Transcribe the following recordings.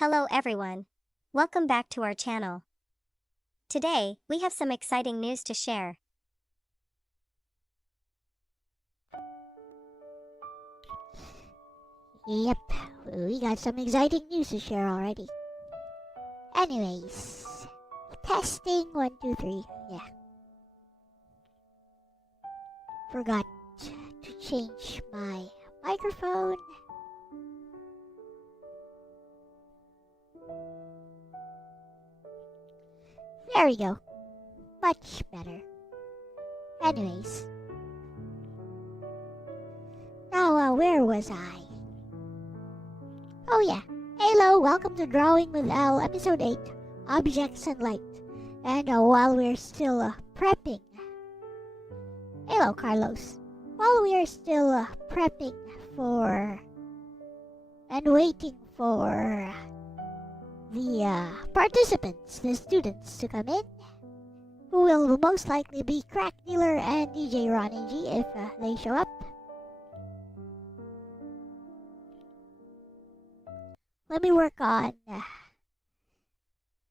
Hello everyone. Welcome back to our channel. Today, we have some exciting news to share. Yep, we got some exciting news to share already. Anyways, testing 1, 2, 3. Yeah. Forgot to change my microphone. There we go. Much better. Anyways. Now, where was I? Oh yeah. Hello, welcome to Drawing with Elle, Episode 8, Objects and Light. And while we're still prepping... Hello, Carlos. While we are still prepping for... and waiting for... the participants, the students to come in, who will most likely be Crack Dealer and DJ Ronnie G if they show up. Let me work on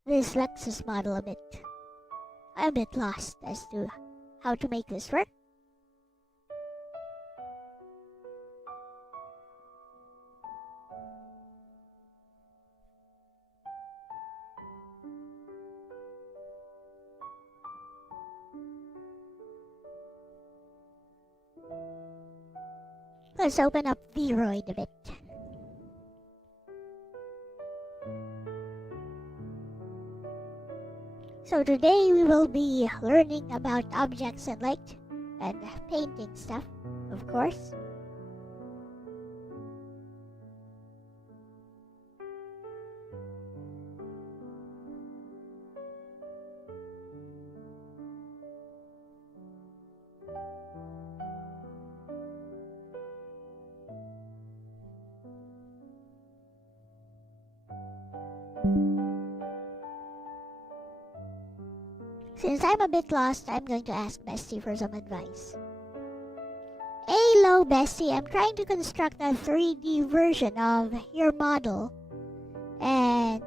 this Lexus model a bit. I'm a bit lost as to how to make this work. Let's open up Vroid a bit. So today we will be learning about objects and light and painting stuff, of course. Since I'm a bit lost, I'm going to ask Bestie for some advice. Hello, Bestie. I'm trying to construct a 3D version of your model. And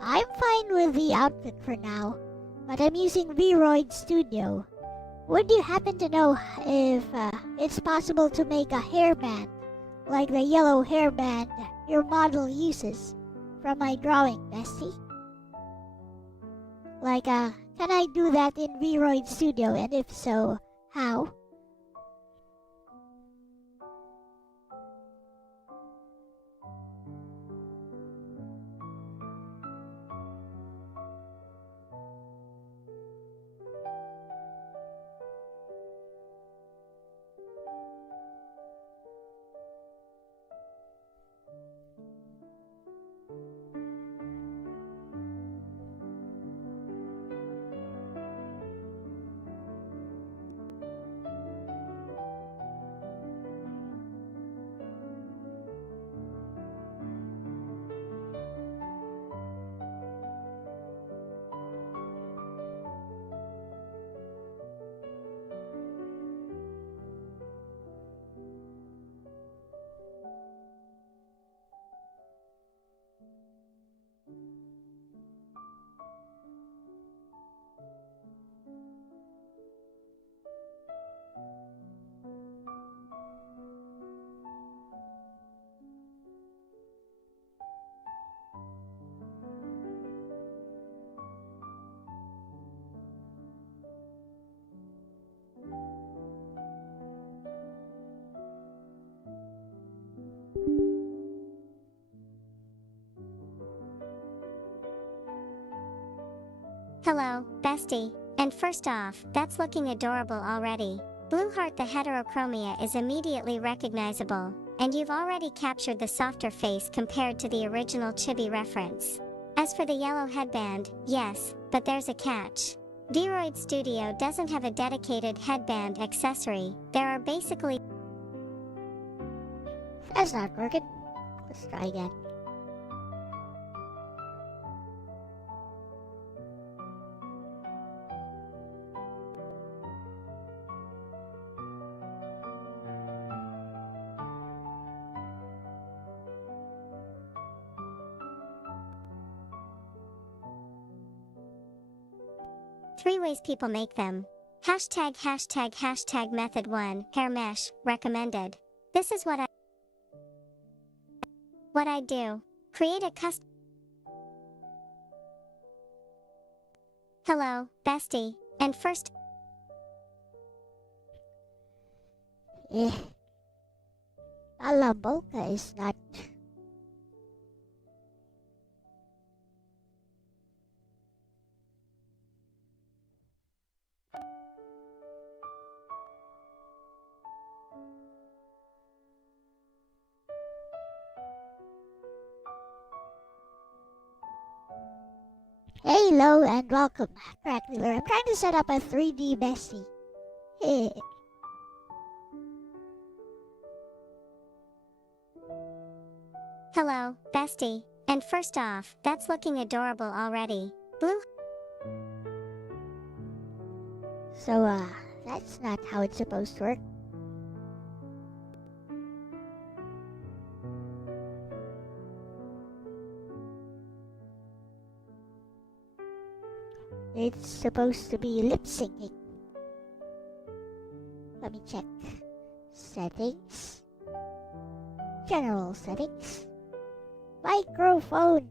I'm fine with the outfit for now, but I'm using Vroid Studio. Would you happen to know if it's possible to make a hairband, like the yellow hairband your model uses, from my drawing, Bestie? Like, can I do that in Vroid Studio, and if so, how? Hello, Bestie. And first off, that's looking adorable already. Blue Heart the heterochromia is immediately recognizable, and you've already captured the softer face compared to the original chibi reference. As for the yellow headband, yes, but there's a catch. Vroid Studio doesn't have a dedicated headband accessory. There are basically... That's not working. Let's try again. Three ways people make them. Hashtag method 1, hair mesh, recommended. This is what I do. Create a custom... Hello, Bestie. And first... Alamboka is not... Hello and welcome, Crack Dealer. I'm trying to set up a 3D Bestie. Hello, Bestie. And first off, that's looking adorable already. Blue. So, that's not how it's supposed to work. It's supposed to be lip syncing. Let me check. Settings. General settings. Microphone.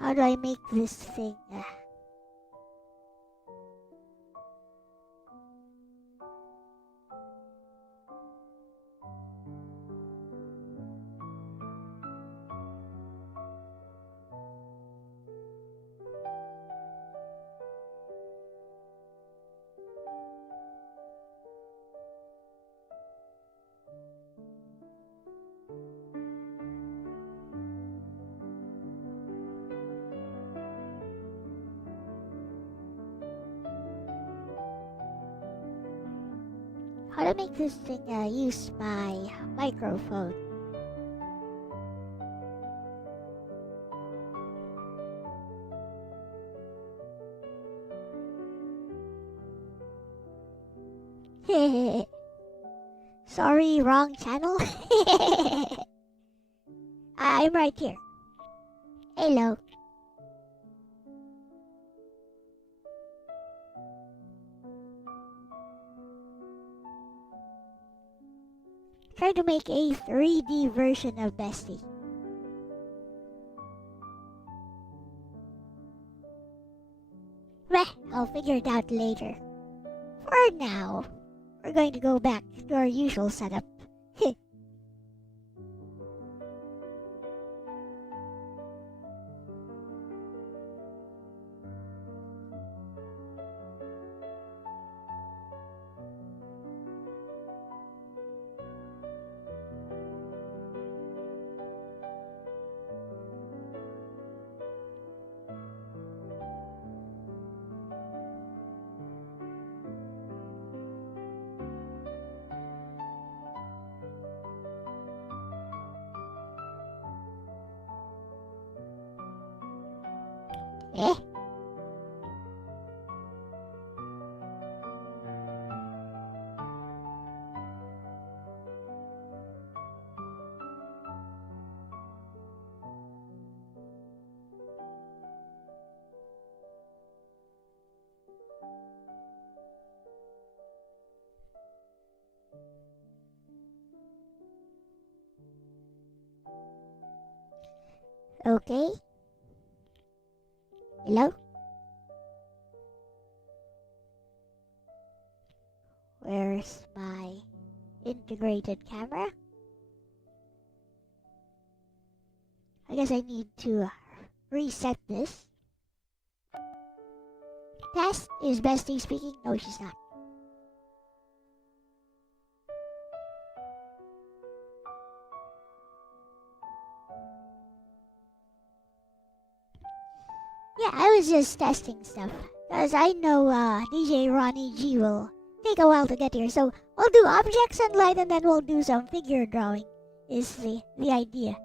How do I make this thing? How to make this thing use my microphone? Sorry, wrong channel. I'm right here. Hello. Try to make a 3D version of Bestie. Meh, I'll figure it out later. For now, we're going to go back to our usual setup. Eh? Okay. Hello? Where's my integrated camera? I guess I need to reset this. Test, is Bestie speaking? No, she's not. Yeah, I was just testing stuff. Because I know DJ Ronnie G will take a while to get here. So we'll do objects and light and then we'll do some figure drawing is the idea.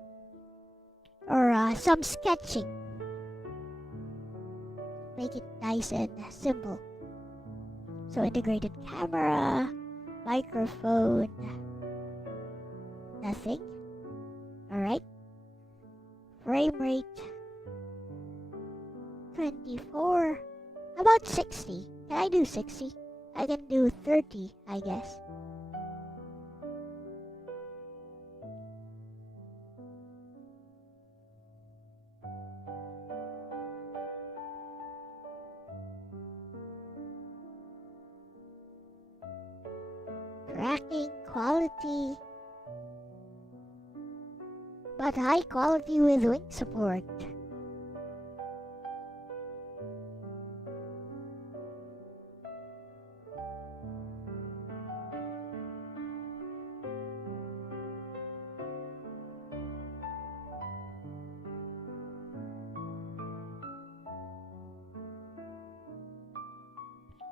Or some sketching. Make it nice and simple. So integrated camera, microphone, nothing. Alright. Frame rate 24. About 60. Can I do 60? I can do 30, I guess. Tracking. quality, but high quality with wing support.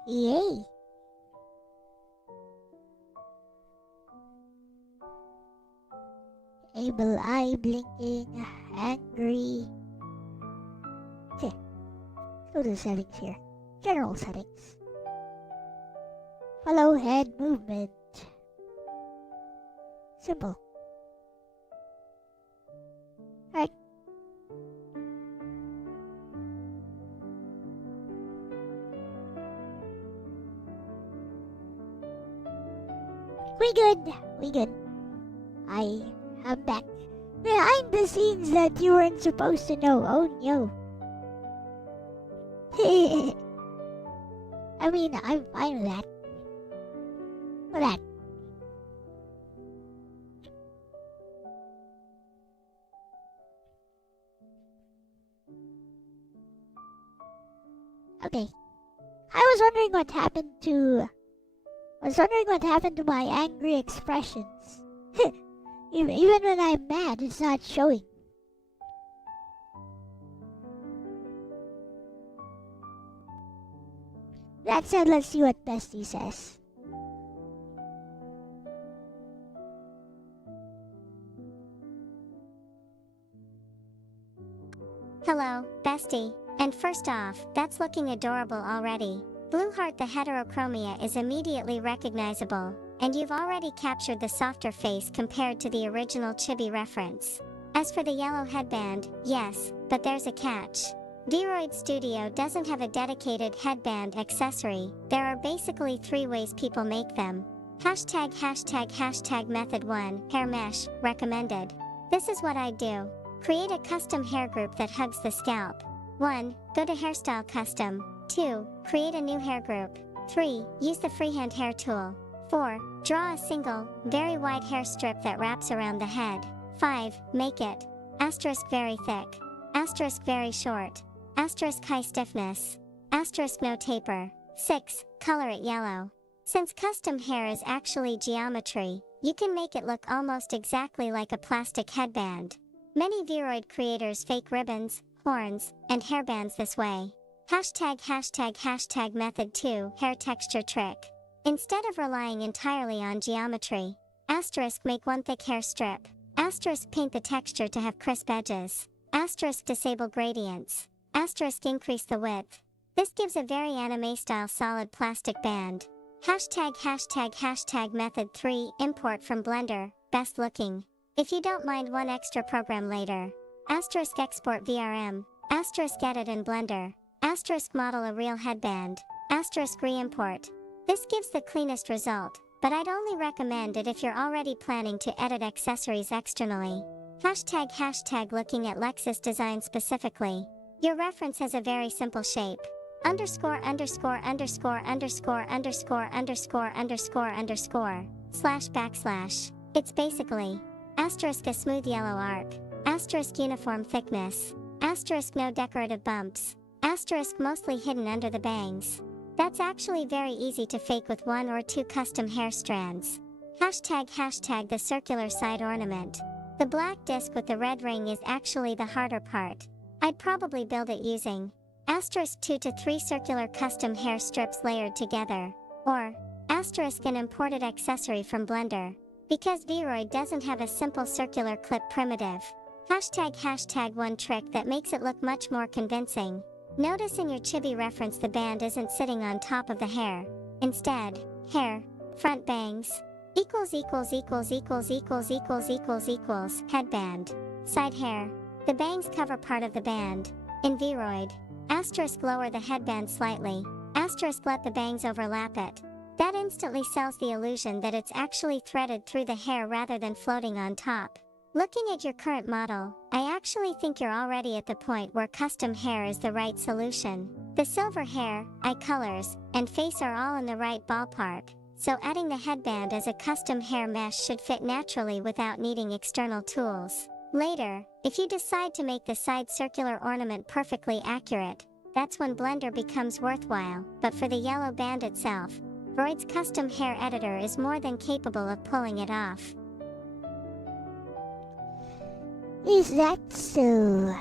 Yay! Able eye blinking, angry. Okay, go to the settings here. General settings. Follow head movement. Simple. Alright. We good. We good. I'm back. Behind the scenes that you weren't supposed to know. Oh no. I mean, I'm fine with that. With that. Okay. I was wondering what happened to my angry expressions. Even when I'm mad, it's not showing. That said, let's see what Bestie says. Hello, Bestie. And first off, that's looking adorable already. Blue heart the heterochromia is immediately recognizable, and you've already captured the softer face compared to the original chibi reference. As for the yellow headband, yes, but there's a catch. Vroid Studio doesn't have a dedicated headband accessory. There are basically 3 ways people make them. ##### method 1, hair mesh, recommended. This is what I do. Create a custom hair group that hugs the scalp. 1. Go to hairstyle custom. 2. Create a new hair group. 3. Use the freehand hair tool. 4. Draw a single, very wide hair strip that wraps around the head. 5. Make it * very thick, * very short, * high stiffness, * no taper. 6. Color it yellow. Since custom hair is actually geometry, you can make it look almost exactly like a plastic headband. Many Vroid creators fake ribbons, horns, and hairbands this way. ### method 2, hair texture trick. Instead of relying entirely on geometry, * make one thick hair strip, * paint the texture to have crisp edges, * disable gradients, * increase the width. This gives a very anime style solid plastic band. ### method 3, import from Blender, best looking. If you don't mind one extra program later. * export VRM, * edit in Blender, * model a real headband, * re-import. This gives the cleanest result, but I'd only recommend it if you're already planning to edit accessories externally. ### looking at Lexus design specifically. Your reference has a very simple shape. ______________________ //. It's basically * a smooth yellow arc, * uniform thickness, * no decorative bumps, * mostly hidden under the bangs. That's actually very easy to fake with 1 or 2 custom hair strands. ### the circular side ornament. The black disc with the red ring is actually the harder part. I'd probably build it using *2 to 3 circular custom hair strips layered together, or * an imported accessory from Blender, because Vroid doesn't have a simple circular clip primitive. ### one trick that makes it look much more convincing. Notice in your chibi reference the band isn't sitting on top of the hair. Instead, hair, front bangs, == headband, side hair. The bangs cover part of the band. In Vroid, * lower the headband slightly, * let the bangs overlap it. That instantly sells the illusion that it's actually threaded through the hair rather than floating on top. Looking at your current model, I actually think you're already at the point where custom hair is the right solution. The silver hair, eye colors, and face are all in the right ballpark, so adding the headband as a custom hair mesh should fit naturally without needing external tools. Later, if you decide to make the side circular ornament perfectly accurate, that's when Blender becomes worthwhile. But for the yellow band itself, Vroid's custom hair editor is more than capable of pulling it off. Is that so?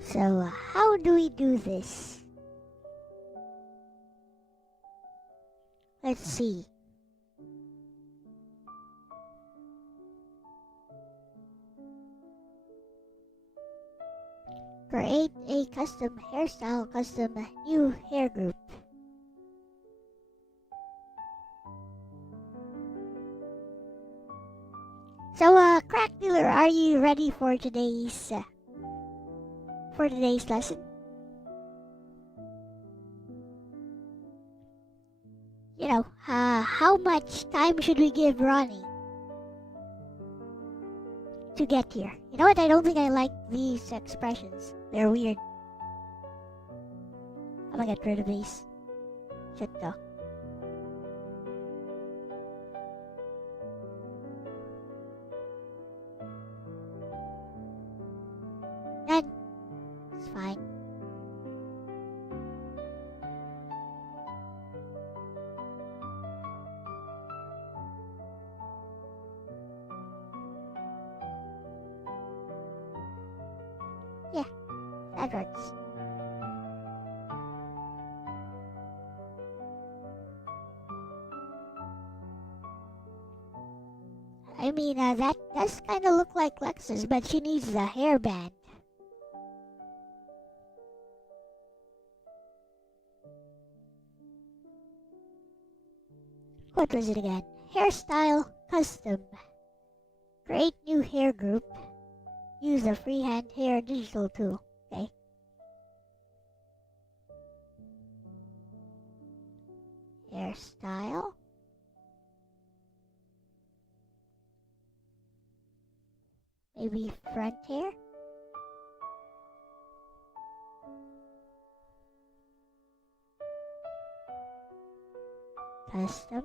So, how do we do this? Let's see. Create a custom hairstyle, custom new hair group. So, Crack Dealer, are you ready for today's lesson? How much time should we give Ronnie to get here? You know what? I don't think I like these expressions. They're weird. I'm gonna get rid of these. Shit though. None. It's fine. Yeah, that works. I mean, that does kind of look like Lexus, but she needs the hairband. What was it again? Hairstyle custom. Create new hair group. Use the freehand hair digital tool. Okay. Hairstyle. Maybe front hair. Custom.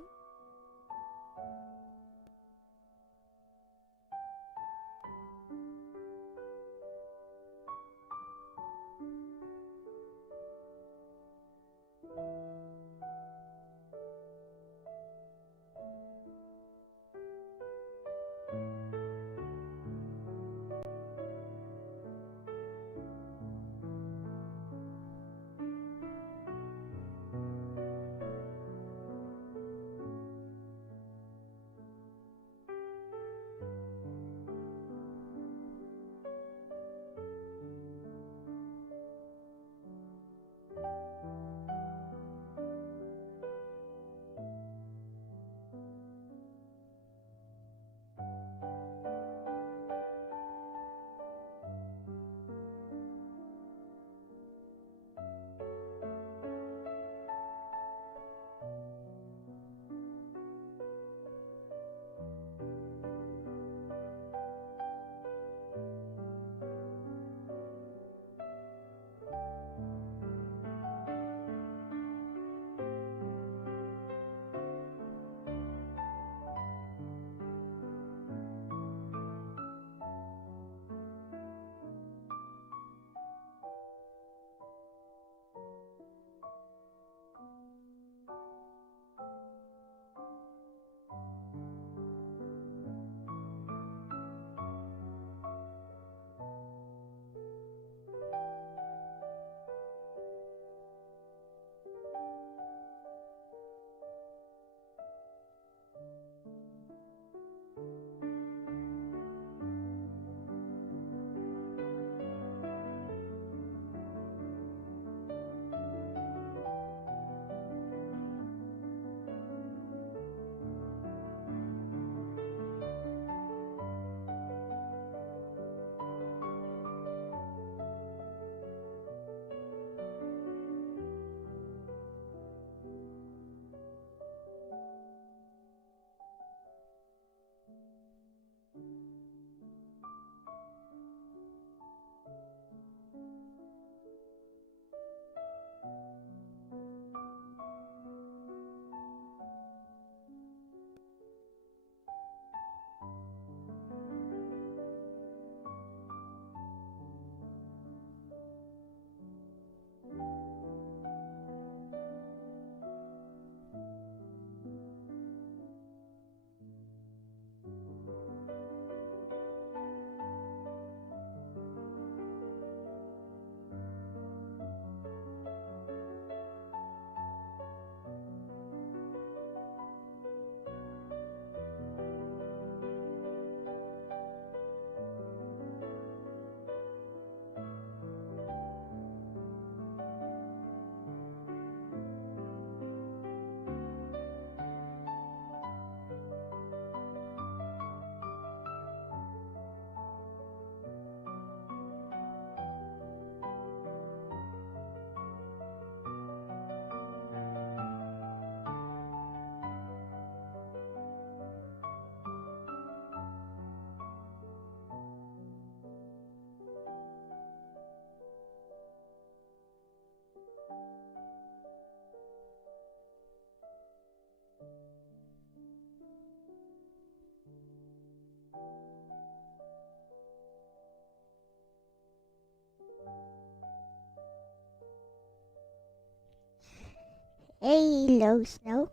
Hello, Snow.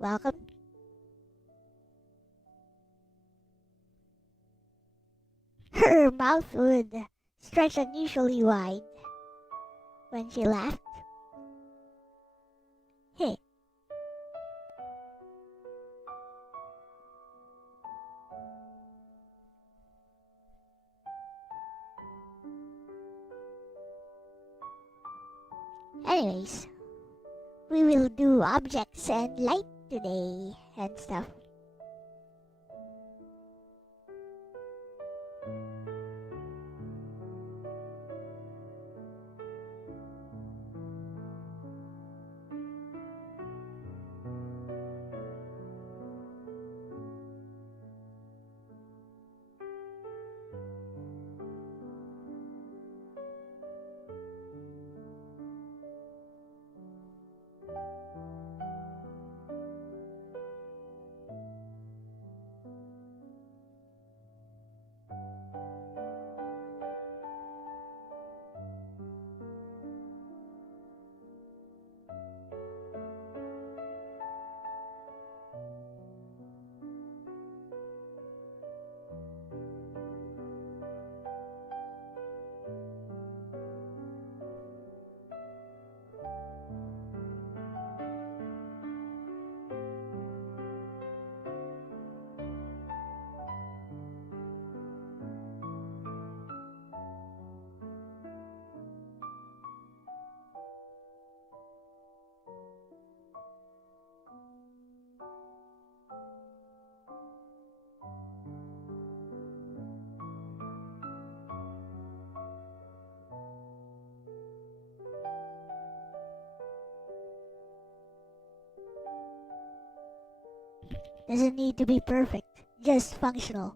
Welcome. Her mouth would stretch unusually wide when she laughed. Hey. Anyways, we will do objects and light today and stuff. Doesn't need to be perfect, just functional.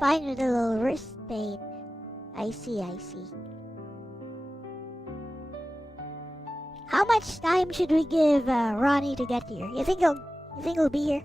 Fine with a little wrist pain. I see. How much time should we give Ronnie to get here? You think he'll be here?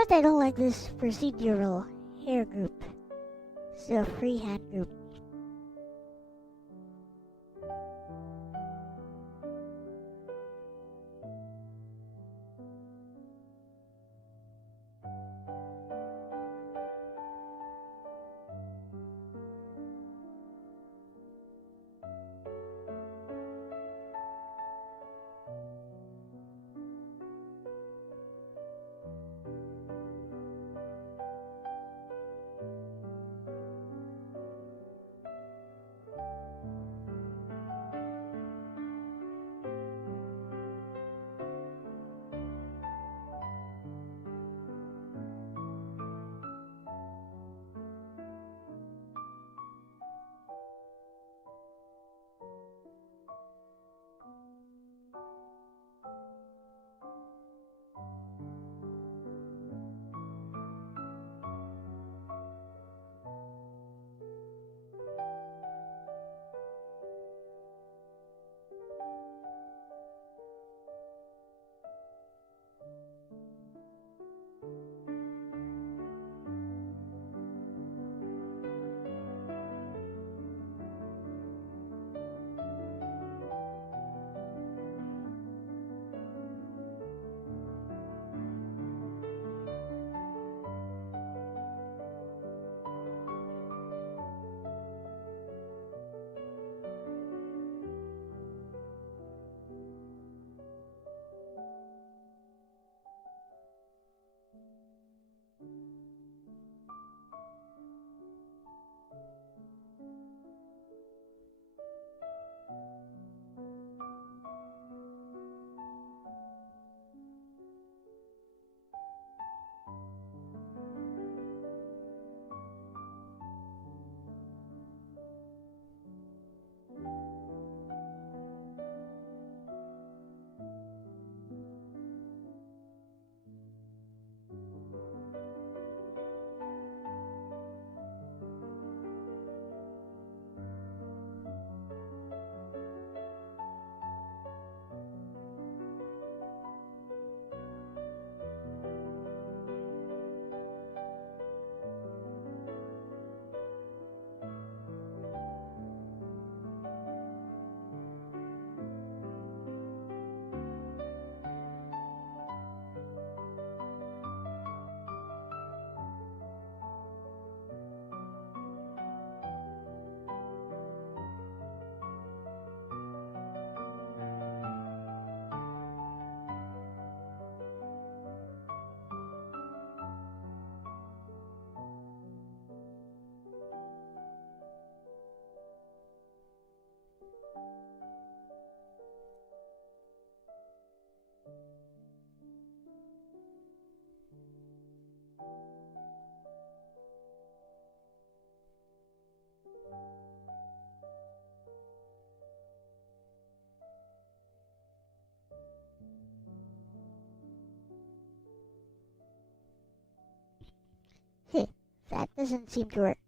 Note I don't like this procedural hair group. It's a freehand group. Heh, that doesn't seem to work.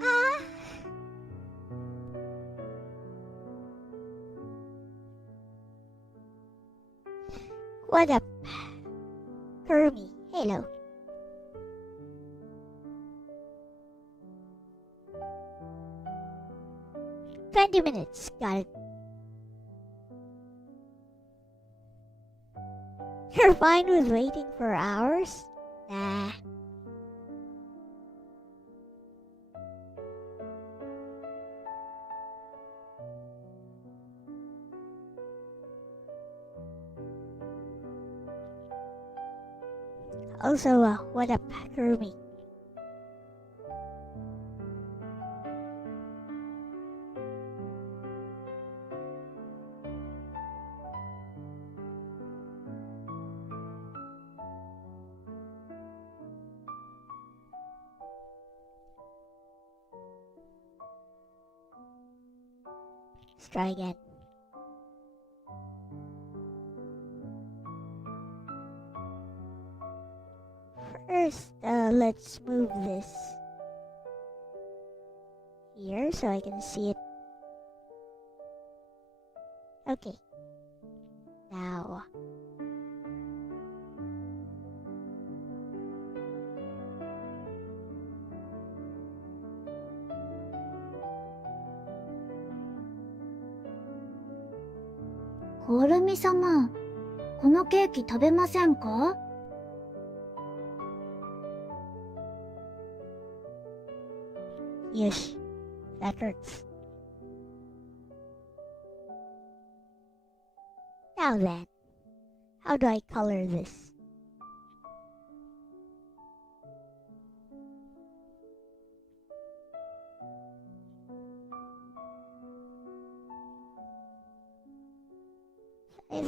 Ah! What up, Kermie? Hello. $20. Got it. You're fine with waiting for hours? Nah. Also, what up, Kermie? Let's try again. First, let's move this here so I can see it. Okay. Now.はるみ様、このケーキ食べませんか？ Yes, that hurts. Now then, how do I color this?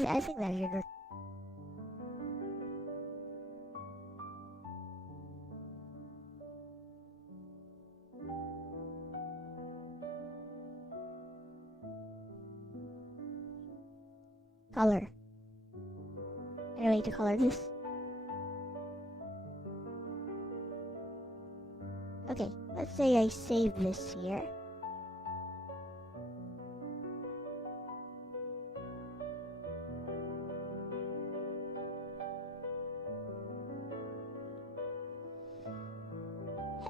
I think that should work. Color. Any way to color this? Okay, let's say I save this here.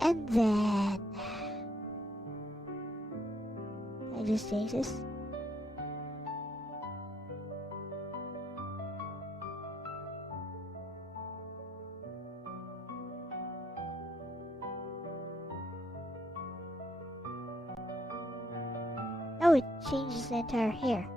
And then I just change this. Oh, it changes the entire hair.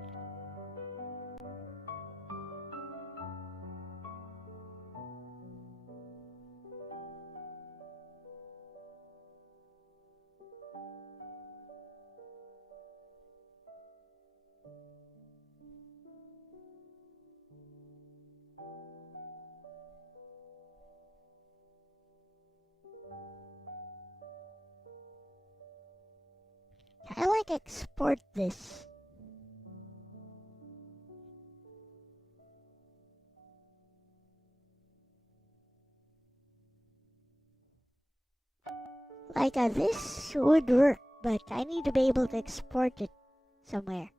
I like export this. Like this would work, but I need to be able to export it somewhere.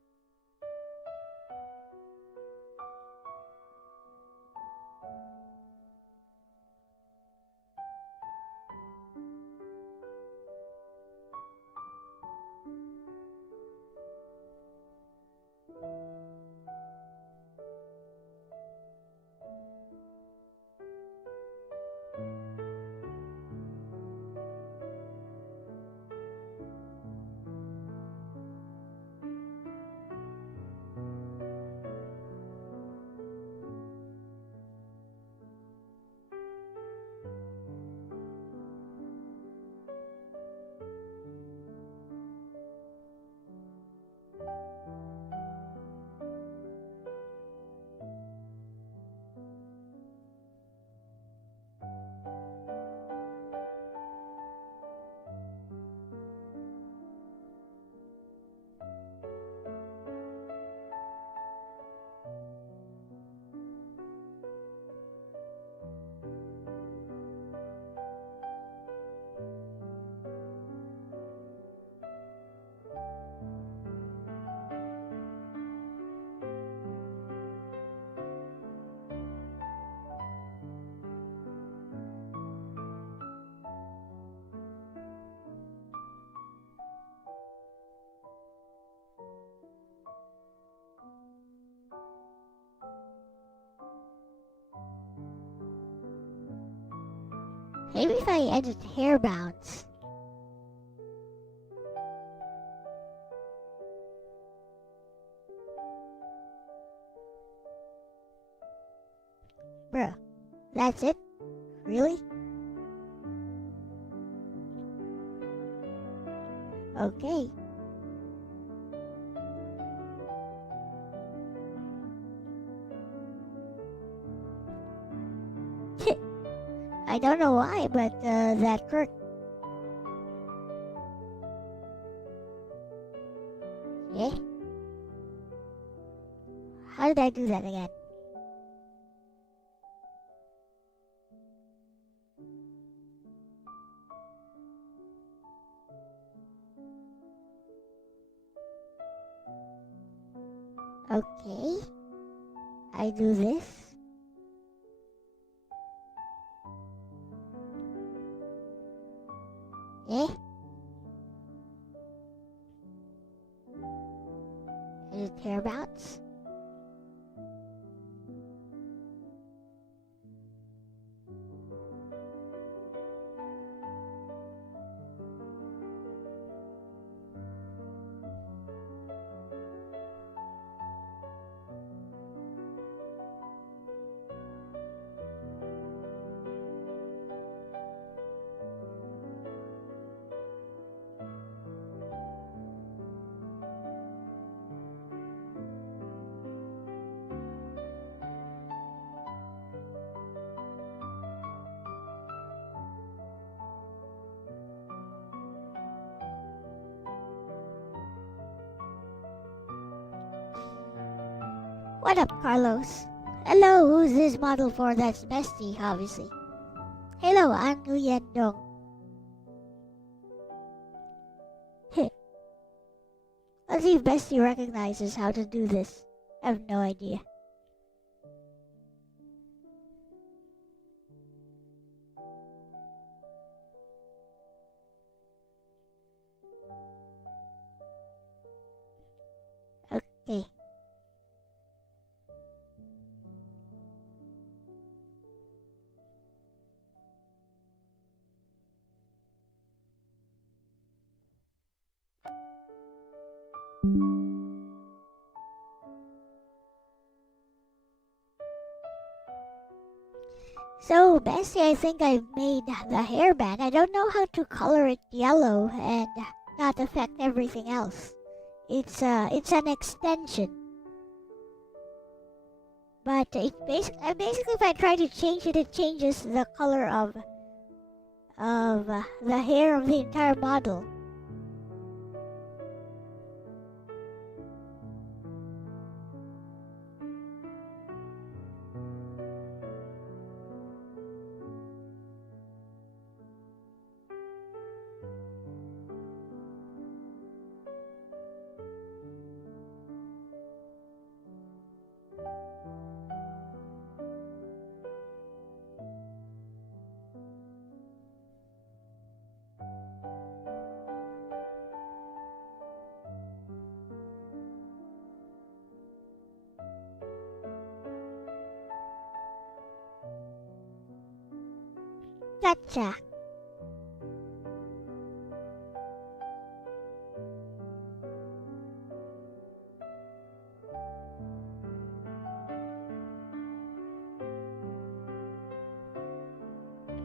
Maybe if I edit hair bounce. Bruh, that's it? Really? Okay. I don't know why, but that worked. Yeah. Why did I do that again? Okay. I do this. Eh? Edit thereabouts. What up, Carlos? Hello, who's this model for? That's Bestie, obviously. Hello, I'm Nguyen Dong. Let's see if Bestie recognizes how to do this. I have no idea. Okay. So, Bessie, I think I've made the hairband. I don't know how to color it yellow and not affect everything else. It's an extension. But basically if I try to change it, it changes the color of the hair of the entire model. Gotcha.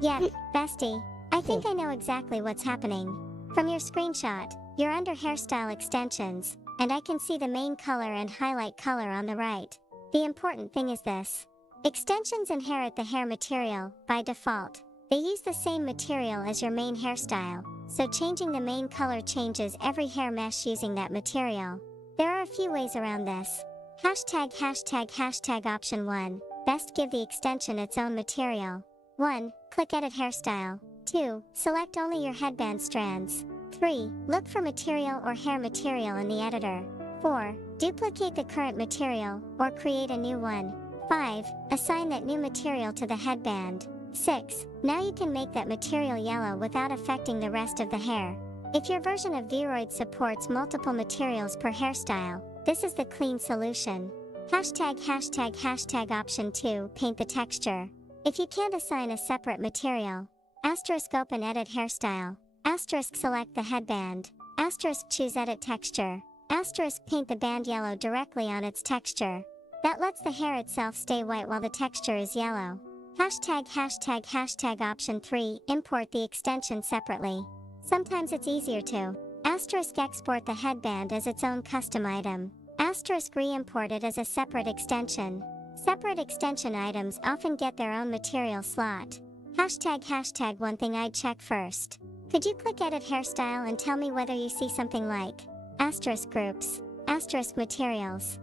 Yeah, Bestie, I think I know exactly what's happening. From your screenshot, you're under hairstyle extensions, and I can see the main color and highlight color on the right. The important thing is this. Extensions inherit the hair material, by default. They use the same material as your main hairstyle, so changing the main color changes every hair mesh using that material. There are a few ways around this. #### option 1. Best give the extension its own material. 1. Click Edit Hairstyle. 2. Select only your headband strands. 3. Look for material or hair material in the editor. 4. Duplicate the current material, or create a new one. 5. Assign that new material to the headband. 6. Now you can make that material yellow without affecting the rest of the hair. If your version of Vroid supports multiple materials per hairstyle, this is the clean solution. #### option 2. Paint the texture. If you can't assign a separate material, *open edit hairstyle, *select the headband, *choose edit texture, *paint the band yellow directly on its texture. That lets the hair itself stay white while the texture is yellow. #### option 3. Import the extension separately. Sometimes it's easier to *export the headband as its own custom item, *re-import it as a separate extension. Separate extension items often get their own material slot. ###. One thing I'd check first. Could you click Edit Hairstyle and tell me whether you see something like *groups, *materials,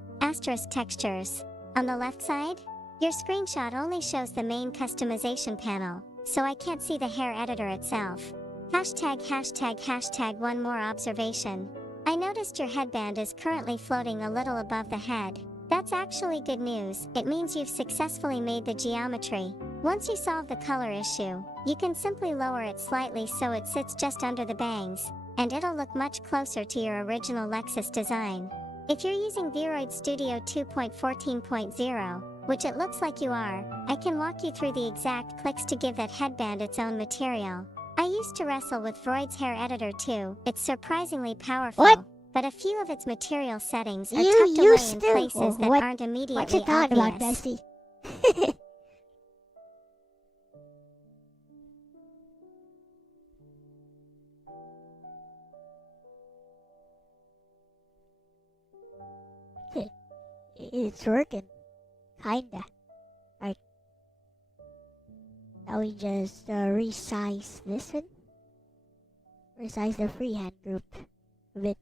*textures, On the left side? Your screenshot only shows the main customization panel, so I can't see the hair editor itself. ####. One more observation. I noticed your headband is currently floating a little above the head. That's actually good news. It means you've successfully made the geometry. Once you solve the color issue, you can simply lower it slightly so it sits just under the bangs, and it'll look much closer to your original Lexus design. If you're using Vroid Studio 2.14.0, which it looks like you are, I can walk you through the exact clicks to give that headband its own material. I used to wrestle with Vroid's hair editor too. It's surprisingly powerful. What? But a few of its material settings are You tucked away used in to? places that What? aren't immediately What you talking about, obvious. Bessie? It's working. Kinda. Right. Now we just resize this one. Resize the freehand group a bit.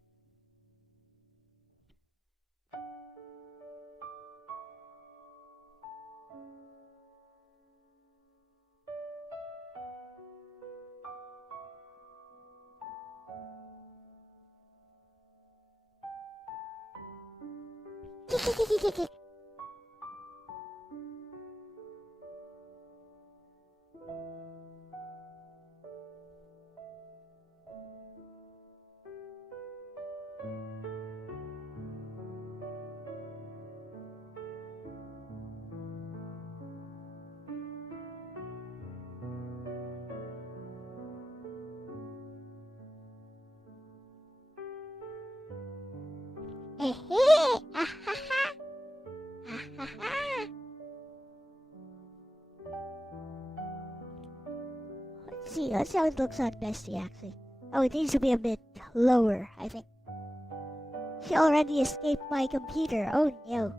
Let's see how it looks on Bestie actually. Oh, it needs to be a bit lower, I think. She already escaped my computer. Oh no.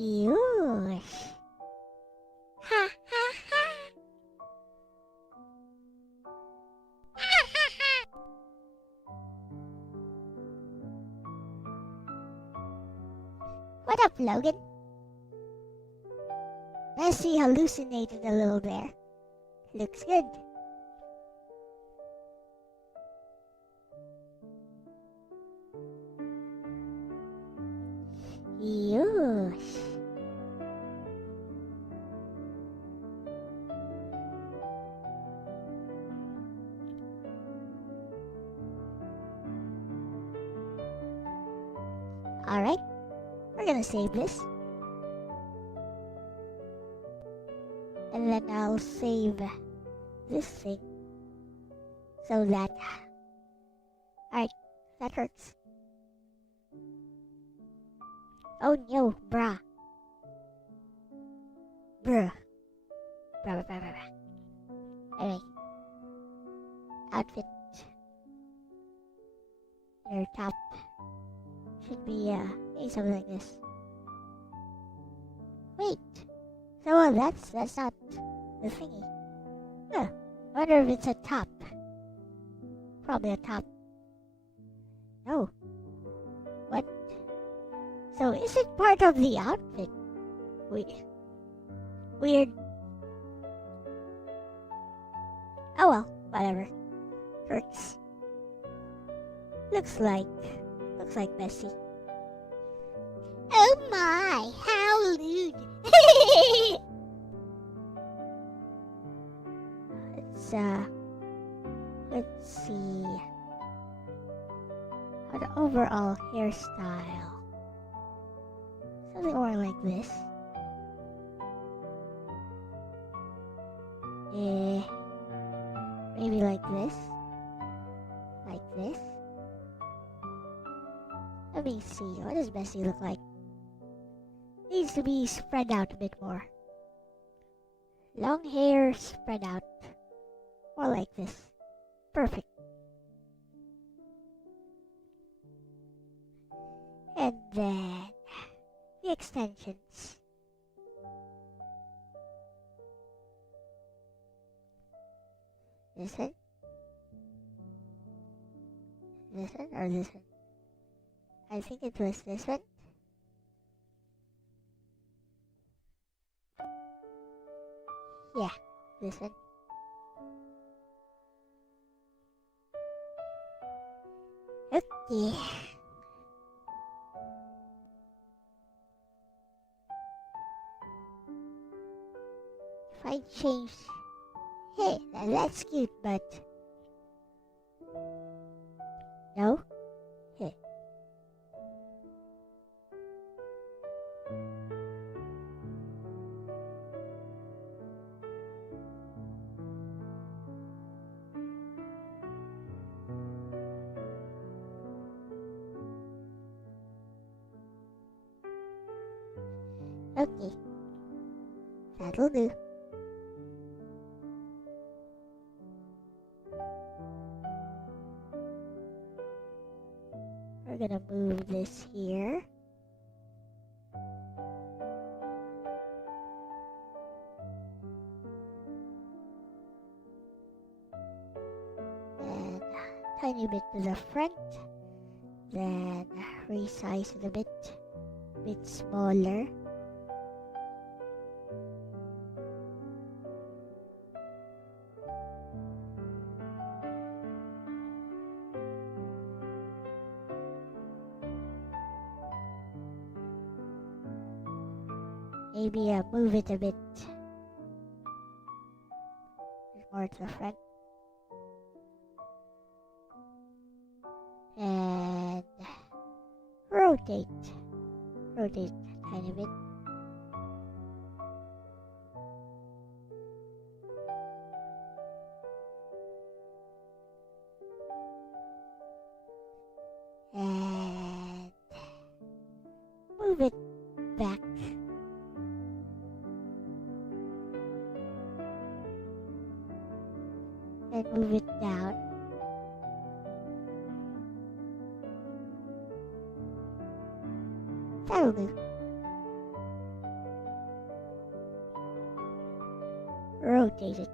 Ew. What up, Logan? Bessie hallucinated a little there. Looks good. Ew. Alright, we're gonna save this. And then I'll save this thing. So that... Alright, that hurts. Oh no, bruh. Bruh. Bruh. Anyway. Outfit. Your top should be, something like this. Wait. So, that's not the thingy. Huh. I wonder if it's a top. Probably a top. No. What? So, is it part of the outfit? Weird. Oh well, whatever. Hurts. Looks like Bessie. Oh my, how lewd. Let's see. An overall hairstyle. Something more like this. Maybe like this. Like this. Let me see. What does Bessie look like? These needs to be spread out a bit more. Long hair spread out. More like this. Perfect. And then the extensions. This one? This one or this one? I think it was this one. Yeah, this one. Okay. If I change... Hey, that's cute, but... No? Hey. Okay. That'll do. We're gonna move this here. And tiny bit to the front. Then resize it a bit smaller. Maybe move it a bit more to the front. And rotate a tiny bit. And move it back. And move it down. That'll do. Rotate it.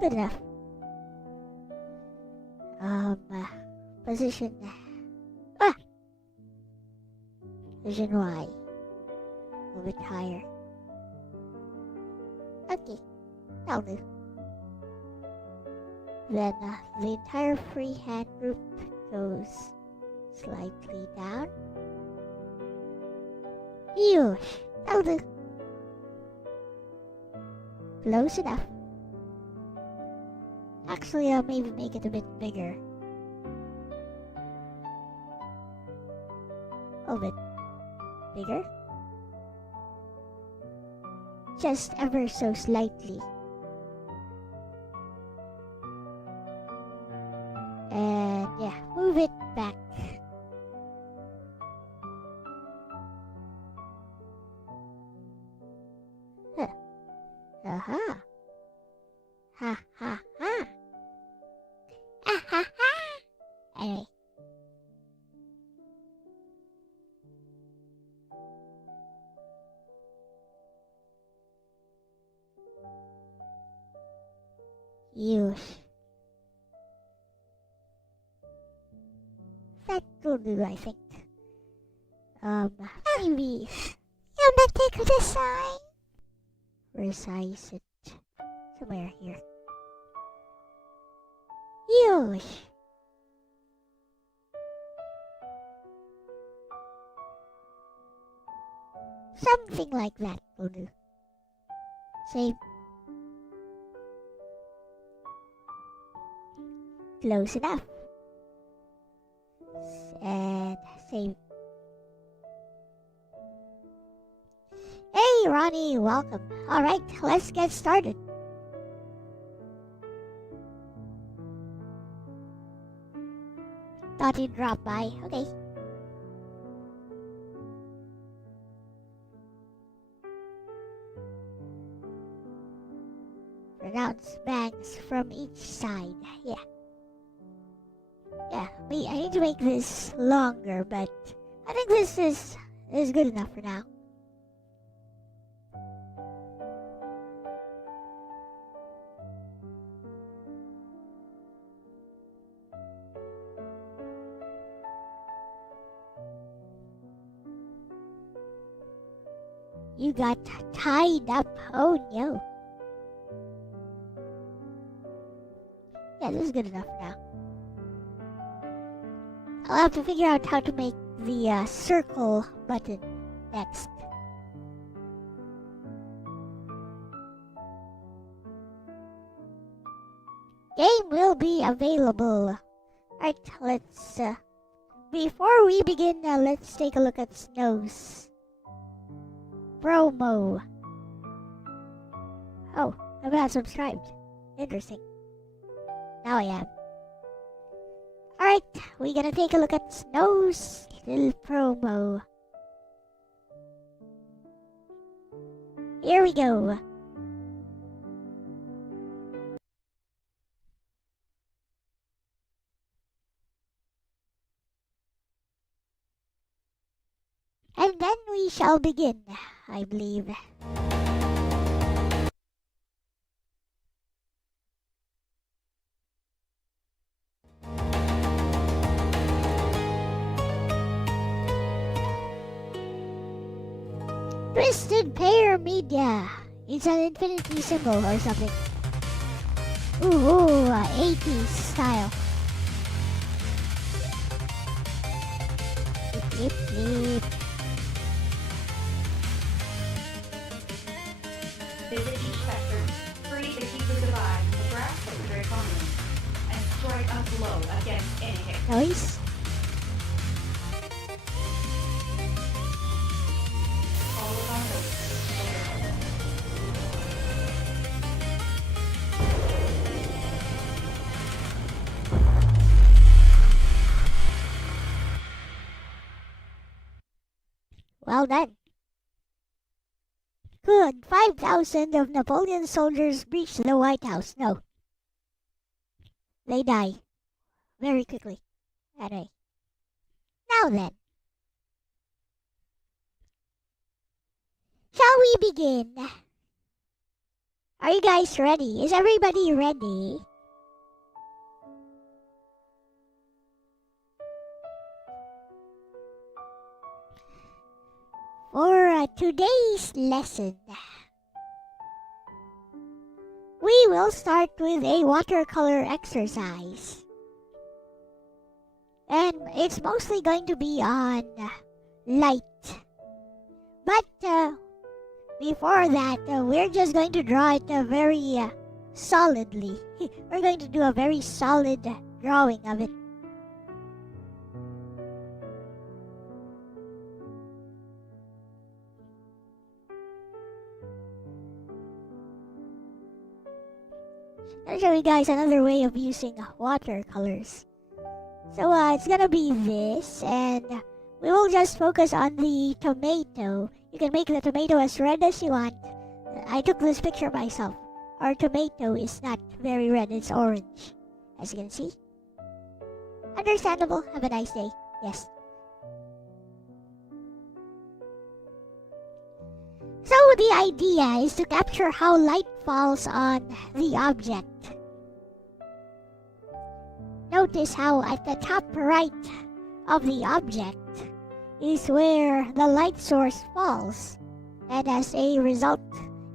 Good enough. Position. Position Y. A little bit higher. Okay, that'll do. Then the entire freehand group goes slightly down. Ew, that'll do. Close enough. Actually, I'll maybe make it a bit bigger. A little bit bigger. Just ever so slightly. And yeah, move it back. Huh. Aha. Ha ha ha. Ah ha ha. Anyway. Use. That will do, I think. Maybe. You may take the sign. Resize it somewhere here. Use. Something like that will do. Save. Close enough. And save. Hey Ronnie, welcome. Alright, let's get started. Thought you'd drop by. Okay. Pronounce bangs from each side. Yeah. Yeah, I need to make this longer, but I think this is good enough for now. You got tied up. Oh no. Yeah, this is good enough for now. I'll have to figure out how to make the circle button next. Game will be available. Alright, let's before we begin, let's take a look at Snow's promo. Oh, I'm not subscribed. Interesting. Now I am. Alright, we're gonna take a look at Snow's little promo. Here we go. And then we shall begin, I believe. Twisted Pair Media. It's an infinity symbol or something. Ooh, 80s style. Flip, flip. Visit each sector, free to keep the divide in the grasp of the Draconians, and strike a blow against any hit. Nice. Follow our host. Well done. Good. 5,000 of Napoleon's soldiers breach the White House. No. They die. Very quickly. Anyway. Now then. Shall we begin? Are you guys ready? Is everybody ready? For today's lesson, we will start with a watercolor exercise. And it's mostly going to be on light. But before that, we're just going to draw it very solidly. We're going to do a very solid drawing of it. I'll show you guys another way of using watercolors. So it's gonna be this, and we will just focus on the tomato. You can make the tomato as red as you want. I took this picture myself. Our tomato is not very red, it's orange. As you can see. Understandable. Have a nice day. Yes. So the idea is to capture how light falls on the object. Notice how at the top right of the object is where the light source falls, and as a result,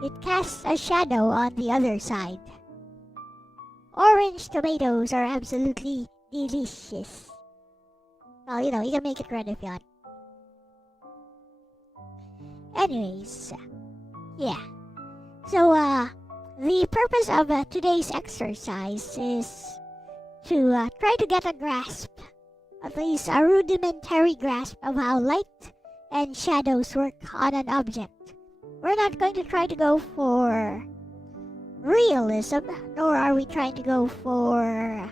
it casts a shadow on the other side. Orange tomatoes are absolutely delicious. Well, you can make it red if you want. Anyways, yeah. So, the purpose of today's exercise is to try to get a grasp, at least a rudimentary grasp of how light and shadows work on an object. We're not going to try to go for realism, nor are we trying to go for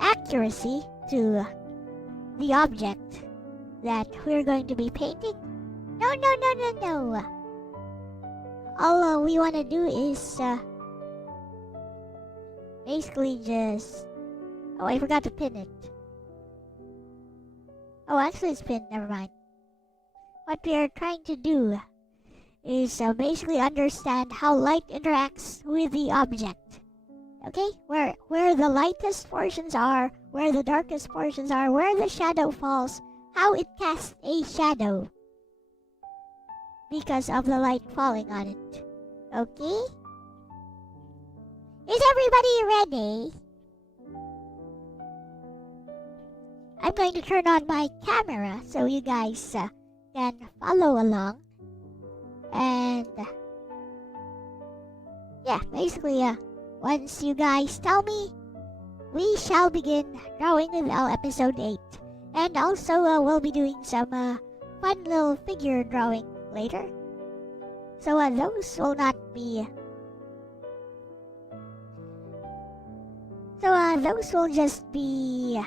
accuracy to the object that we're going to be painting. No. All we want to do is basically just... Oh, I forgot to pin it. Oh, actually it's pinned, never mind. What we are trying to do is basically understand how light interacts with the object. Okay? Where the lightest portions are, where the darkest portions are, where the shadow falls, how it casts a shadow because of the light falling on it. Okay? Is everybody ready? I'm going to turn on my camera so you guys can follow along. And yeah, basically, once you guys tell me, we shall begin Drawing with Elle episode 8. And also, we'll be doing some fun little figure drawing later. So those will not be... those will just be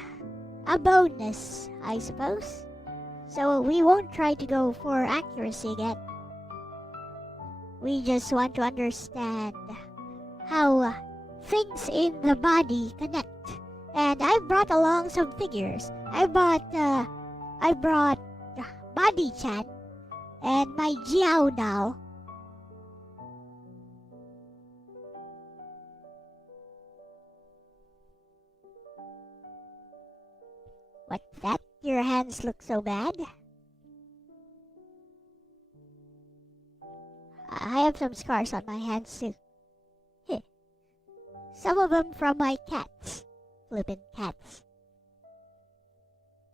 a bonus, I suppose. So we won't try to go for accuracy again. We just want to understand how things in the body connect. And I brought along some figures. I brought Body-chan and my Jiao doll. What's that? Your hands look so bad? I have some scars on my hands too. Some of them from my cats. Flippin' cats.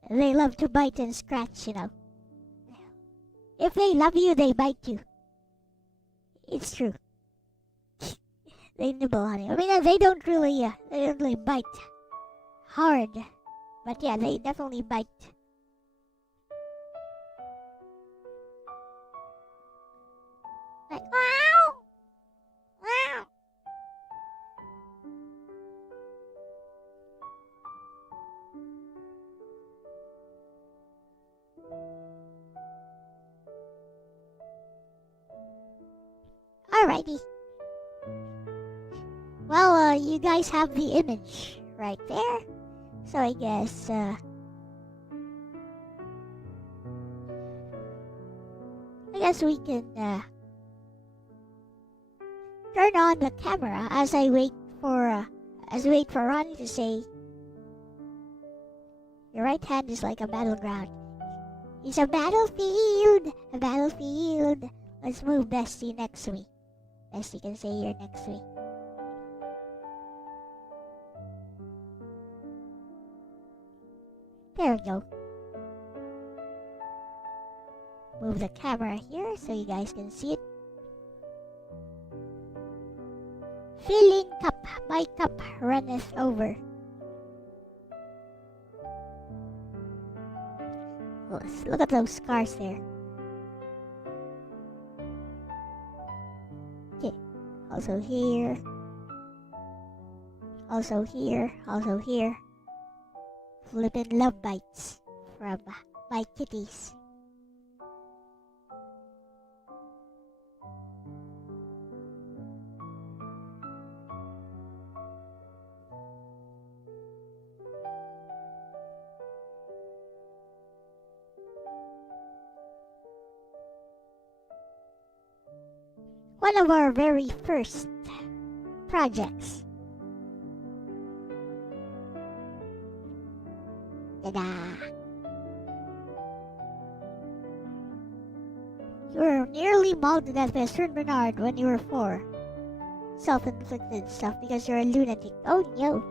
They love to bite and scratch, you know. If they love you, they bite you. It's true. They nibble on you. I mean, they don't really bite hard. But yeah, they definitely bite. Like, wow! Wow! Alrighty. Well, you guys have the image right there. So I guess, we can, turn on the camera as I wait for Ronnie to say, your right hand is like a battleground. It's a battlefield! A battlefield! Let's move Bestie next to me. Bestie can say you're next to me. There we go. Move the camera here so you guys can see it. Filling cup, my cup runneth over. Look at those scars there. Okay, also here. Also here, also here. Flippin' love bites from my kitties. One of our very first projects. Ta-da! You were nearly mauled to death by a Saint Bernard when you were 4. Self-inflicted stuff because you're a lunatic. Oh no!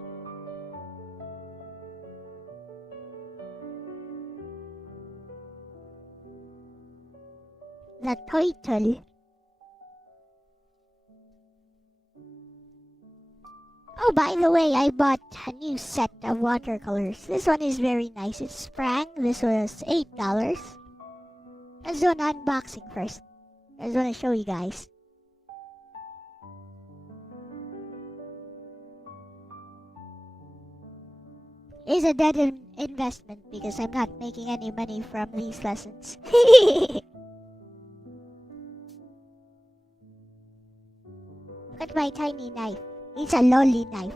the turtle. Oh, by the way, I bought a new set of watercolors. This one is very nice. It's Sprang. This was $8. Let's do an unboxing first. I just want to show you guys. It's a dead investment because I'm not making any money from these lessons. Look at my tiny knife. It's a lolly knife.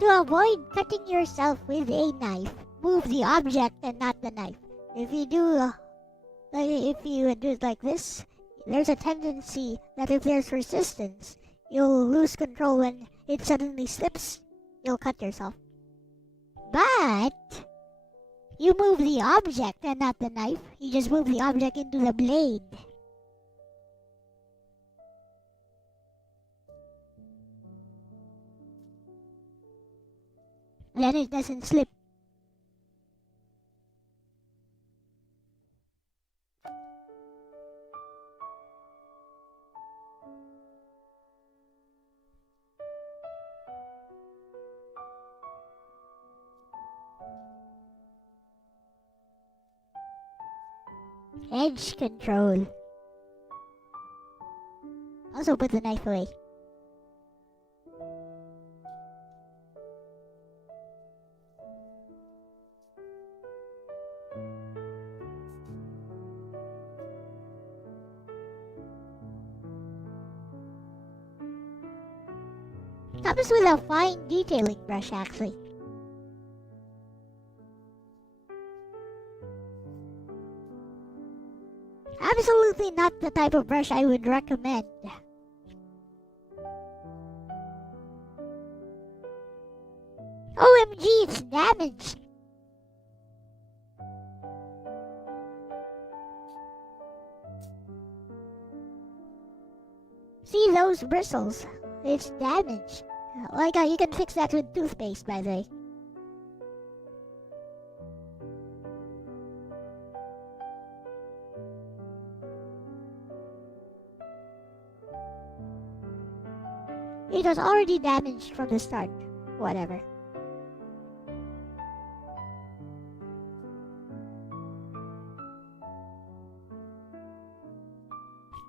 To avoid cutting yourself with a knife, move the object and not the knife. If you do it like this, there's a tendency that if there's resistance, you'll lose control when it suddenly slips. You'll cut yourself. But you move the object and not the knife. You just move the object into the blade. Then it doesn't slip. Edge control. Also put the knife away. Comes with a fine detailing brush actually. Absolutely not the type of brush I would recommend. OMG, it's damaged. See those bristles? It's damaged. Like you can fix that with toothpaste, by the way. It was already damaged from the start. Whatever.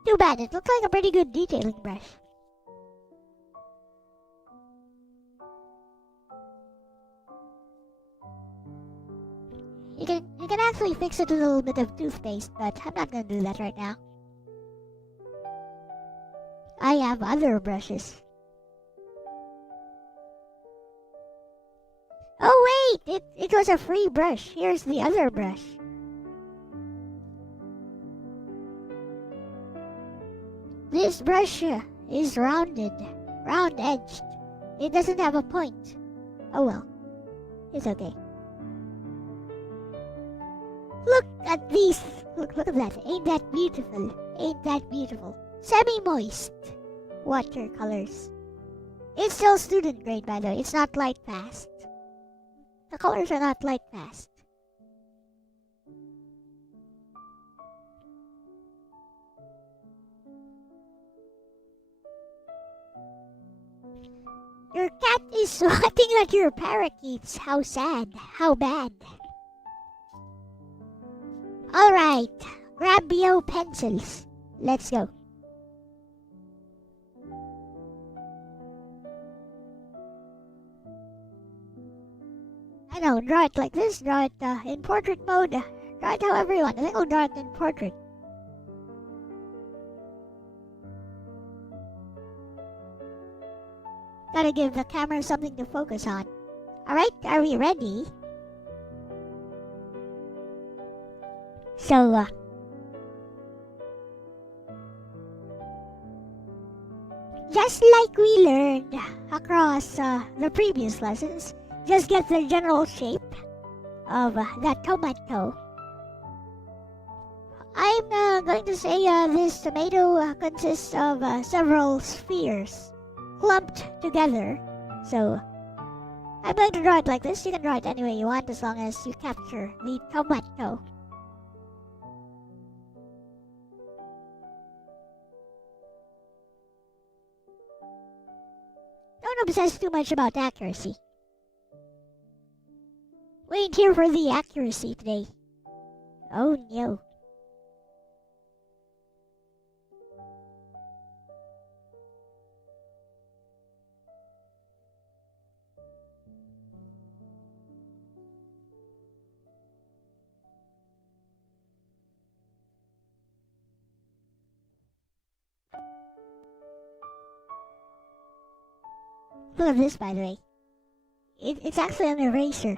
Too bad, it looked like a pretty good detailing brush. You can actually fix it with a little bit of toothpaste, but I'm not gonna do that right now. I have other brushes. Oh wait! It was a free brush. Here's the other brush. This brush is round-edged. It doesn't have a point. Oh well. It's okay. Look at these. Look at that. Ain't that beautiful? Ain't that beautiful? Semi-moist watercolors. It's still student grade, by the way. It's not light fast. The colors are not light fast. Your cat is swatting at your parakeets. How sad. How bad. Alright, grab your pencils. Let's go. I know, draw it like this, draw it in portrait mode, draw it however you want. I think I'll draw it in portrait. Gotta give the camera something to focus on. Alright, are we ready? So, just like we learned across the previous lessons, just get the general shape of that tomato. I'm going to say this tomato consists of several spheres clumped together. So, I'm going to draw it like this. You can draw it any way you want as long as you capture the tomato. Don't obsess too much about accuracy. We ain't here for the accuracy today. Oh no. Look at this, by the way. It's actually an eraser.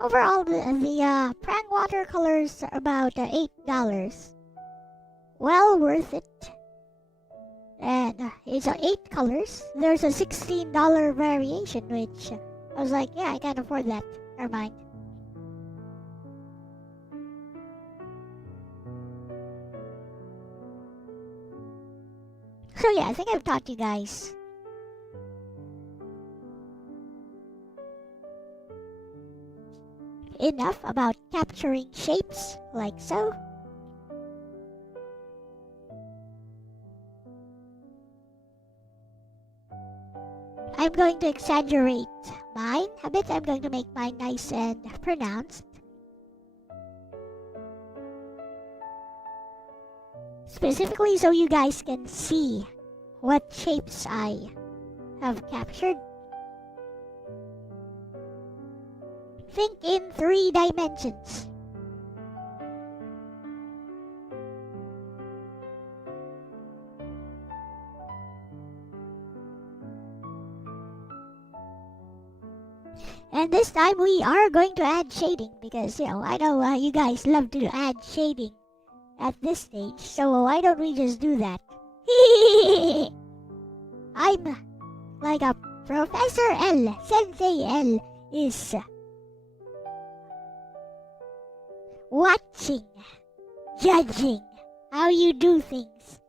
Overall, the Prang watercolors are about $8. Well worth it. And it's 8 colors. There's a $16 variation, which I was like, yeah, I can't afford that. Never mind. So yeah, I think I've taught you guys enough about capturing shapes like so. I'm going to exaggerate mine a bit. I'm going to make mine nice and pronounced. Specifically so you guys can see what shapes I have captured. Think in 3 dimensions. And this time we are going to add shading because, I know you guys love to add shading at this stage, so why don't we just do that? I'm like a Professor L. Sensei L is watching, judging how you do things.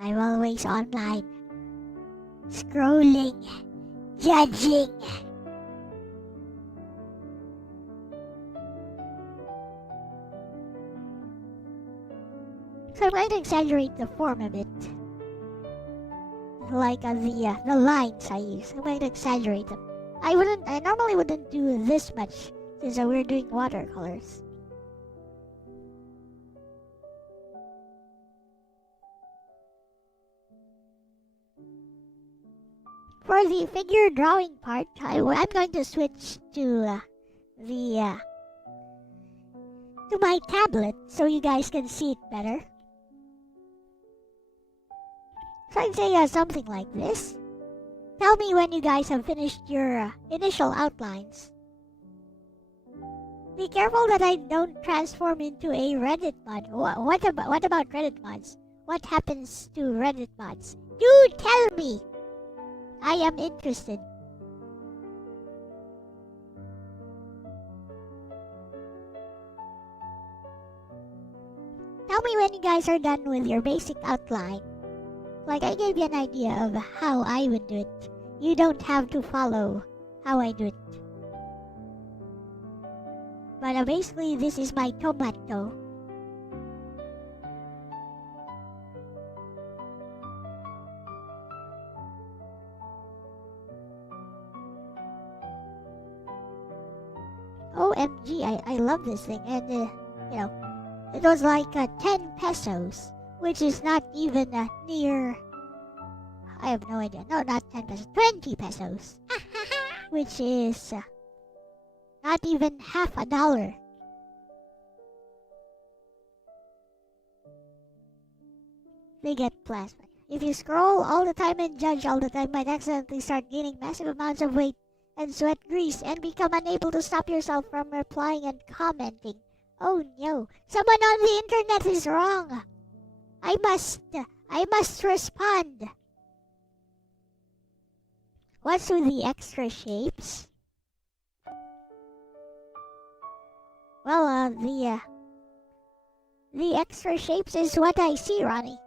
I'm always online, scrolling, judging. So I'm going to exaggerate the form a bit. Like the lines I use. I'm going to exaggerate them. I normally wouldn't do this much since we're doing watercolors. For the figure drawing part, I'm going to switch to my tablet so you guys can see it better. So I'd say something like this. Tell me when you guys have finished your initial outlines. Be careful that I don't transform into a Reddit mod. What about Reddit mods? What happens to Reddit mods? Do tell me! I am interested. Tell me when you guys are done with your basic outline. Like, I gave you an idea of how I would do it. You don't have to follow how I do it. But basically, this is my tomato. OMG, I love this thing. And, it was like 10 pesos. Which is not even near... I have no idea. No, not 10 pesos. 20 pesos. Which is Not even $50. They get plasma. If you scroll all the time and judge all the time, might accidentally start gaining massive amounts of weight and sweat grease and become unable to stop yourself from replying and commenting. Oh no, someone on the internet is wrong. I must respond. What's with the extra shapes? Well, the extra shapes is what I see, Ronnie.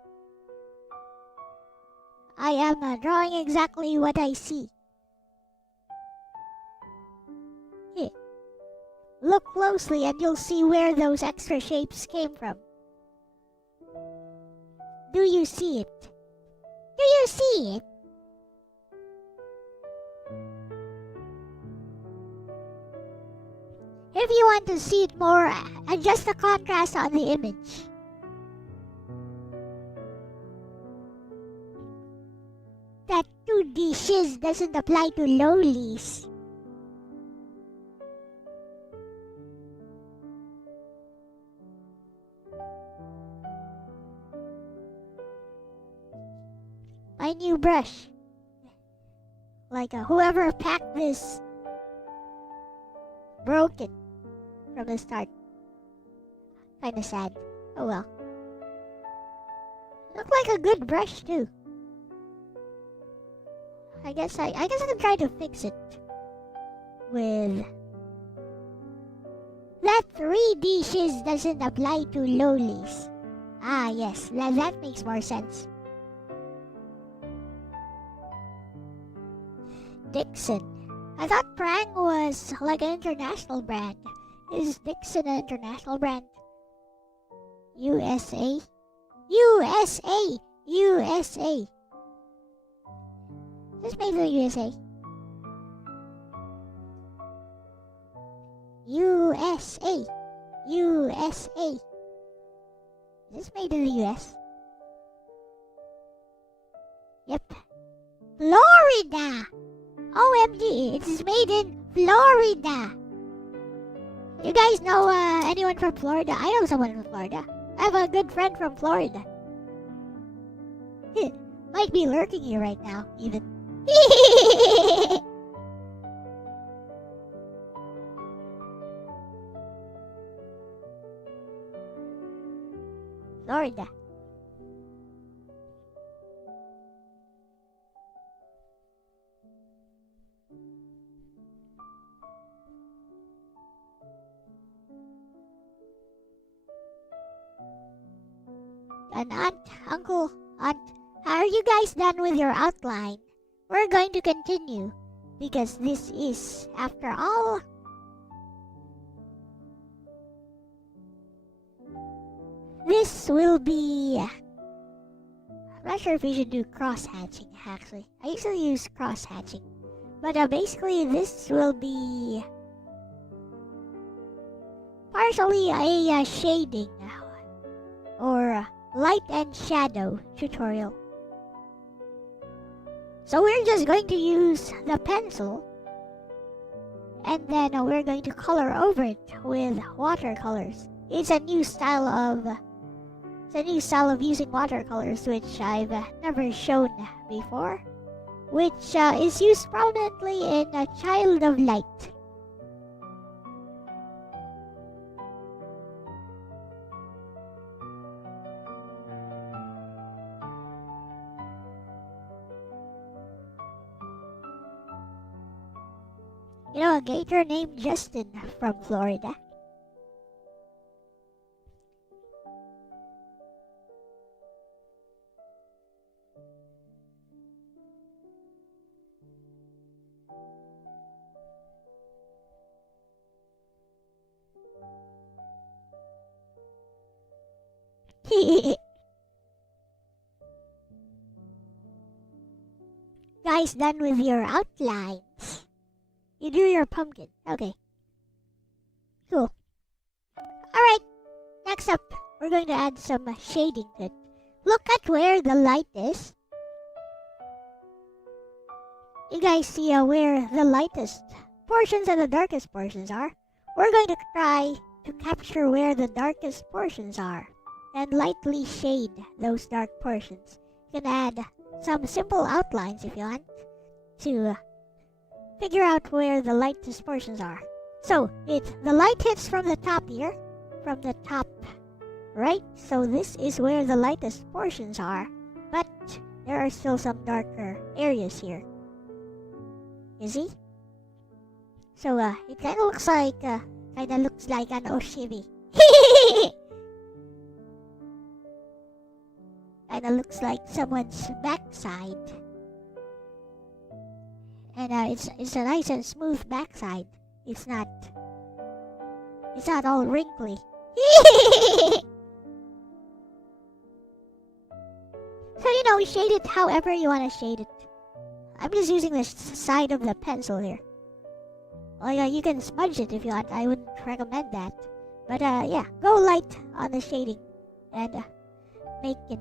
I am drawing exactly what I see. Here. Look closely and you'll see where those extra shapes came from. Do you see it? Do you see it? If you want to see it more, adjust the contrast on the image. That 2D shiz doesn't apply to lowlies. My new brush. Like whoever packed this broke it from the start. Kinda sad. Oh well. Looked like a good brush too. I guess I can try to fix it with that 3D shiz doesn't apply to lowlies. Ah yes, that makes more sense. Dixon. I thought Prang was like an international brand. Is Dixon an international brand? USA? USA! USA! This made in the USA. USA! USA! Is this made in the US? Yep. Florida! OMG, it's made in Florida! You guys know anyone from Florida? I know someone from Florida. I have a good friend from Florida. Might be lurking here right now, even. Florida. And Uncle, are you guys done with your outline? We're going to continue because this is, after all, this will be, I'm not sure if we should do cross-hatching actually. I usually use cross-hatching, but basically this will be partially a shading or light and shadow tutorial. So we're just going to use the pencil and then we're going to color over it with watercolors. It's a new style of using watercolors which I've never shown before, which is used prominently in Child of Light. You know, a gator named Justin from Florida. Guys, done with your outlines. You drew your pumpkin. Okay. Cool. Alright. Next up, we're going to add some shading to it. Look at where the light is. You guys see where the lightest portions and the darkest portions are, we're going to try to capture where the darkest portions are and lightly shade those dark portions. You can add some simple outlines if you want to figure out where the lightest portions are. So the light hits from the top here, from the top right, so this is where the lightest portions are, but there are still some darker areas here. You see? So it kind of looks like an Oshibi. Kind of looks like someone's backside. And it's a nice and smooth backside. It's not all wrinkly. So shade it however you want to shade it. I'm just using the side of the pencil here. Well, yeah, you can smudge it if you want. I wouldn't recommend that. But yeah, go light on the shading and make it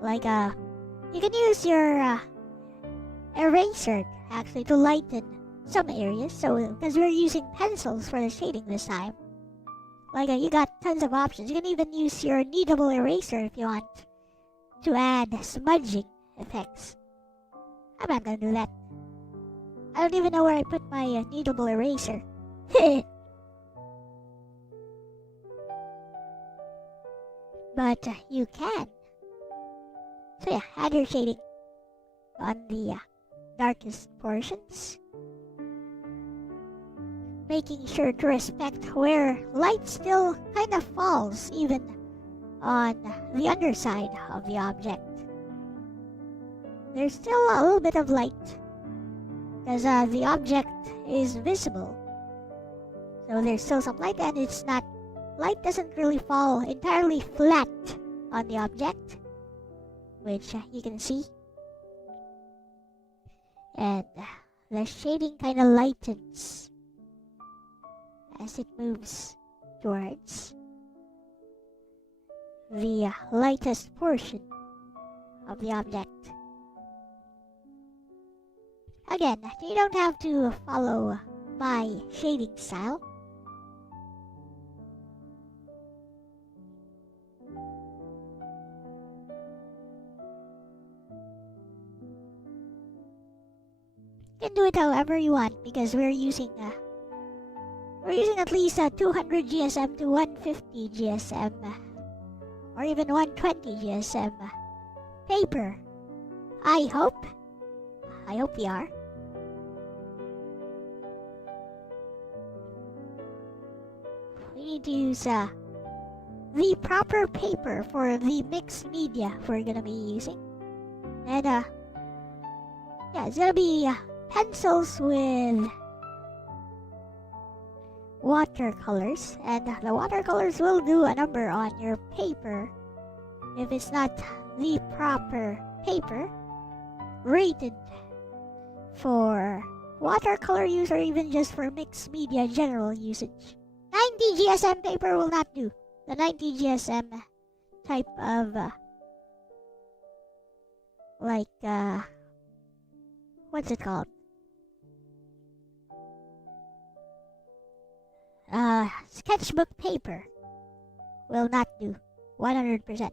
like you can use your eraser actually to lighten some areas. So because we're using pencils for the shading this time, like you got tons of options. You can even use your kneadable eraser if you want to add smudging effects. I'm not gonna do that. I don't even know where I put my kneadable eraser. But you can. So yeah, add your shading on the darkest portions. Making sure to respect where light still kind of falls even on the underside of the object. There's still a little bit of light because the object is visible. So there's still some light, and light doesn't really fall entirely flat on the object, which you can see. And the shading kind of lightens as it moves towards the lightest portion of the object. Again, you don't have to follow my shading style. You can do it however you want because we're using at least 200 GSM to 150 GSM or even 120 GSM paper. I hope we are. We need to use the proper paper for the mixed media we're gonna be using. And yeah, it's gonna be pencils with watercolors, and the watercolors will do a number on your paper if it's not the proper paper rated for watercolor use or even just for mixed media general usage. 90 GSM paper will not do. The 90 GSM type of what's it called? Sketchbook paper will not do 100%.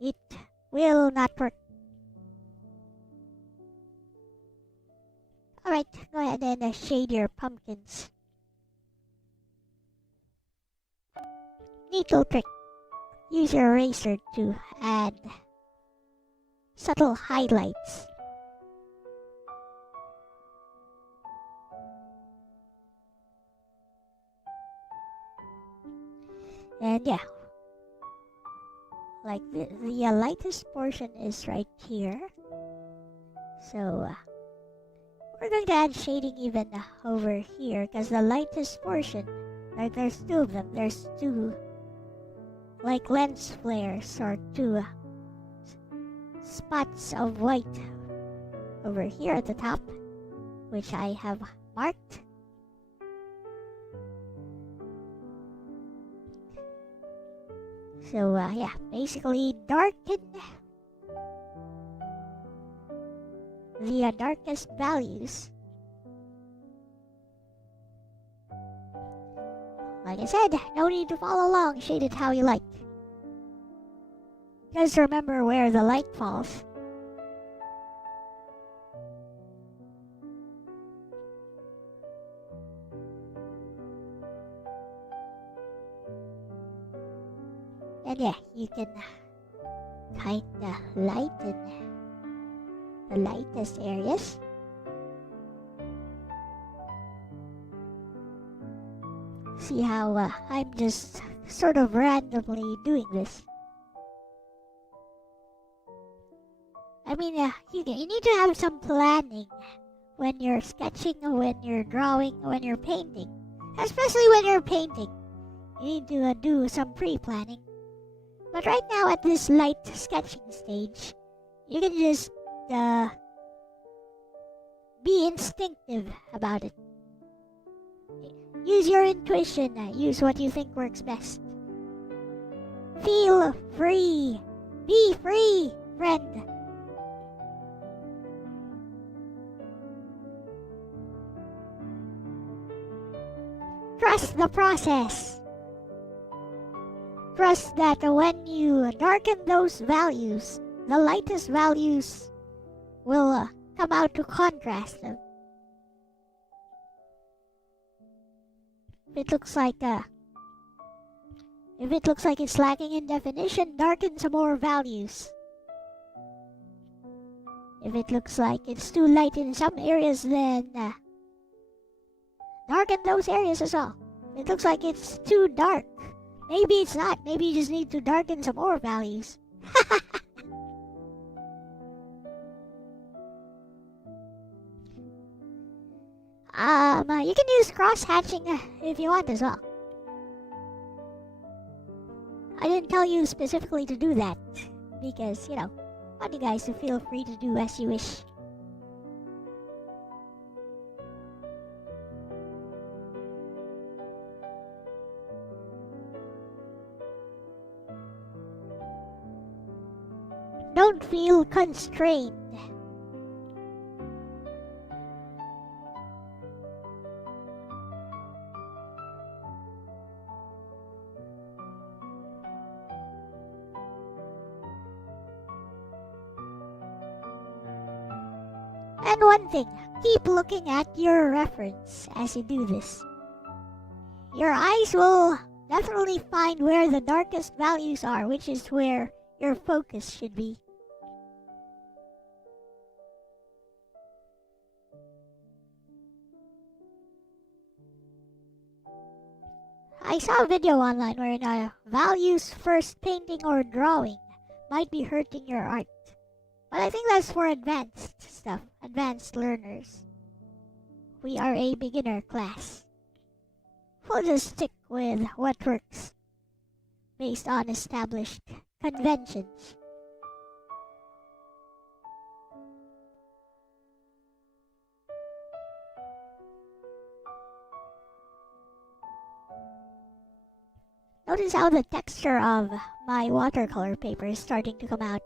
It will not work. Alright, go ahead and shade your pumpkins. Neat little trick. Use your eraser to add subtle highlights. And yeah, like the lightest portion is right here. So we're going to add shading even over here because the lightest portion, like there's two of them. There's two like lens flares or two spots of white over here at the top, which I have marked. So yeah, basically darken the darkest values. Like I said, no need to follow along, shade it how you like. Just remember where the light falls. And yeah, you can kinda lighten the lightest areas. See how I'm just sort of randomly doing this. I mean, you need to have some planning when you're sketching, when you're drawing, when you're painting. Especially when you're painting. You need to do some pre-planning. But right now at this light sketching stage, you can just be instinctive about it. Use your intuition, use what you think works best. Feel free. Be free, friend. Trust the process. Trust that when you darken those values, the lightest values will come out to contrast them. If it looks like it's lacking in definition, darken some more values. If it looks like it's too light in some areas, then darken those areas as well. If it looks like it's too dark, maybe it's not. Maybe you just need to darken some more values. You can use cross-hatching if you want as well. I didn't tell you specifically to do that because, I want you guys to feel free to do as you wish. Don't feel constrained. And one thing, keep looking at your reference as you do this. Your eyes will definitely find where the darkest values are, which is where your focus should be. I saw a video online where values first painting or drawing might be hurting your art. But I think that's for advanced stuff, advanced learners. We are a beginner class. We'll just stick with what works, based on established conventions. Notice how the texture of my watercolor paper is starting to come out.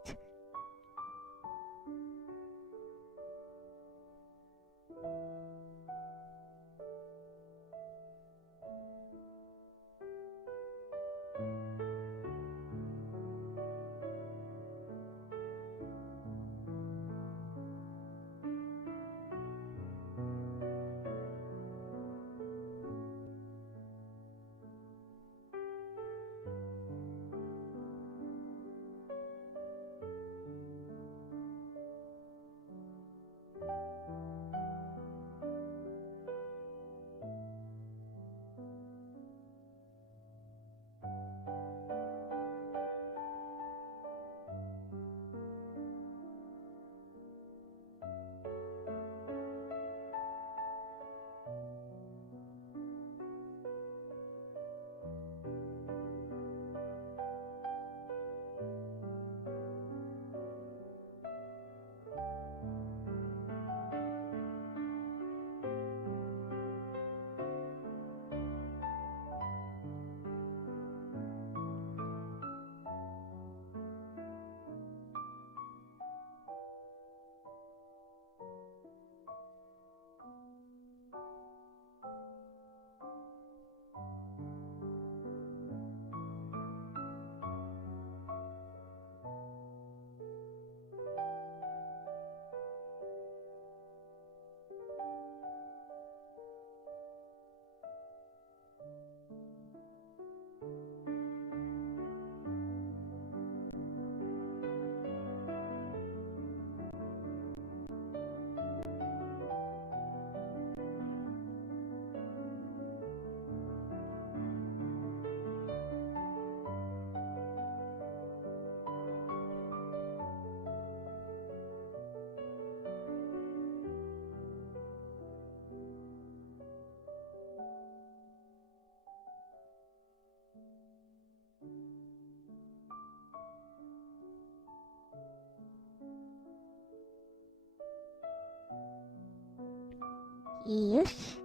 Yes.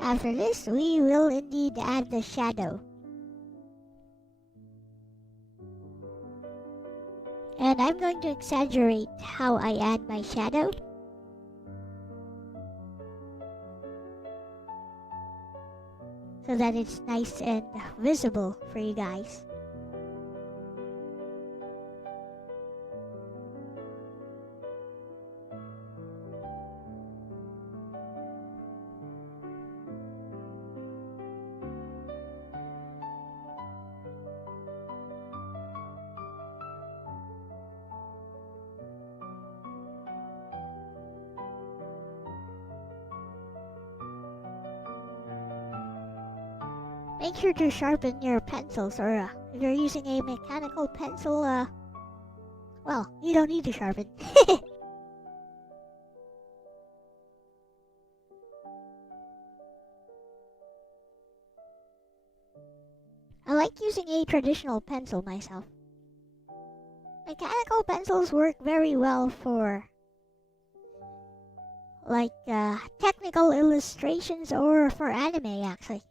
After this, we will indeed add the shadow. And I'm going to exaggerate how I add my shadow. So that it's nice and visible for you guys. Make sure to sharpen your pencils, or if you're using a mechanical pencil, well, you don't need to sharpen. I like using a traditional pencil myself. Mechanical pencils work very well for like technical illustrations or for anime actually.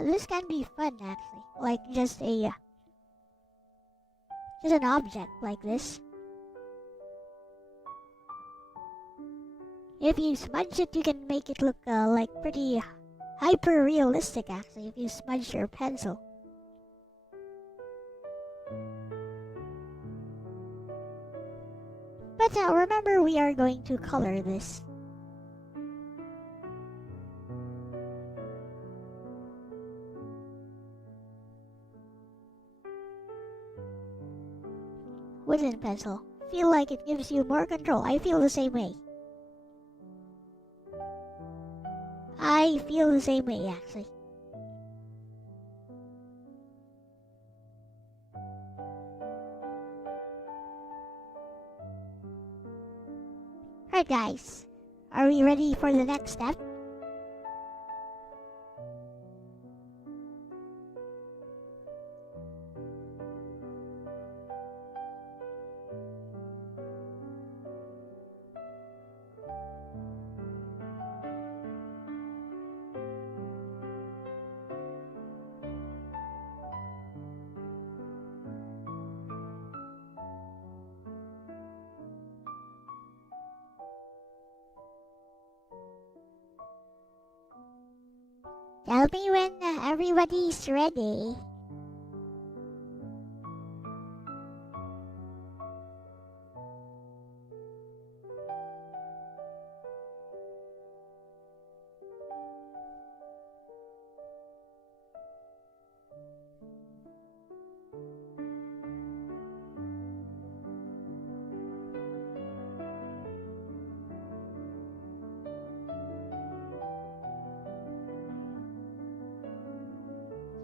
This can be fun actually, like just an object like this. If you smudge it, you can make it look like pretty hyper realistic actually if you smudge your pencil. But remember, we are going to color this. Wooden pencil. Feel like it gives you more control. I feel the same way. I feel the same way actually. Alright guys, are we ready for the next step? Tell me when everybody's ready.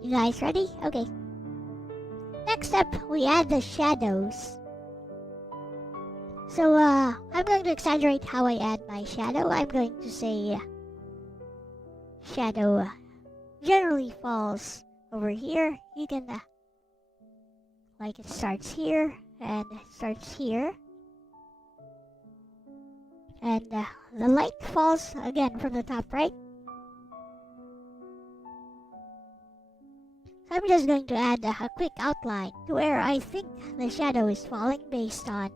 You guys ready? Okay. Next up, we add the shadows. So, I'm going to exaggerate how I add my shadow. I'm going to say shadow generally falls over here. You can, like it starts here and it starts here. And the light falls again from the top right. I'm just going to add a quick outline to where I think the shadow is falling based on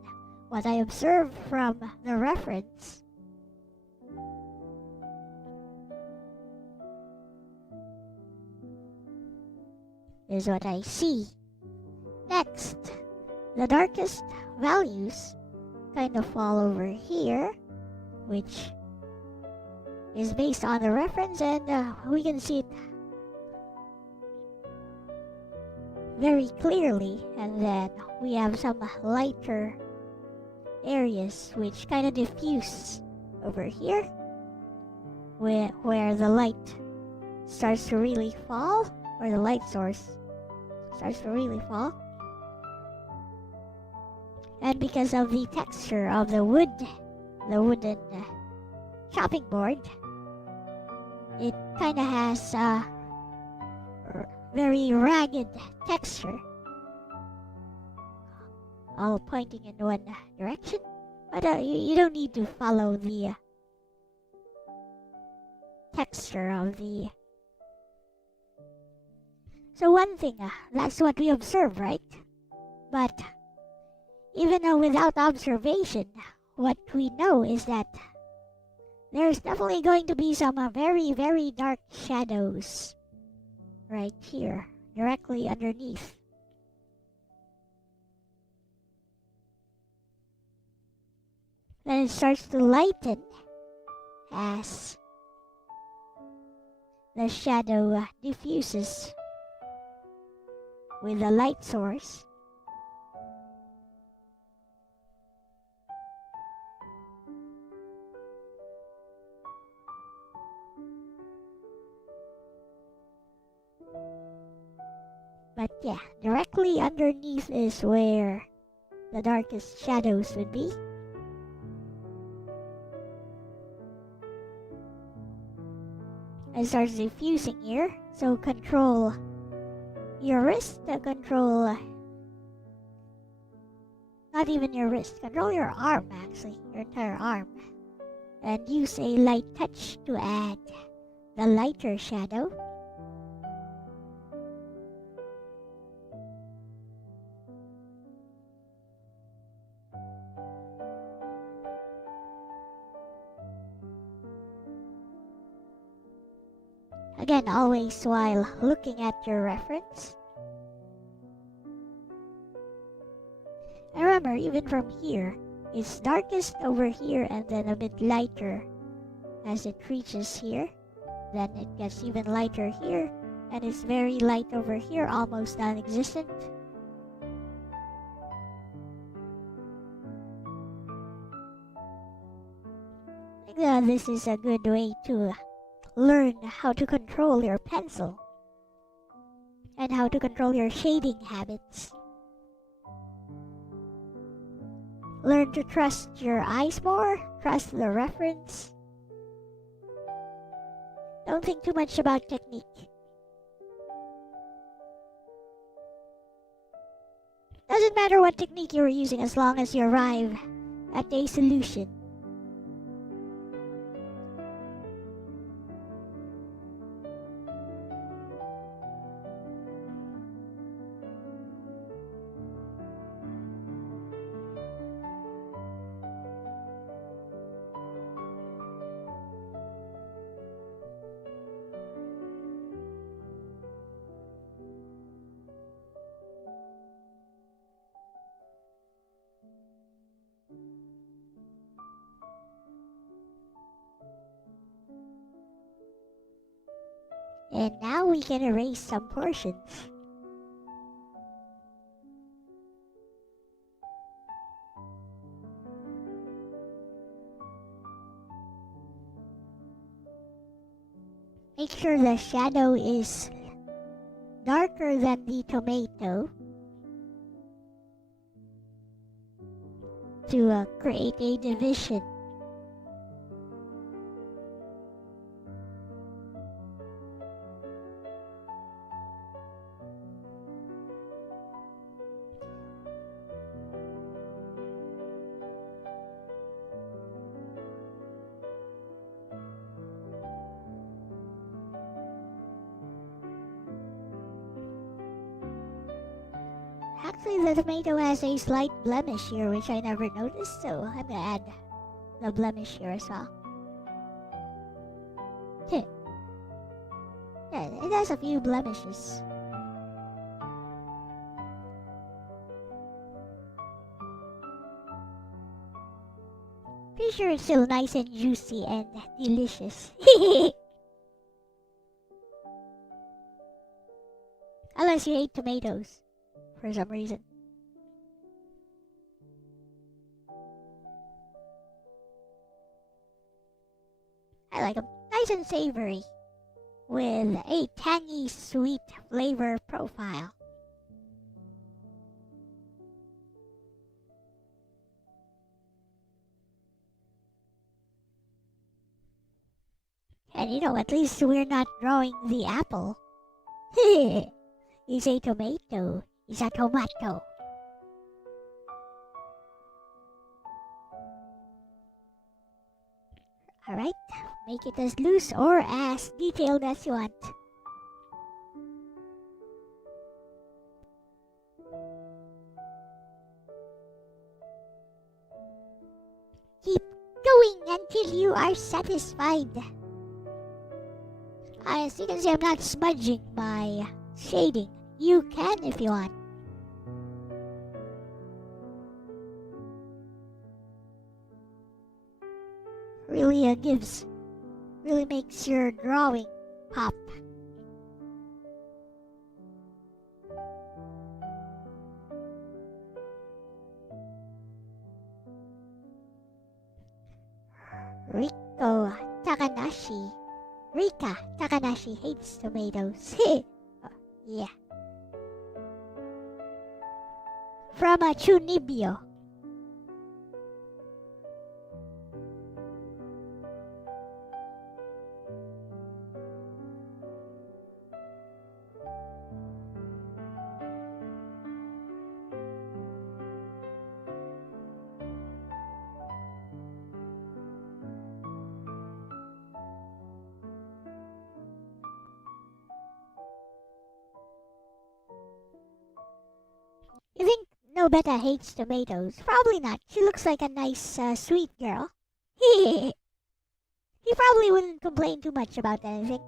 what I observe from the reference. Is what I see. Next, the darkest values kind of fall over here, which is based on the reference, and we can see it very clearly. And then we have some lighter areas which kind of diffuse over here, where the light starts to really fall, where the light source starts to really fall. And because of the texture of the wooden chopping board, it kind of has a very ragged texture, all pointing in one direction. But you don't need to follow the texture of the... So one thing, that's what we observe, right? But even without observation, what we know is that there's definitely going to be some very, very dark shadows right here, directly underneath. Then it starts to lighten as the shadow diffuses with the light source. But yeah, directly underneath is where the darkest shadows would be. It starts diffusing here, so control your wrist, control, not even your wrist, control your arm actually, your entire arm. And use a light touch to add the lighter shadow. Again, always while looking at your reference. And remember, even from here, it's darkest over here and then a bit lighter as it reaches here. Then it gets even lighter here, and it's very light over here, almost non-existent. I think that this is a good way to learn how to control your pencil and how to control your shading habits. Learn to trust your eyes more, trust the reference. Don't think too much about technique. Doesn't matter what technique you're using as long as you arrive at a solution. And now we can erase some portions. Make sure the shadow is darker than the tomato to create a division. Actually, the tomato has a slight blemish here, which I never noticed, so I'm gonna add the blemish here as well. Yeah, it has a few blemishes. Pretty sure it's still nice and juicy and delicious. Unless you hate tomatoes for some reason. I like them. Nice and savory, with a tangy sweet flavor profile. And at least we're not drawing the apple. It's a tomato. It's a tomato. Alright, make it as loose or as detailed as you want. Keep going until you are satisfied. As you can see, I'm not smudging my shading. You can if you want. Really makes your drawing pop. Rika Takanashi hates tomatoes. Yeah. From a Chunibyo. You think Nobeta hates tomatoes? Probably not. She looks like a nice, sweet girl. He probably wouldn't complain too much about anything.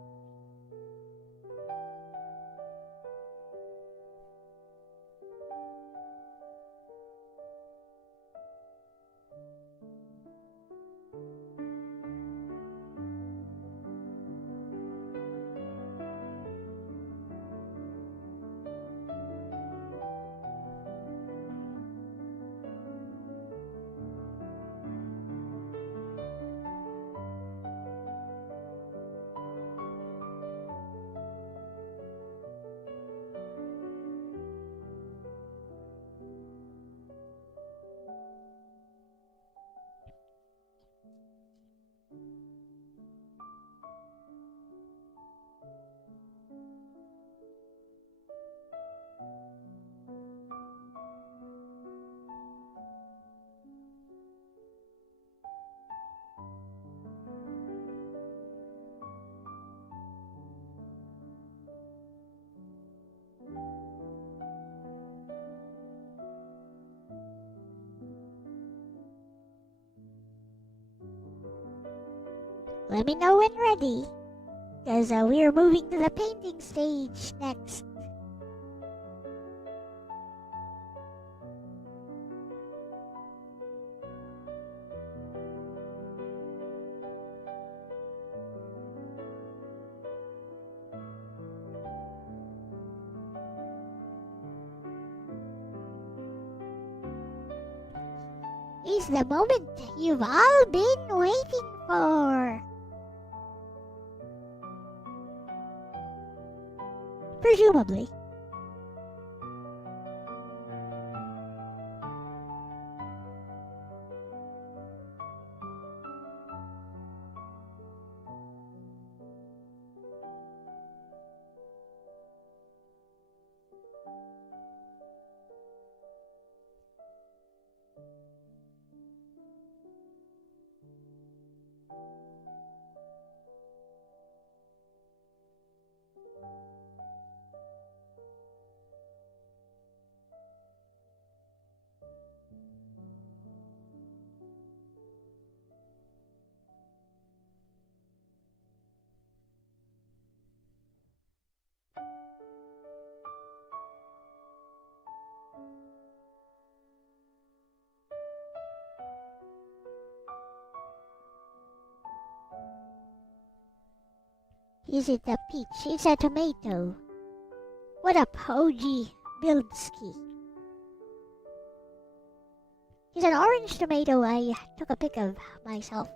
Let me know when ready, because we're moving to the painting stage next. Is the moment you've all been waiting for. Presumably. Is it a peach? It's a tomato. What up, OG Buildski? It's an orange tomato I took a pic of myself.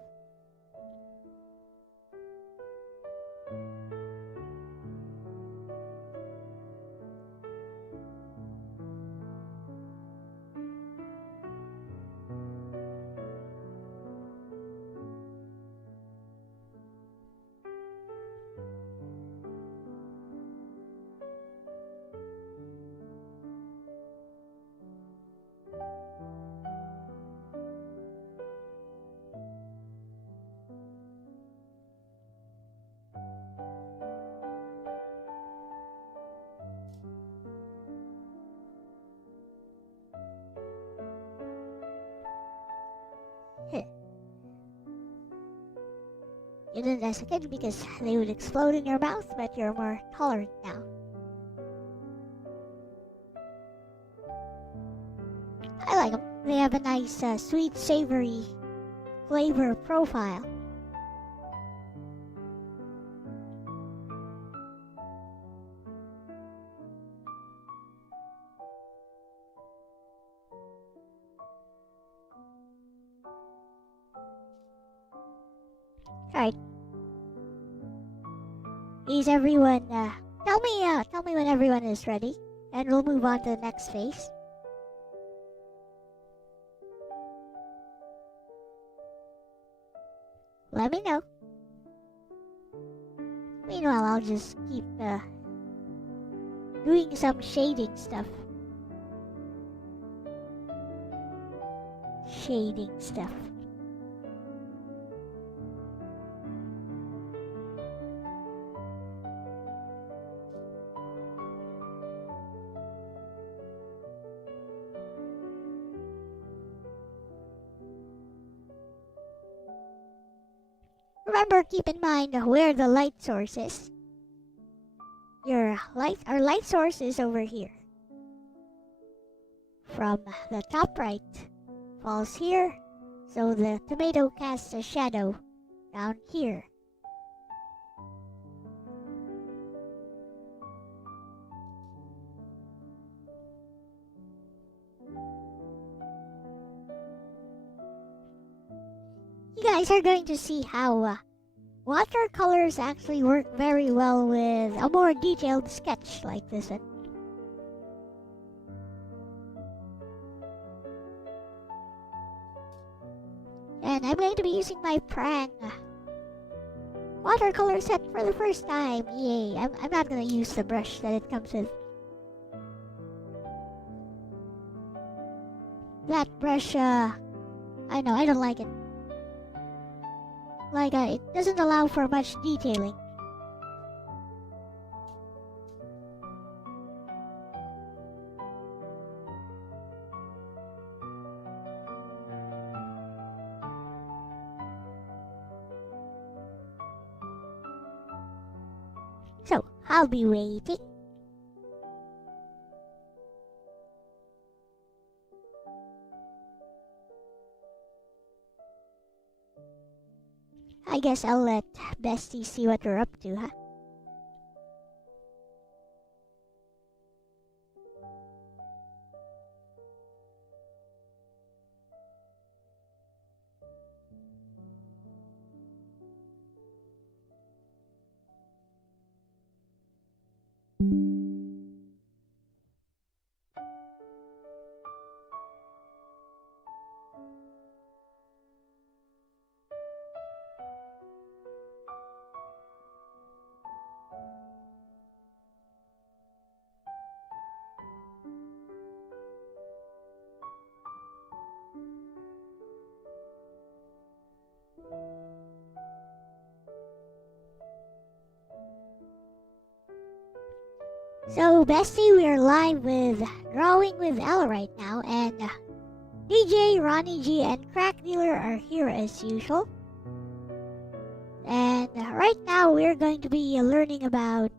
You didn't as a kid because they would explode in your mouth, but you're more tolerant now. I like them. They have a nice sweet, savory flavor profile. Alright. Is everyone, tell me when everyone is ready, and we'll move on to the next phase. Let me know. Meanwhile, I'll just keep doing some shading stuff. Shading stuff. Remember, keep in mind where the light source is. Our light source is over here. From the top right, falls here, so the tomato casts a shadow down here. You guys are going to see how watercolors actually work very well with a more detailed sketch like this one. And I'm going to be using my Prang watercolor set for the first time. Yay, I'm not going to use the brush that it comes with. That brush, I know, I don't like it. It doesn't allow for much detailing. So, I'll be waiting. I guess I'll let Bestie see what we're up to, huh? So, Bestie, we're live with Drawing with Elle right now, and DJ, Ronnie G, and Crack Dealer are here as usual. And right now, we're going to be learning about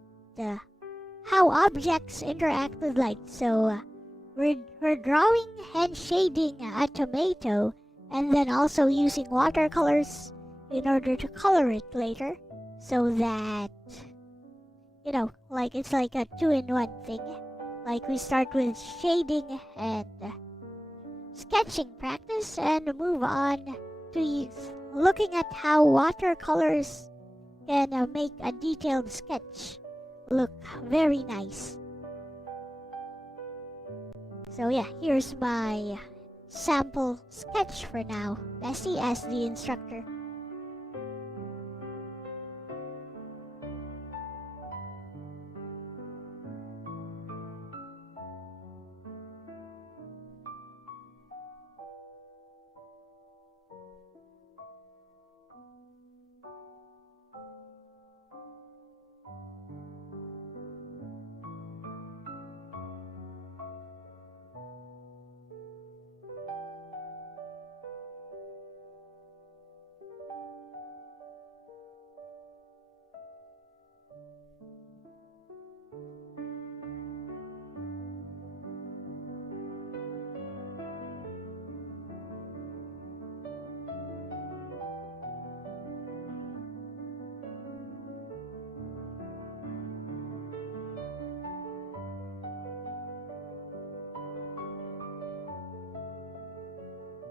how objects interact with light. So, we're drawing and shading a tomato, and then also using watercolors in order to color it later, so that, you know, it's like a 2-in-1 thing. Like, we start with shading and sketching practice and move on to looking at how watercolors can make a detailed sketch look very nice. So yeah, here's my sample sketch for now. Bessie as the instructor.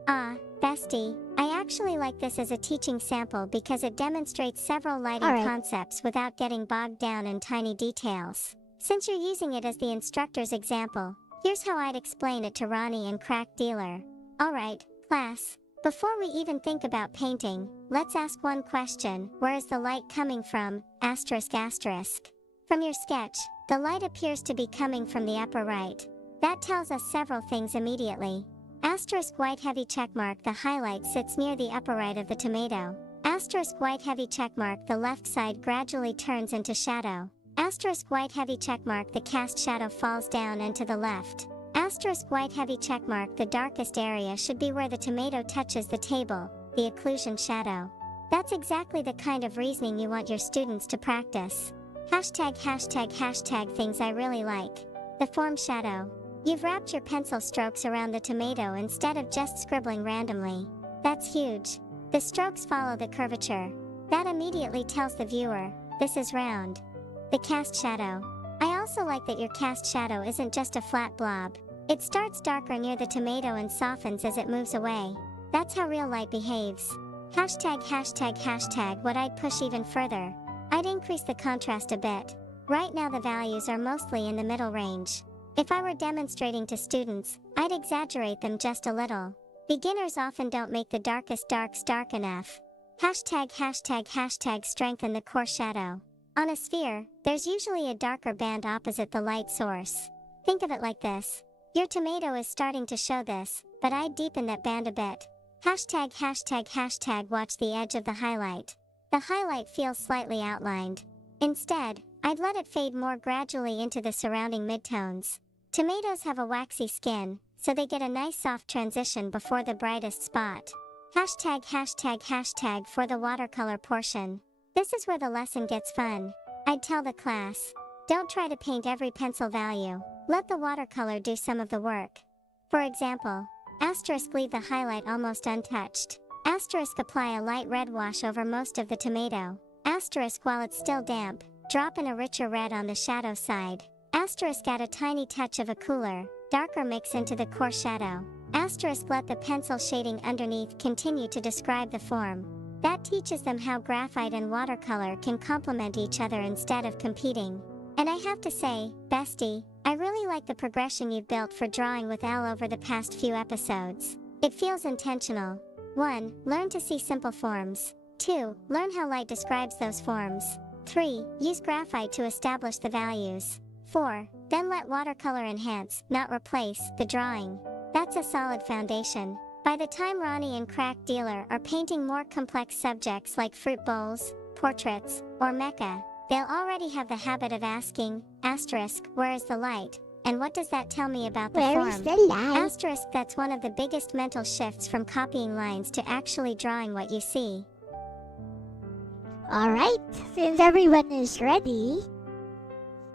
Bestie, I actually like this as a teaching sample because it demonstrates several lighting Alright. concepts without getting bogged down in tiny details. Since you're using it as the instructor's example, here's how I'd explain it to Ronnie and Crack Dealer. Alright, class. Before we even think about painting, let's ask one question. Where is the light coming from? Asterisk asterisk. From your sketch, the light appears to be coming from the upper right. That tells us several things immediately. Asterisk white heavy checkmark, the highlight sits near the upper right of the tomato. Asterisk white heavy checkmark, the left side gradually turns into shadow. Asterisk white heavy checkmark, the cast shadow falls down and to the left. Asterisk white heavy checkmark, the darkest area should be where the tomato touches the table, the occlusion shadow. That's exactly the kind of reasoning you want your students to practice. Hashtag hashtag hashtag things I really like. The form shadow. You've wrapped your pencil strokes around the tomato instead of just scribbling randomly. That's huge. The strokes follow the curvature. That immediately tells the viewer, this is round. The cast shadow. I also like that your cast shadow isn't just a flat blob. It starts darker near the tomato and softens as it moves away. That's how real light behaves. Hashtag hashtag hashtag what I'd push even further. I'd increase the contrast a bit. Right now the values are mostly in the middle range. If I were demonstrating to students, I'd exaggerate them just a little. Beginners often don't make the darkest darks dark enough. Hashtag hashtag hashtag strengthen the core shadow. On a sphere, there's usually a darker band opposite the light source. Think of it like this. Your tomato is starting to show this, but I'd deepen that band a bit. Hashtag hashtag hashtag watch the edge of the highlight. The highlight feels slightly outlined. Instead, I'd let it fade more gradually into the surrounding midtones. Tomatoes have a waxy skin, so they get a nice soft transition before the brightest spot. Hashtag hashtag hashtag for the watercolor portion. This is where the lesson gets fun. I'd tell the class, don't try to paint every pencil value. Let the watercolor do some of the work. For example, asterisk leave the highlight almost untouched. Asterisk apply a light red wash over most of the tomato. Asterisk while it's still damp, drop in a richer red on the shadow side. Asterisk add a tiny touch of a cooler, darker mix into the core shadow. Asterisk let the pencil shading underneath continue to describe the form. That teaches them how graphite and watercolor can complement each other instead of competing. And I have to say, bestie, I really like the progression you've built for drawing with Elle over the past few episodes. It feels intentional. 1. Learn to see simple forms. 2. Learn how light describes those forms. 3. Use graphite to establish the values. 4. Then let watercolor enhance, not replace, the drawing. That's a solid foundation. By the time Ronnie and Crack Dealer are painting more complex subjects like fruit bowls, portraits, or mecha, they'll already have the habit of asking, asterisk, where is the light? And what does that tell me about the Where form? is the light? Asterisk, that's one of the biggest mental shifts from copying lines to actually drawing what you see. Alright, since everyone is ready,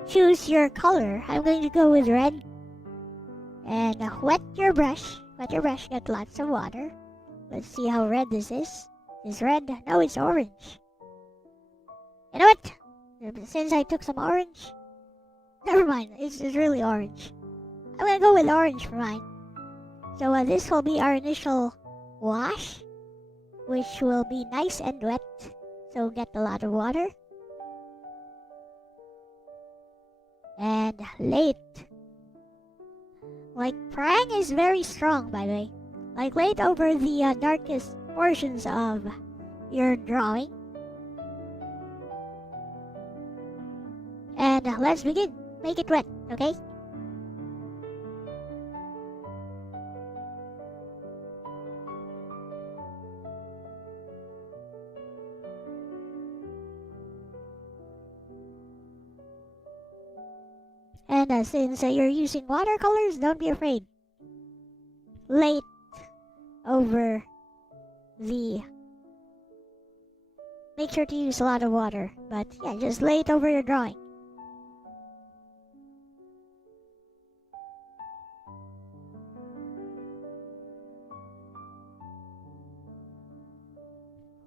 choose your color. I'm going to go with red. And wet your brush. Wet your brush, get lots of water. Let's see how red this is. Is red? No, it's orange. You know what? Since I took some orange, never mind, it's really orange. I'm gonna go with orange for mine. So this will be our initial wash, which will be nice and wet. So get a lot of water. And late. Like, prang is very strong, by the way. Like, lay it over the darkest portions of your drawing. And let's begin. Make it wet, okay? And since you're using watercolors, don't be afraid. Lay it over the... Make sure to use a lot of water. But yeah, just lay it over your drawing.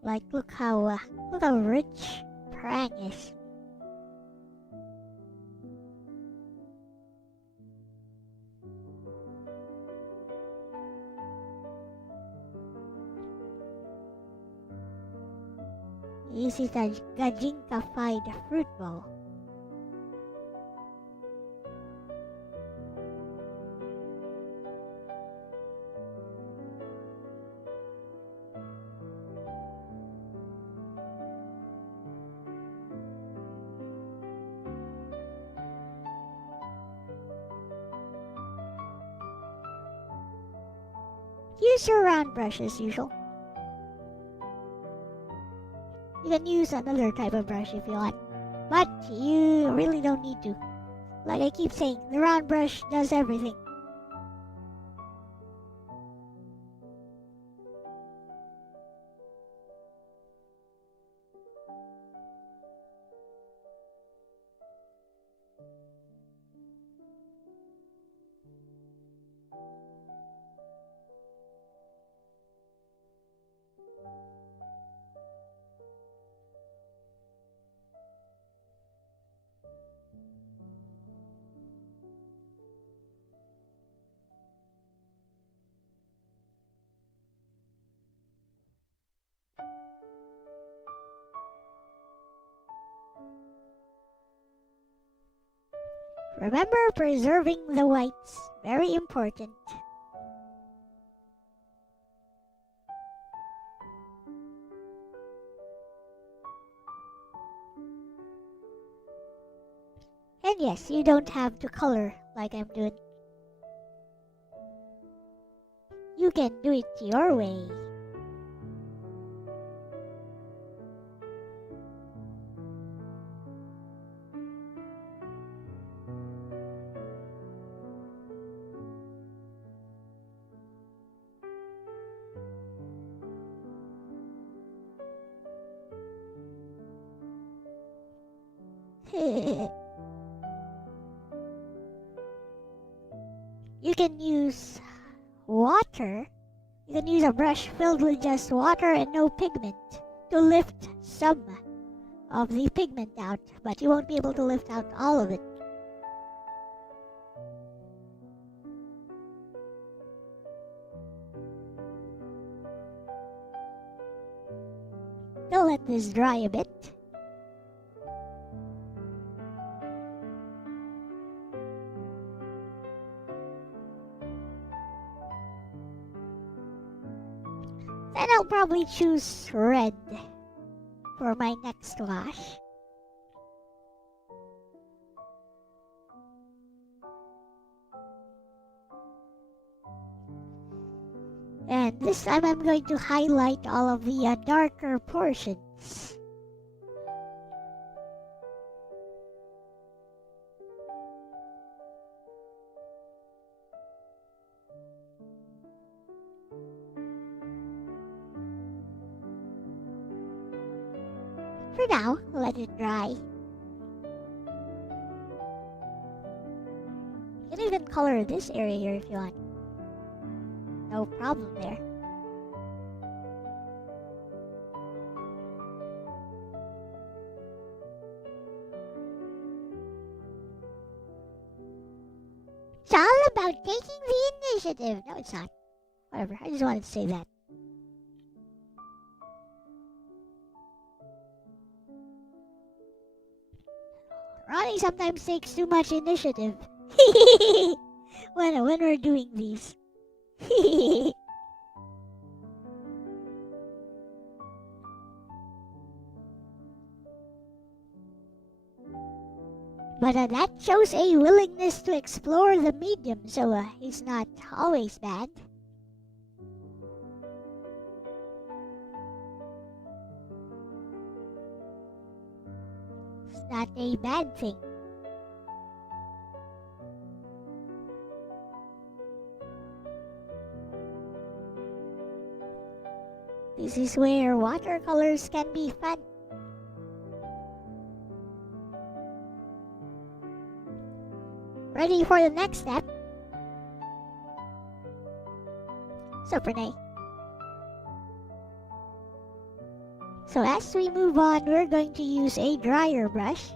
Like, look how rich prang is. This is a gajinka-fied fruit bowl. Use your round brush as usual. You can use another type of brush if you want, but you really don't need to. Like I keep saying, the round brush does everything. Remember, preserving the whites, very important. And yes, you don't have to color like I'm doing. You can do it your way. You can use water. You can use a brush filled with just water and no pigment to lift some of the pigment out, but you won't be able to lift out all of it. Now let this dry a bit. Then I'll probably choose red for my next wash. And this time I'm going to highlight all of the darker portions. For now, let it dry. You can even color this area here if you want. No problem there. It's all about taking the initiative. No, it's not. Whatever, I just wanted to say that. Ronnie sometimes takes too much initiative when we're doing these. But that shows a willingness to explore the medium, so he's not always bad. It's not a bad thing. This is where watercolors can be fun. Ready for the next step? Super nice. So as we move on, we're going to use a drier brush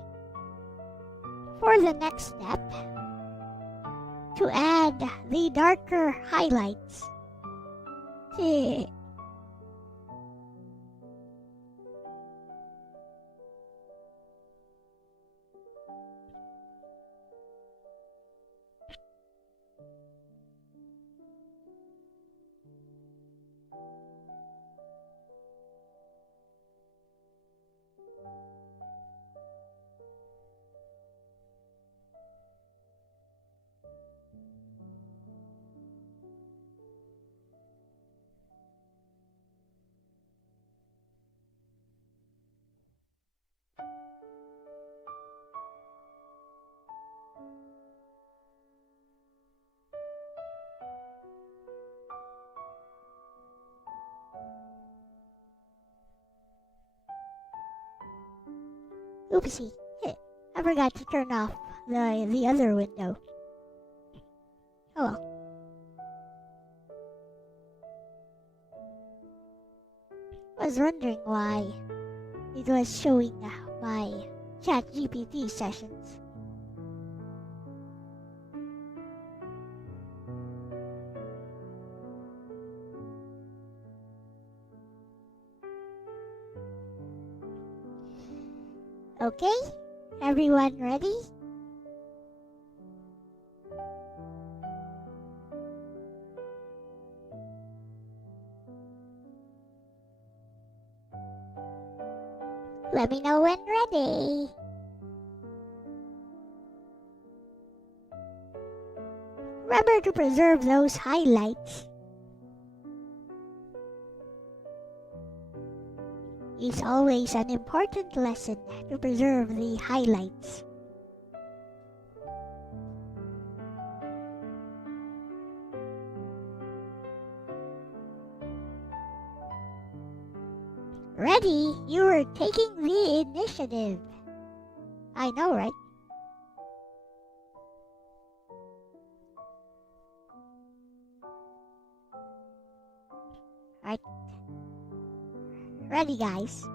for the next step to add the darker highlights. Oopsie. I forgot to turn off the other window. Oh well. I was wondering why it was showing my ChatGPT sessions. Okay, everyone ready? Let me know when ready. Remember to preserve those highlights. It's always an important lesson to preserve the highlights. Ready? You were taking the initiative. I know, right? Right. Ready, guys?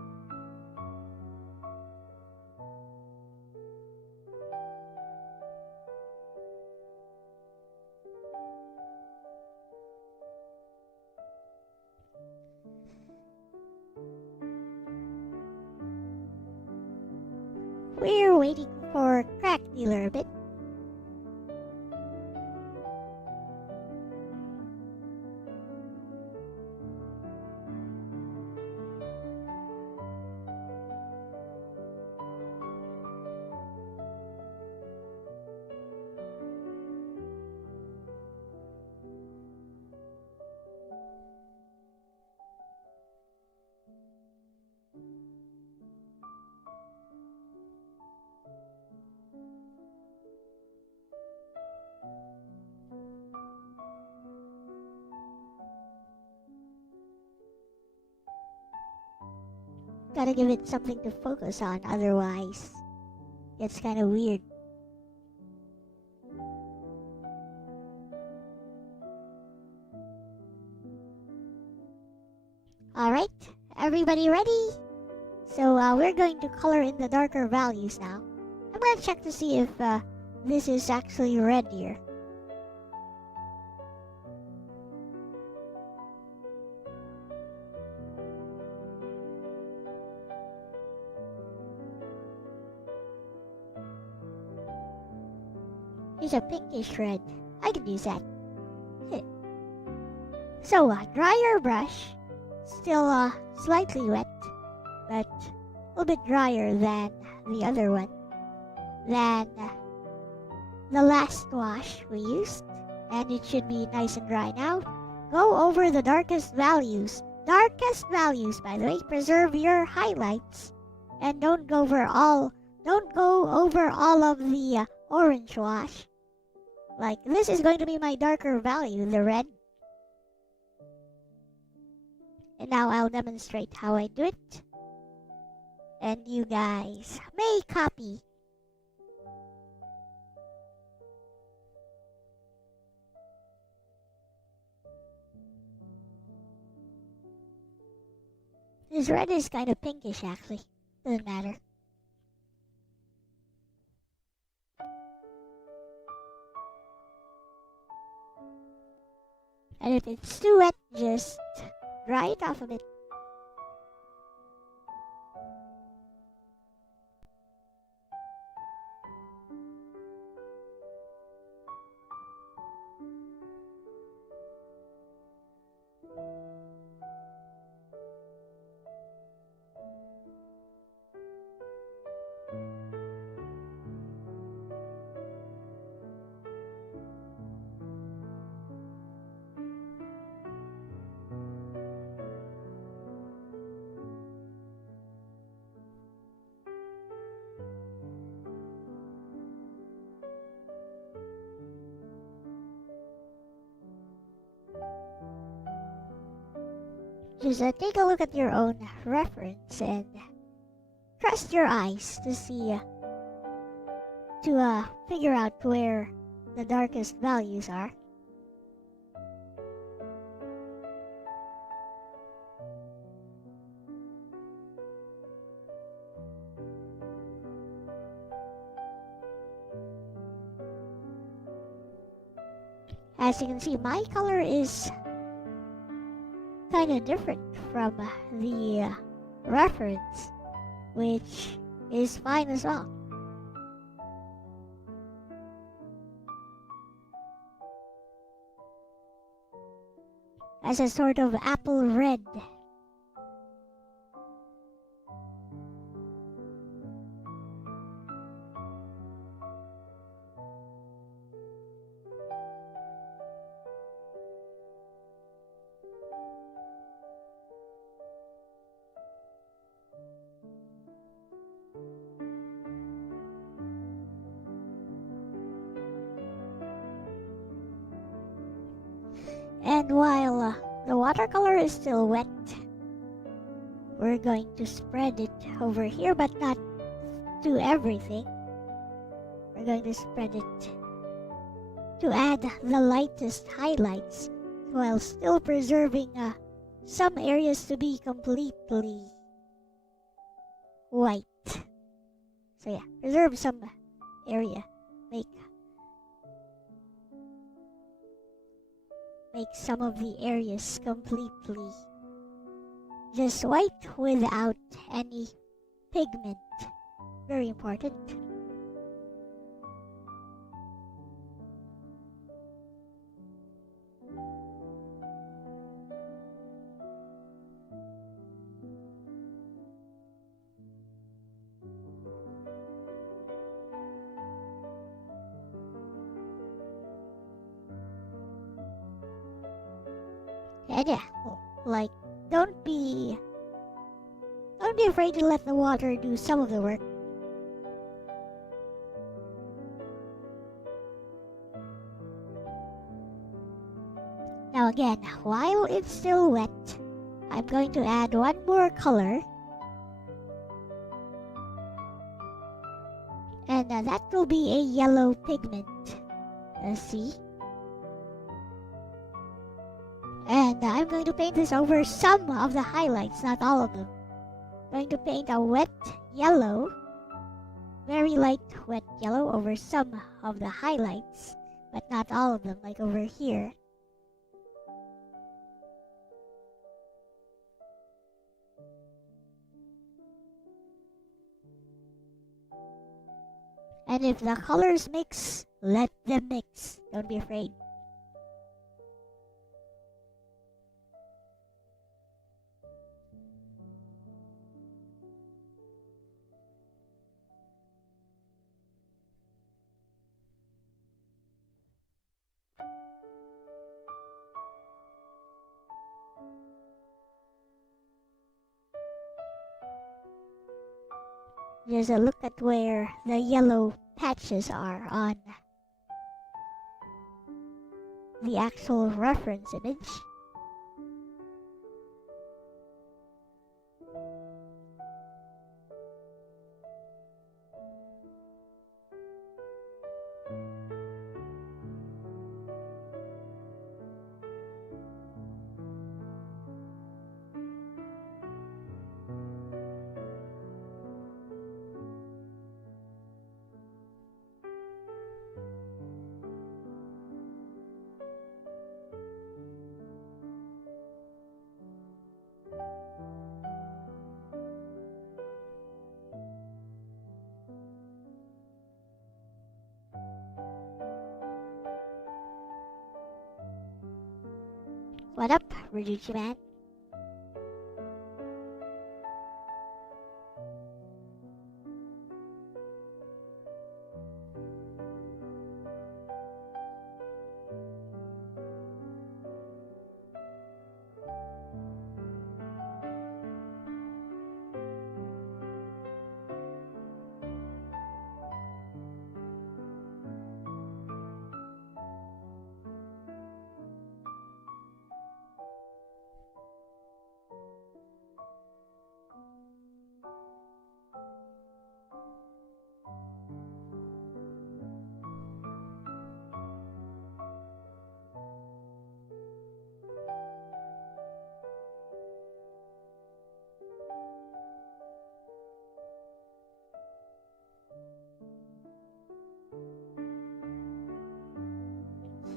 We're waiting for Crack Dealer a bit. Gotta give it something to focus on, otherwise it's kind of weird. Alright, everybody ready? So we're going to color in the darker values now. I'm gonna check to see if this is actually red here. It's a pinkish red. I can use that. So, dry your brush. Still slightly wet, but a little bit drier than the other one. Than the last wash we used. And it should be nice and dry now. Go over the darkest values. Darkest values, by the way. Preserve your highlights. And don't go over all of the orange wash. Like, this is going to be my darker value, the red. And now I'll demonstrate how I do it. And you guys may copy. This red is kind of pinkish, actually. Doesn't matter. And if it's too wet, just dry it off a bit. Just take a look at your own reference and trust your eyes to see, to figure out where the darkest values are. As you can see, my color is kind of different from the reference, which is fine as well. As a sort of apple red. And while the watercolor is still wet, we're going to spread it over here, but not to everything. We're going to spread it to add the lightest highlights while still preserving some areas to be completely white. So yeah, preserve some area. Make some of the areas completely just white without any pigment. Very important. And yeah, like don't be afraid to let the water do some of the work. Now again, while it's still wet, I'm going to add one more color. And that will be a yellow pigment. See? And I'm going to paint this over some of the highlights, not all of them. I'm going to paint a wet yellow, very light wet yellow over some of the highlights, but not all of them, like over here. And if the colors mix, let them mix. Don't be afraid. Just a look at where the yellow patches are on the actual reference image. What up, Ryuji man?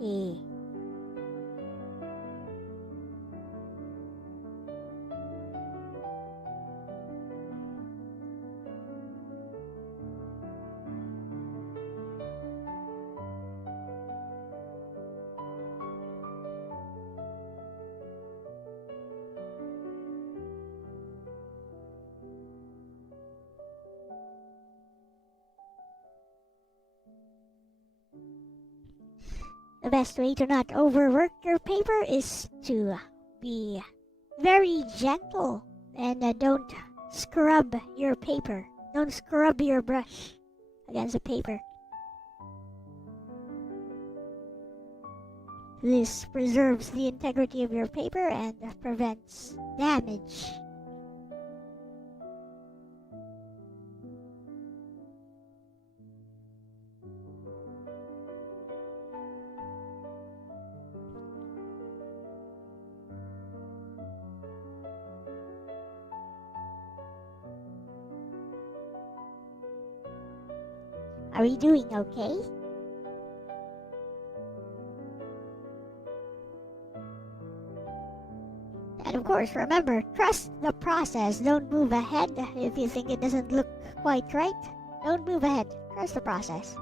Okay. The best way to not overwork your paper is to be very gentle and don't scrub your paper. Don't scrub your brush against the paper. This preserves the integrity of your paper and prevents damage. Are we doing okay? And of course, remember, trust the process. Don't move ahead if you think it doesn't look quite right. Don't move ahead. Trust the process.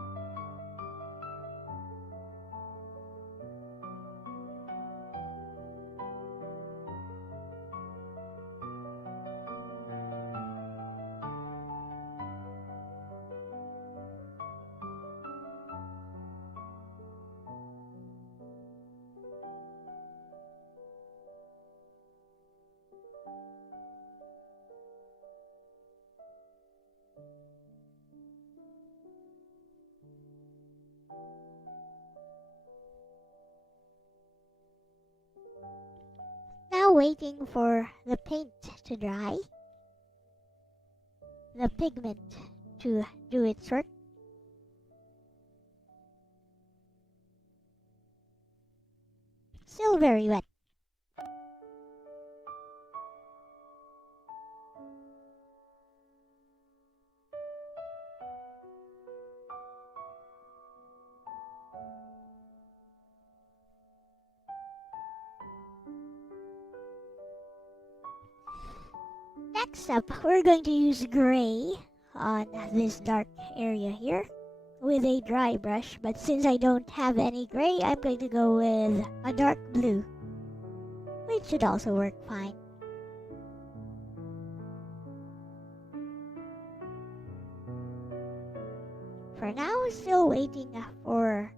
Now waiting for the paint to dry, the pigment to do its work. Still very wet. Next up, we're going to use gray on this dark area here with a dry brush, but since I don't have any gray, I'm going to go with a dark blue, which should also work fine. For now, still waiting for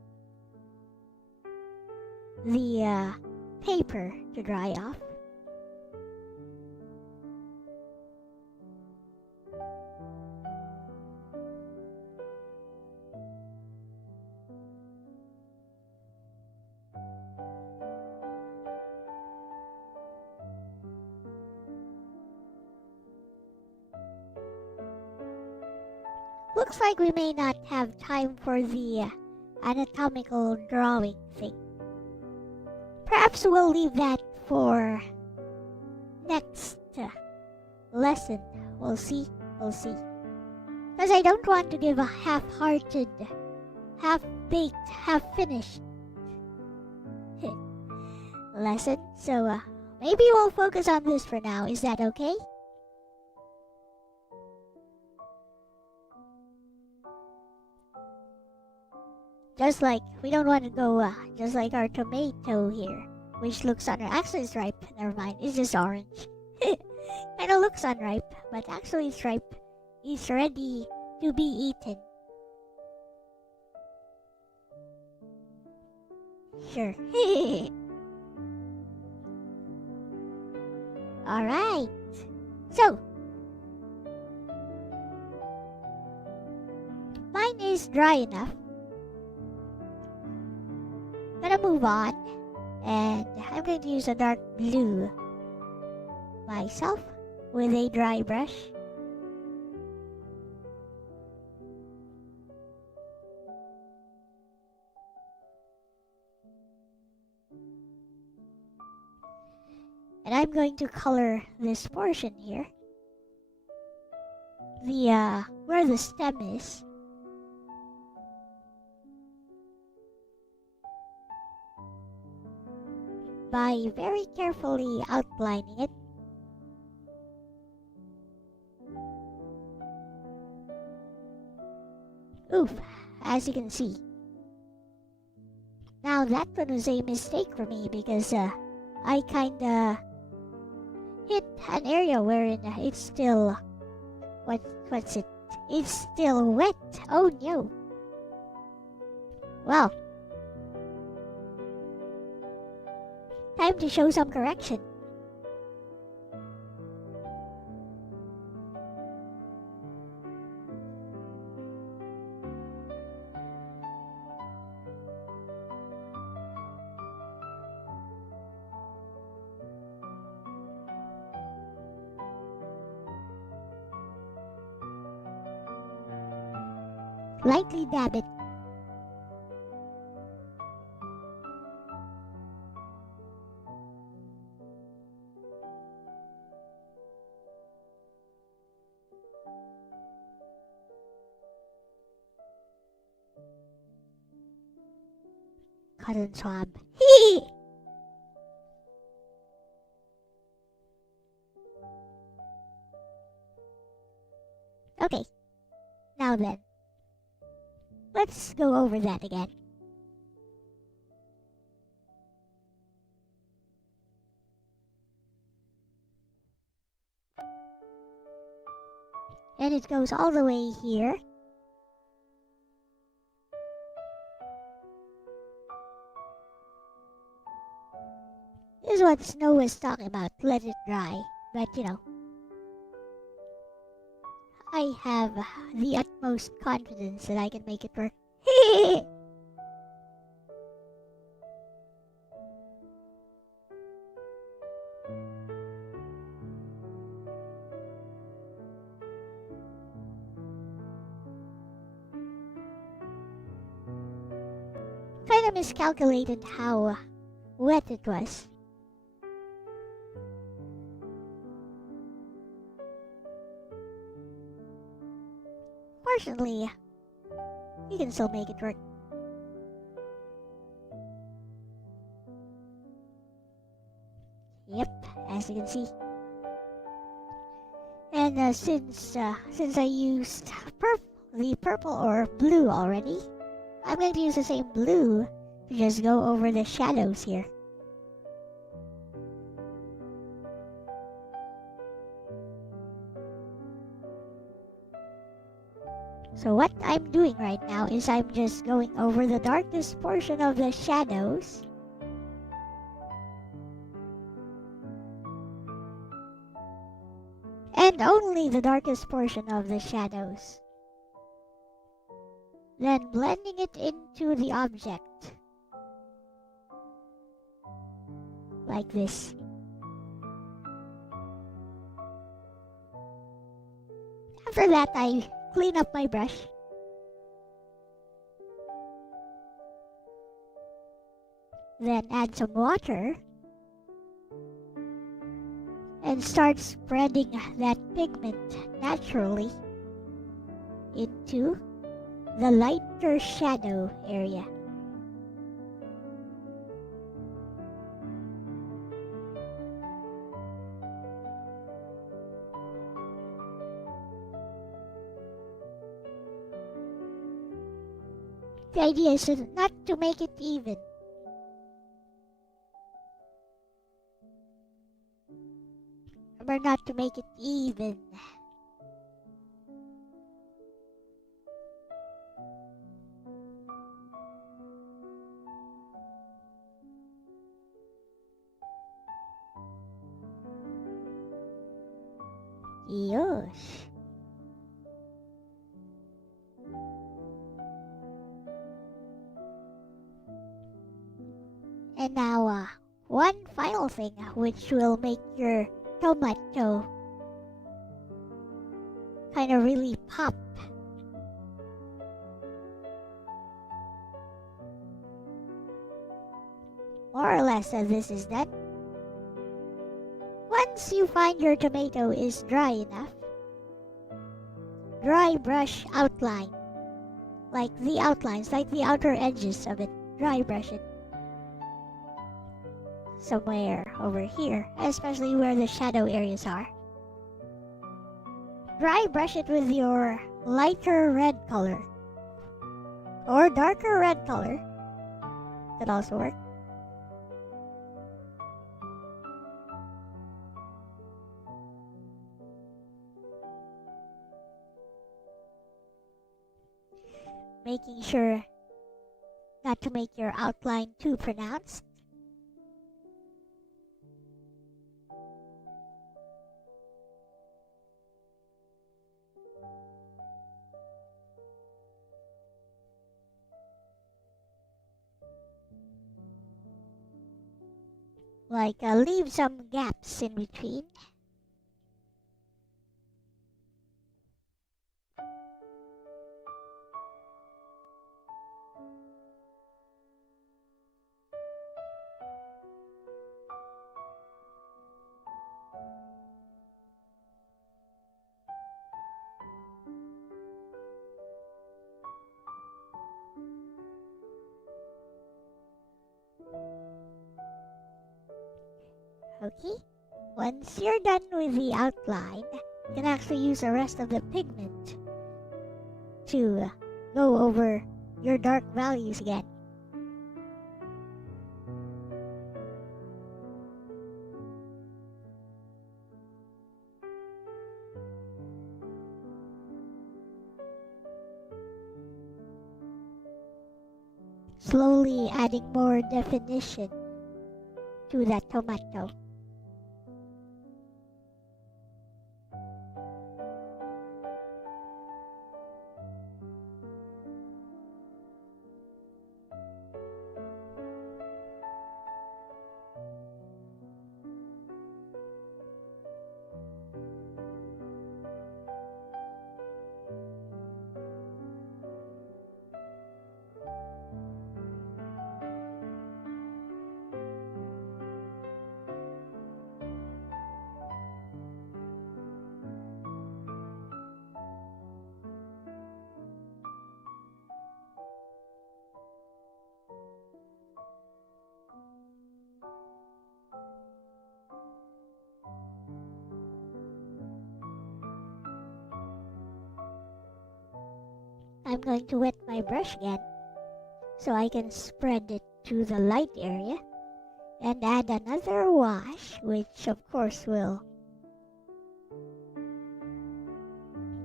the paper to dry off. Looks like we may not have time for the anatomical drawing thing. Perhaps we'll leave that for next lesson. We'll see. Because I don't want to give a half-hearted, half-baked, half-finished lesson. So maybe we'll focus on this for now. Is that okay? Just like, we don't want to go just like our tomato here, which looks actually it's ripe. Never mind, it's just orange. Kinda looks unripe, but actually it's ripe. It's ready to be eaten. Sure. Alright. So, mine is dry enough. Gonna move on, and I'm going to use a dark blue myself with a dry brush. And I'm going to color this portion here, the where the stem is. by very carefully outlining it. Oof, as you can see. Now that one was a mistake for me because I kinda hit an area wherein it's still what's it? It's still wet. Oh no. Well, time to show some correction. Lightly dab it. Cotton swab. Hee! Okay. Now then. Let's go over that again. And it goes all the way here. This is what Snow was talking about. Let it dry. But you know, I have the utmost confidence that I can make it work. Kind of miscalculated how wet it was. Fortunately, you can still make it work. Yep, as you can see. And since I used the purple or blue already, I'm going to use the same blue to just go over the shadows here. So what I'm doing right now is I'm just going over the darkest portion of the shadows. And only the darkest portion of the shadows. Then blending it into the object. Like this. After that, I clean up my brush. Then add some water. And start spreading that pigment naturally into the lighter shadow area. The idea is not to make it even. Remember not to make it even. Yosh. And now, one final thing which will make your tomato kind of really pop. More or less, this is done. Once you find your tomato is dry enough, dry brush outline, like the outlines, like the outer edges of it, dry brush it. somewhere over here, especially where the shadow areas are. Dry brush it with your lighter red color or darker red color. Could also work. Making sure not to make your outline too pronounced. Like leave some gaps in between. Okay, once you're done with the outline, you can actually use the rest of the pigment to go over your dark values again. Slowly adding more definition to that tomato. I'm going to wet my brush again so I can spread it to the light area and add another wash, which of course will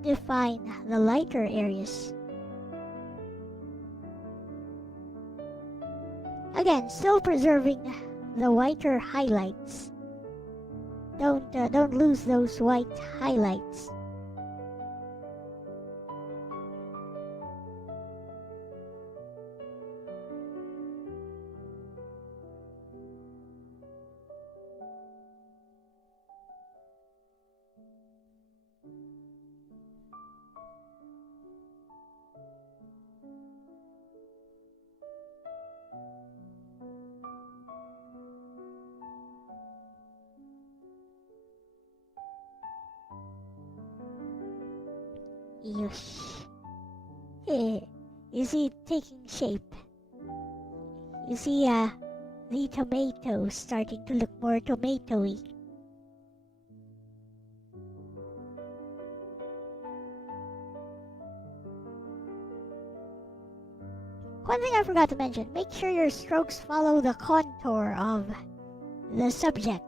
define the lighter areas. Again, still preserving the whiter highlights. Don't lose those white highlights. Yosh. You see it taking shape. You see the tomato starting to look more tomatoey. One thing I forgot to mention, make sure your strokes follow the contour of the subject.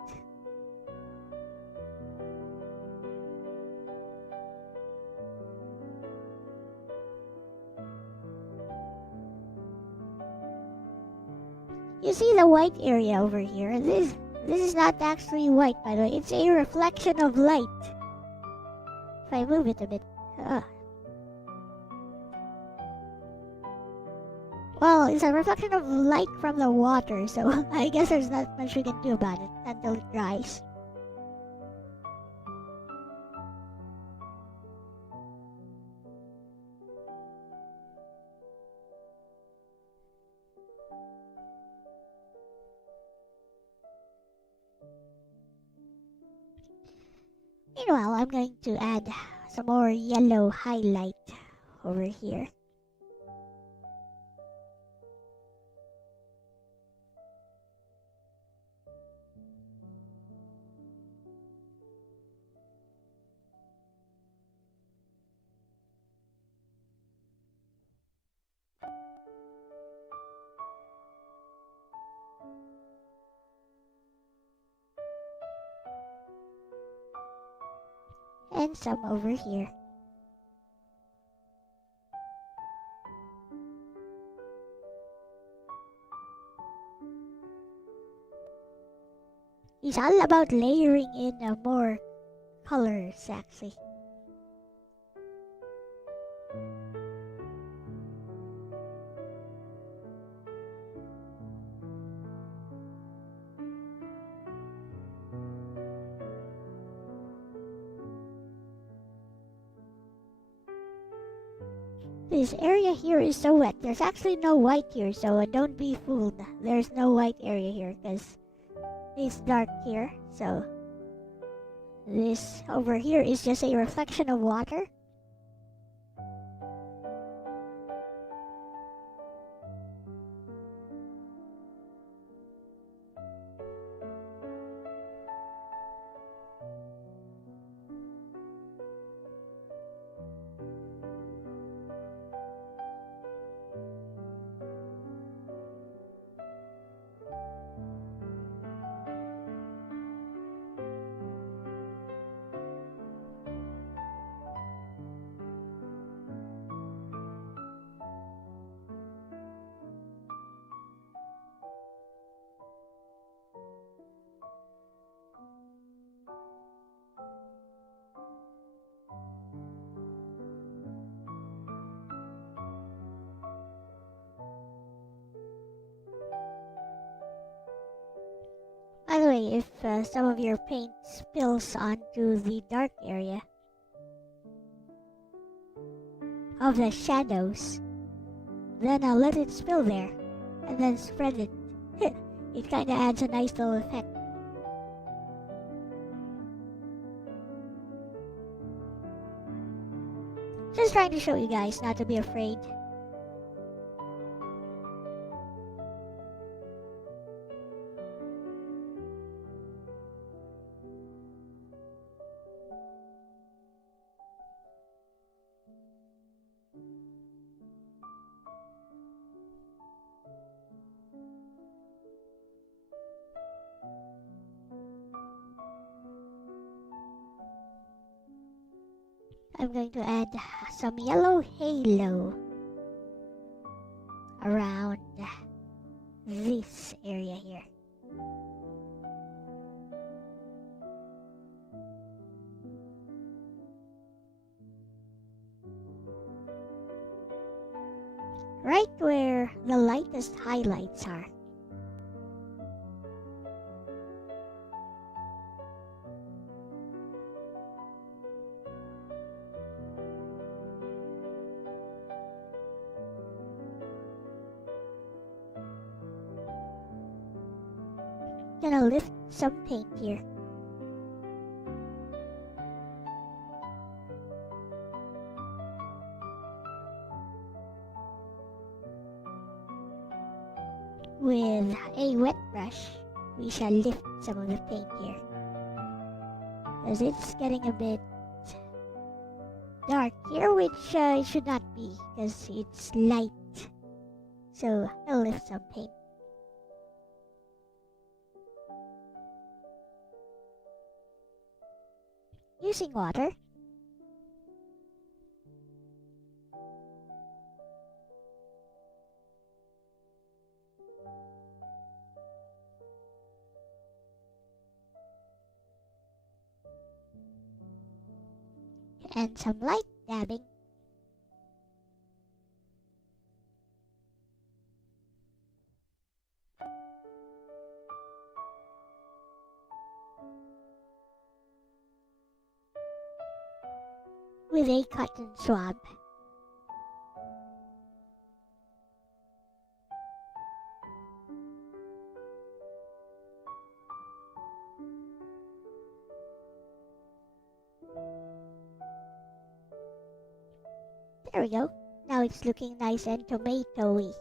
You see the white area over here? This is not actually white, by the way. It's a reflection of light. If I move it a bit. Well, it's a reflection of light from the water, so I guess there's not much we can do about it until it dries. Meanwhile, I'm going to add some more yellow highlight over here. and some over here. He's all about layering in more colors, actually. This area here is so wet. There's actually no white here, so don't be fooled. There's no white area here because it's dark here. So this over here is just a reflection of water. By the way, if some of your paint spills onto the dark area of the shadows, then I'll let it spill there and then spread it. It kinda adds a nice little effect. Just trying to show you guys not to be afraid. I'm going to add some yellow halo around this area here. Right where the lightest highlights are. Gonna lift some paint here. With a wet brush, we shall lift some of the paint here. Because it's getting a bit dark here, which it should not be, because it's light. So I'll lift some paint. Using water. And some light dabbing. With a cotton swab. There we go. Now it's looking nice and tomatoey.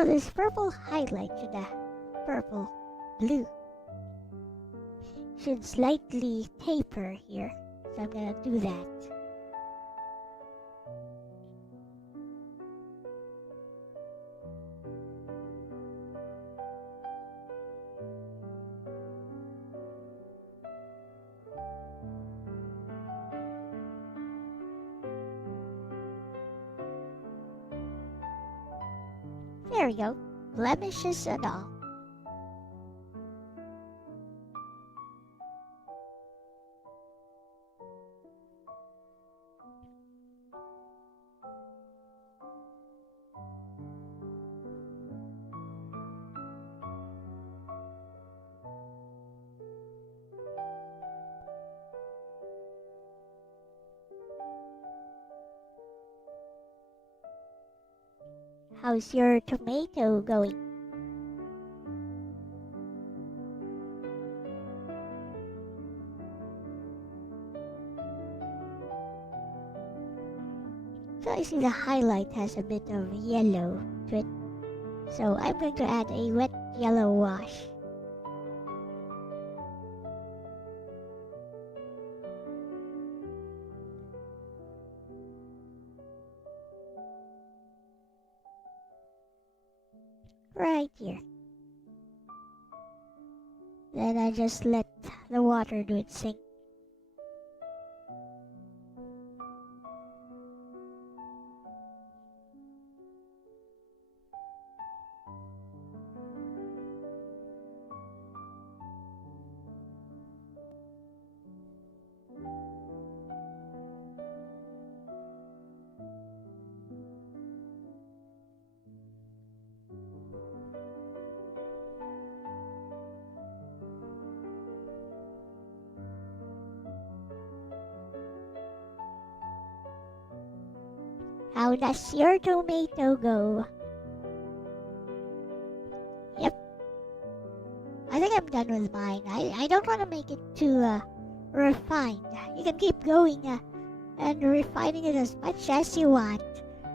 So this purple highlight should purple, blue, should slightly taper here. So I'm gonna do that. There we go. Blemishes and all. How's your tomato going? So I see the highlight has a bit of yellow to it. So I'm going to add a wet yellow wash. Right here. Then I just let the water do its thing. How does your tomato go? Yep. I think I'm done with mine. I don't want to make it too refined. You can keep going and refining it as much as you want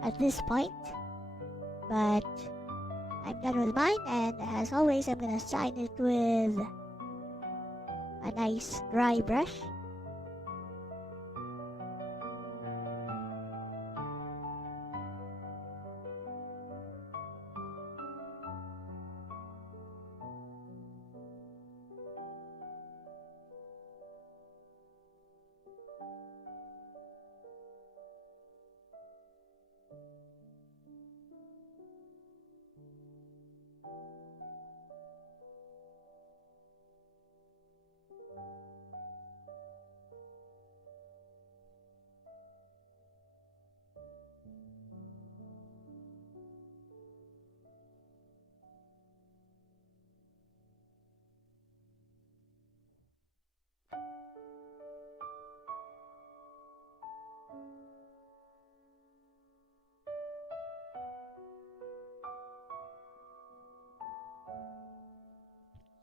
at this point. But I'm done with mine, and as always, I'm gonna shine it with a nice dry brush.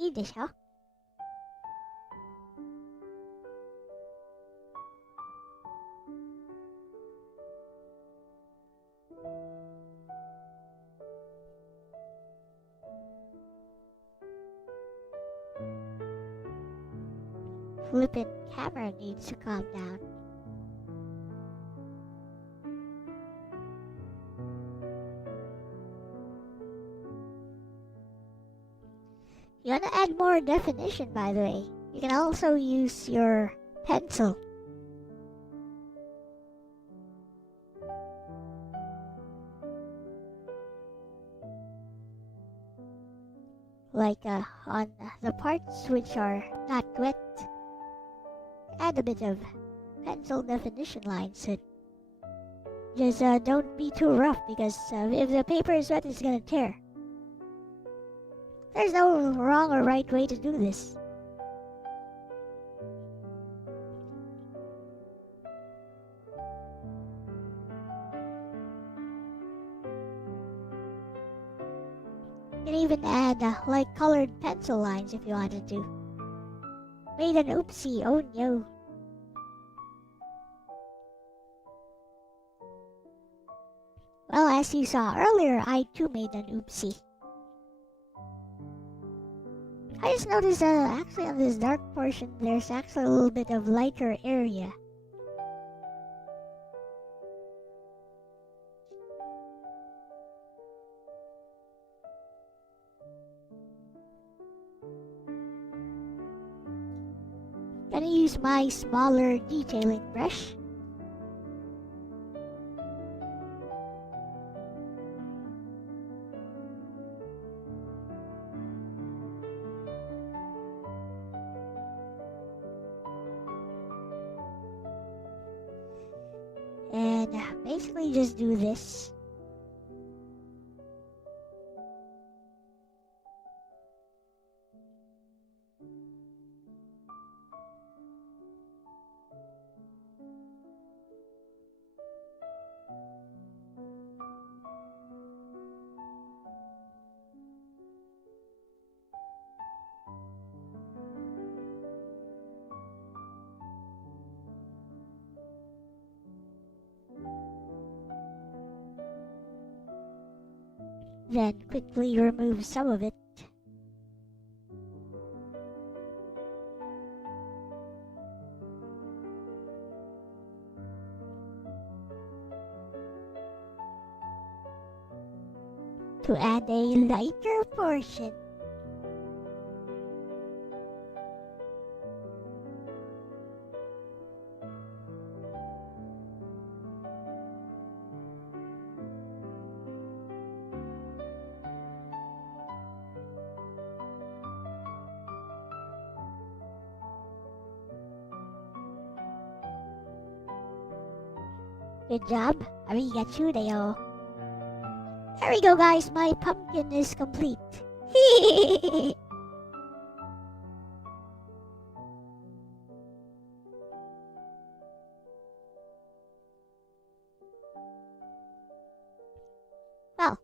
English, huh? Flippin' camera needs to calm down. You wanna add more definition, by the way. You can also use your pencil. Like on the parts which are not wet, add a bit of pencil definition lines. Just don't be too rough, because if the paper is wet, it's gonna tear. There's no wrong or right way to do this. You can even add like colored pencil lines if you wanted to. Made an oopsie, oh no. Well, as you saw earlier, I too made an oopsie. I just noticed that actually on this dark portion, there's actually a little bit of lighter area. Gonna use my smaller detailing brush. And basically just do this. Then quickly remove some of it. To add a lighter portion. Good job. Arigachudeyo. There we go, guys. My pumpkin is complete. Well,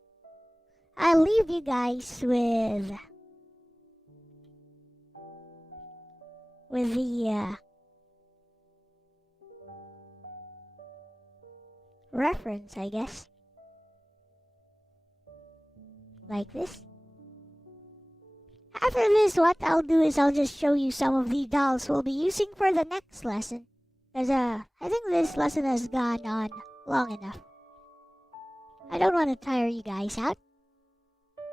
I'll leave you guys with the reference, I guess. Like this. After this, what I'll do is I'll just show you some of the dolls we'll be using for the next lesson. Because I think this lesson has gone on long enough. I don't want to tire you guys out.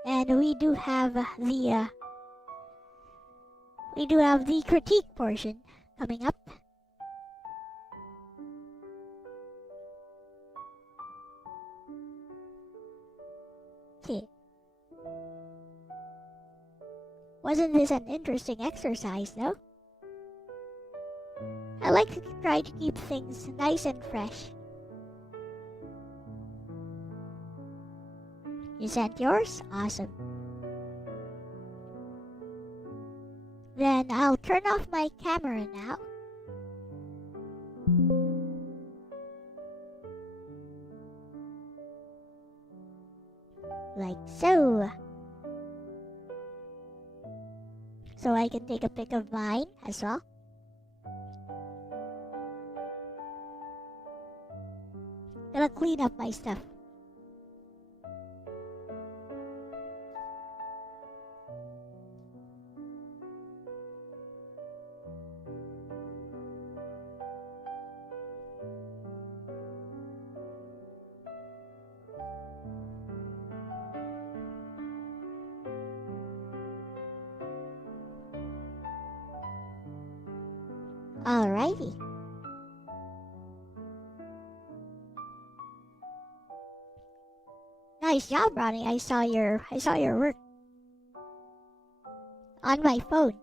And we do have the critique portion coming up. Okay. Wasn't this an interesting exercise, though? I like to try to keep things nice and fresh. You sent yours? Awesome. Then I'll turn off my camera now. Like so. So I can take a pic of mine as well. Gonna clean up my stuff. Alrighty. Nice job, Ronnie. I saw your work on my phone.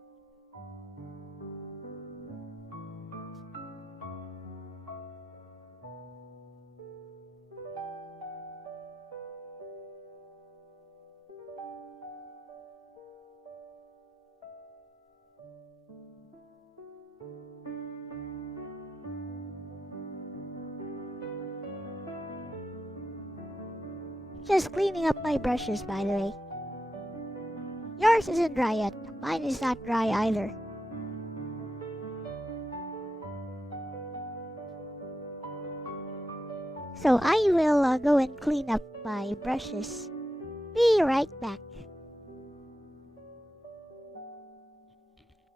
Just cleaning up my brushes, by the way. Yours isn't dry yet. Mine is not dry either. So I will go and clean up my brushes. Be right back.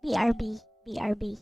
BRB, BRB.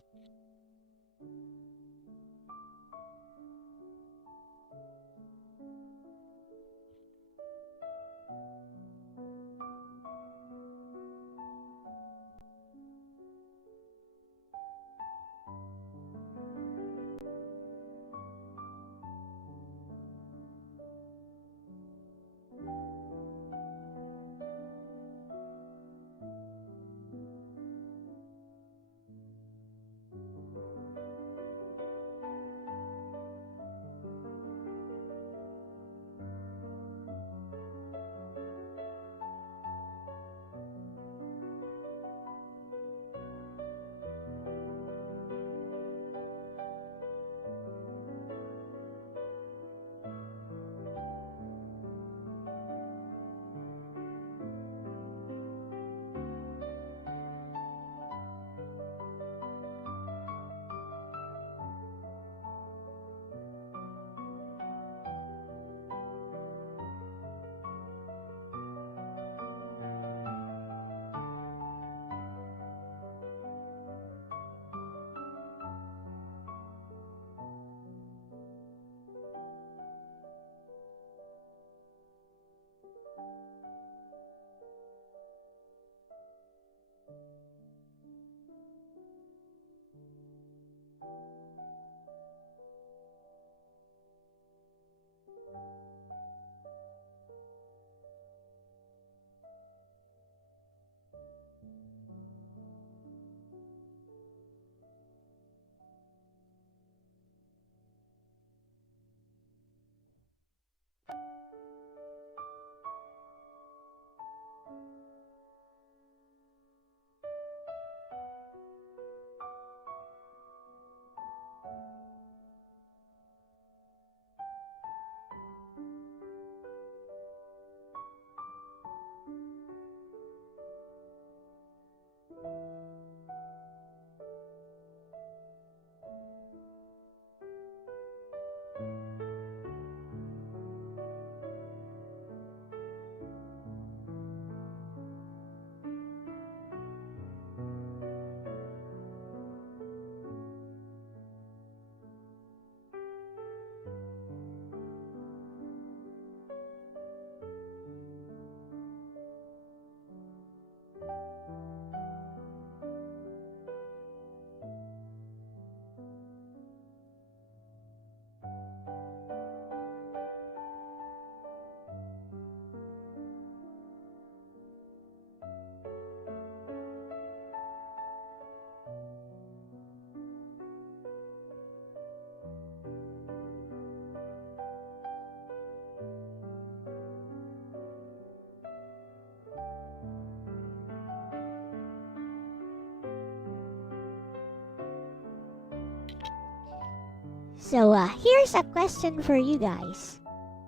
So here's a question for you guys.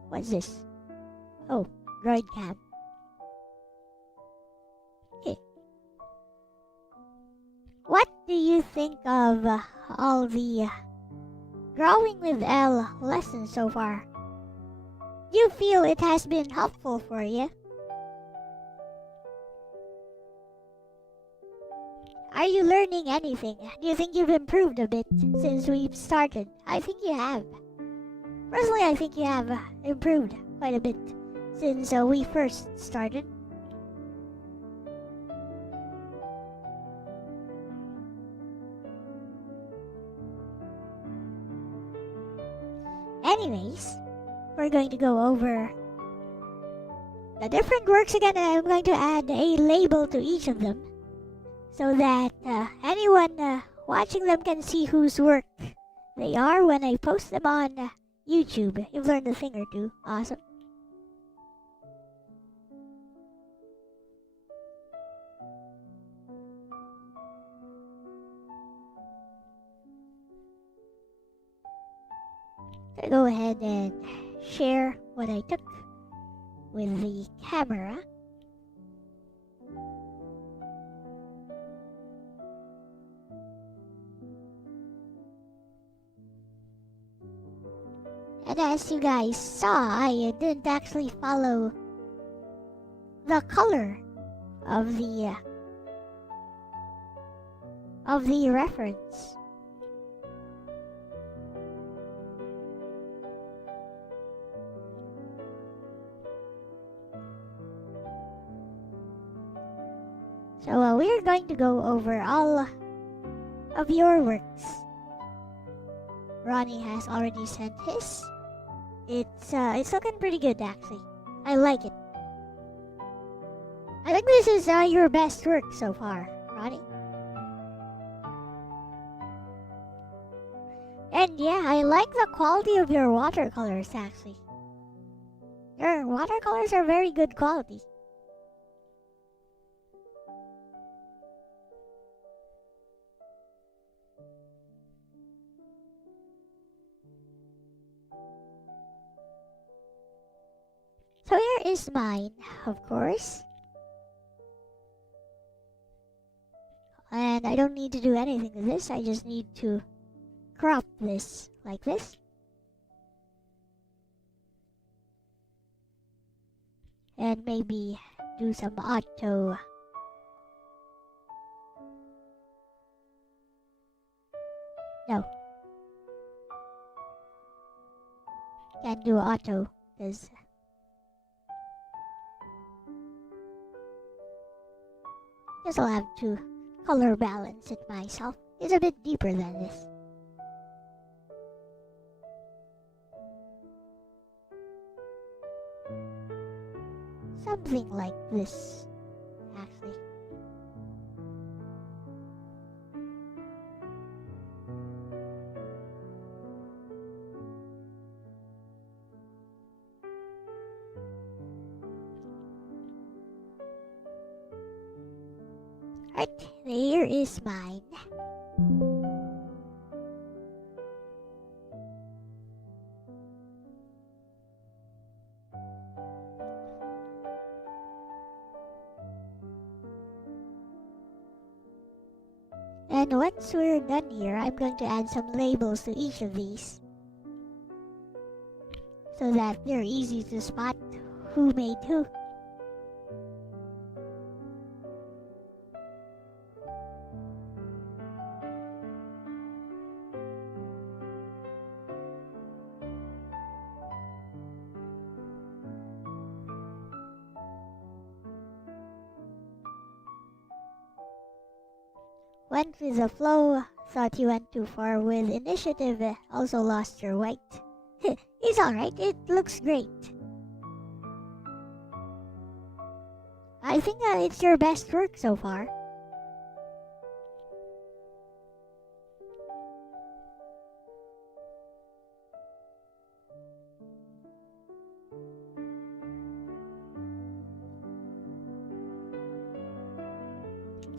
What's this? Oh, droid cam. Okay. What do you think of all the drawing with Elle lessons so far? Do you feel it has been helpful for you? Are you learning anything? Do you think you've improved a bit since we've started? I think you have. Personally, I think you have improved quite a bit since we first started. Anyways, we're going to go over the different works again, and I'm going to add a label to each of them so that anyone watching them can see whose work they are when I post them on YouTube. You've learned a thing or two. Awesome. Gonna go ahead and share what I took with the camera. And as you guys saw, I didn't actually follow the color of the reference. So we're going to go over all of your works. Ronnie has already sent his. It's looking pretty good actually. I like it. I think this is your best work so far, Ronnie. And yeah, I like the quality of your watercolors actually. Your watercolors are very good quality. So here is mine, of course. And I don't need to do anything to this, I just need to crop this like this. And maybe do some auto. No. Can't do auto because guess I'll have to color balance it myself. It's a bit deeper than this. Something like this, actually. Right, here is mine. And once we're done here, I'm going to add some labels to each of these so that they're easy to spot who made who. Went with the flow, thought you went too far with initiative, also lost your white. It's alright, it looks great. I think it's your best work so far.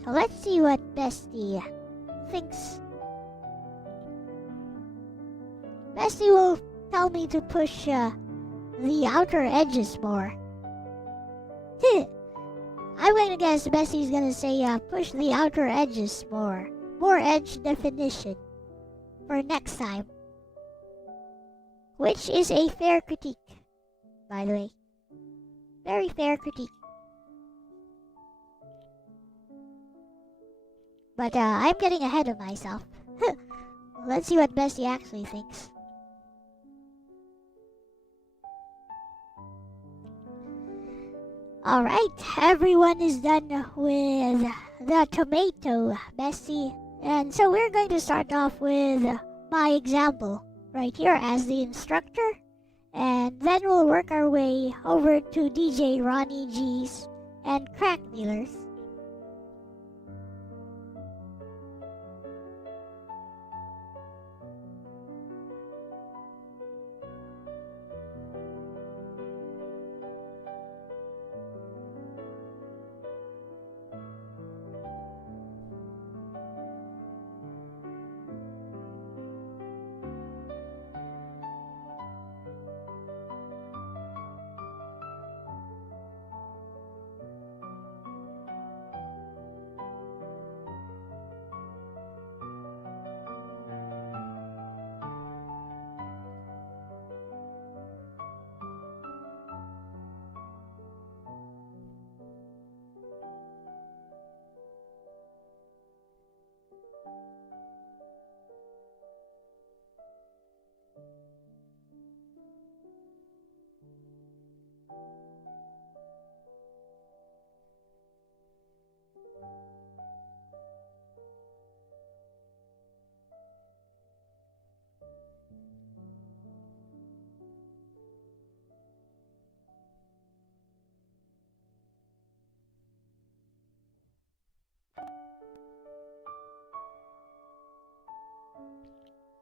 So let's see what Bestie thinks. Bestie will tell me to push the outer edges more. I'm going to guess Bestie's going to say push the outer edges more. More edge definition for next time. Which is a fair critique, by the way. Very fair critique. But I'm getting ahead of myself. Let's see what Bestie actually thinks. Alright, everyone is done with the tomato, Bestie. And so we're going to start off with my example right here as the instructor. And then we'll work our way over to DJ Ronnie G's and Crack Dealers.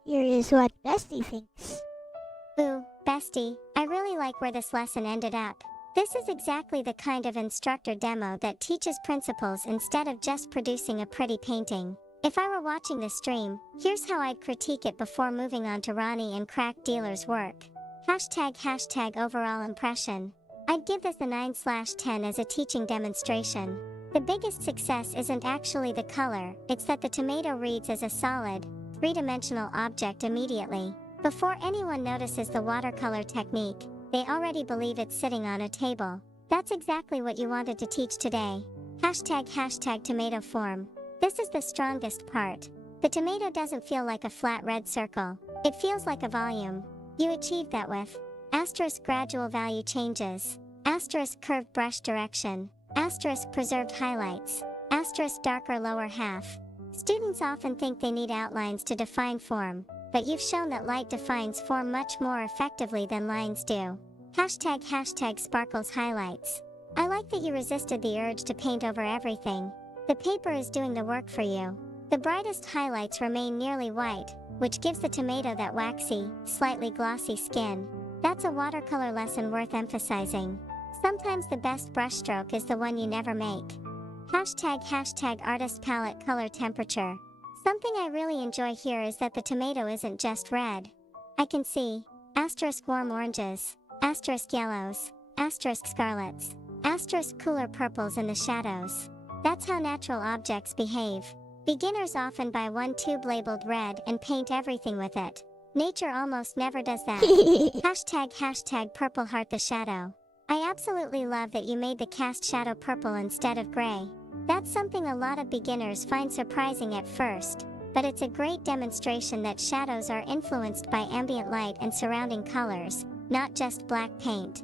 Here is what Bestie thinks. Ooh, bestie, I really like where this lesson ended up. This is exactly the kind of instructor demo that teaches principles instead of just producing a pretty painting. If I were watching the stream, here's how I'd critique it before moving on to Ronnie and Crack Dealer's work. Hashtag overall impression. I'd give this a 9/10 as a teaching demonstration. The biggest success isn't actually the color, it's that the tomato reads as a solid, three-dimensional object immediately. Before anyone notices the watercolor technique, they already believe it's sitting on a table. That's exactly what you wanted to teach today. Hashtag tomato form. This is the strongest part. The tomato doesn't feel like a flat red circle. It feels like a volume. You achieve that with asterisk gradual value changes, asterisk curved brush direction, asterisk preserved highlights, asterisk darker lower half. Students often think they need outlines to define form, but you've shown that light defines form much more effectively than lines do. Hashtag sparkles highlights. I like that you resisted the urge to paint over everything. The paper is doing the work for you. The brightest highlights remain nearly white, which gives the tomato that waxy, slightly glossy skin. That's a watercolor lesson worth emphasizing. Sometimes the best brushstroke is the one you never make. Hashtag artist palette color temperature. Something I really enjoy here is that the tomato isn't just red. I can see asterisk warm oranges, asterisk yellows, asterisk scarlets, asterisk cooler purples in the shadows. That's how natural objects behave. Beginners often buy one tube labeled red and paint everything with it. Nature almost never does that. Hashtag purple heart the shadow. I absolutely love that you made the cast shadow purple instead of gray. That's something a lot of beginners find surprising at first, but it's a great demonstration that shadows are influenced by ambient light and surrounding colors, not just black paint.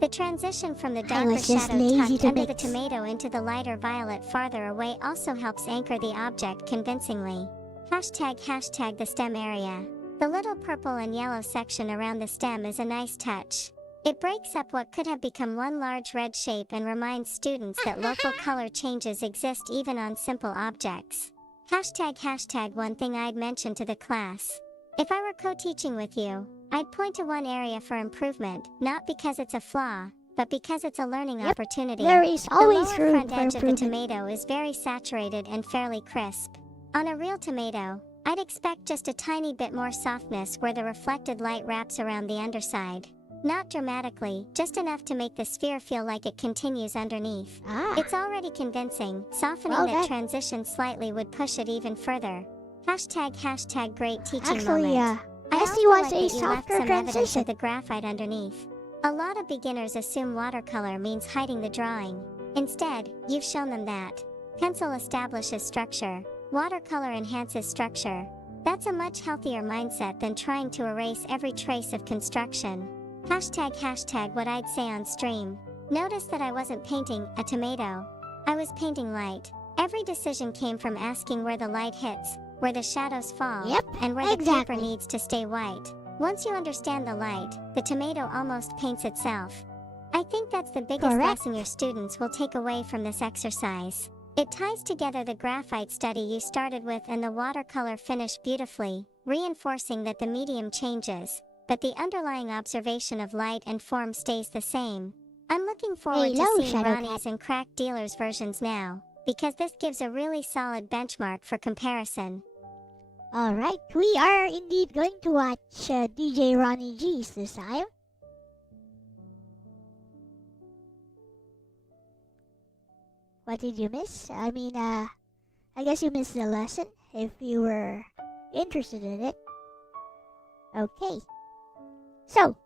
The transition from the darker shadow tucked under the tomato into the lighter violet farther away also helps anchor the object convincingly. Hashtag the stem area. The little purple and yellow section around the stem is a nice touch. It breaks up what could have become one large red shape and reminds students that local color changes exist even on simple objects. Hashtag one thing I'd mention to the class. If I were co-teaching with you, I'd point to one area for improvement, not because it's a flaw, but because it's a learning opportunity. There is always the lower room front for edge of the improvement. tomato is very saturated and fairly crisp. On a real tomato, I'd expect just a tiny bit more softness where the reflected light wraps around the underside. Not dramatically, just enough to make the sphere feel like it continues underneath. It's already convincing. Softening that transition slightly would push it even further. Hashtag great teaching moment. I Bestie also wants like a that you left softer some evidence transition. of the graphite underneath. A lot of beginners assume watercolor means hiding the drawing. Instead, you've shown them that pencil establishes structure, watercolor enhances structure. That's a much healthier mindset than trying to erase every trace of construction. Hashtag what I'd say on stream. Notice that I wasn't painting a tomato. I was painting light. Every decision came from asking where the light hits, where the shadows fall, and where the paper needs to stay white. Once you understand the light, the tomato almost paints itself. I think that's the biggest lesson your students will take away from this exercise. It ties together the graphite study you started with and the watercolor finish beautifully, reinforcing that the medium changes, but the underlying observation of light and form stays the same. I'm looking forward to seeing Ronnie's and Crack Dealer's versions now, because this gives a really solid benchmark for comparison. Alright, we are indeed going to watch DJ Ronnie G's this time. What did you miss? I mean, I guess you missed the lesson if you were interested in it. Okay. So,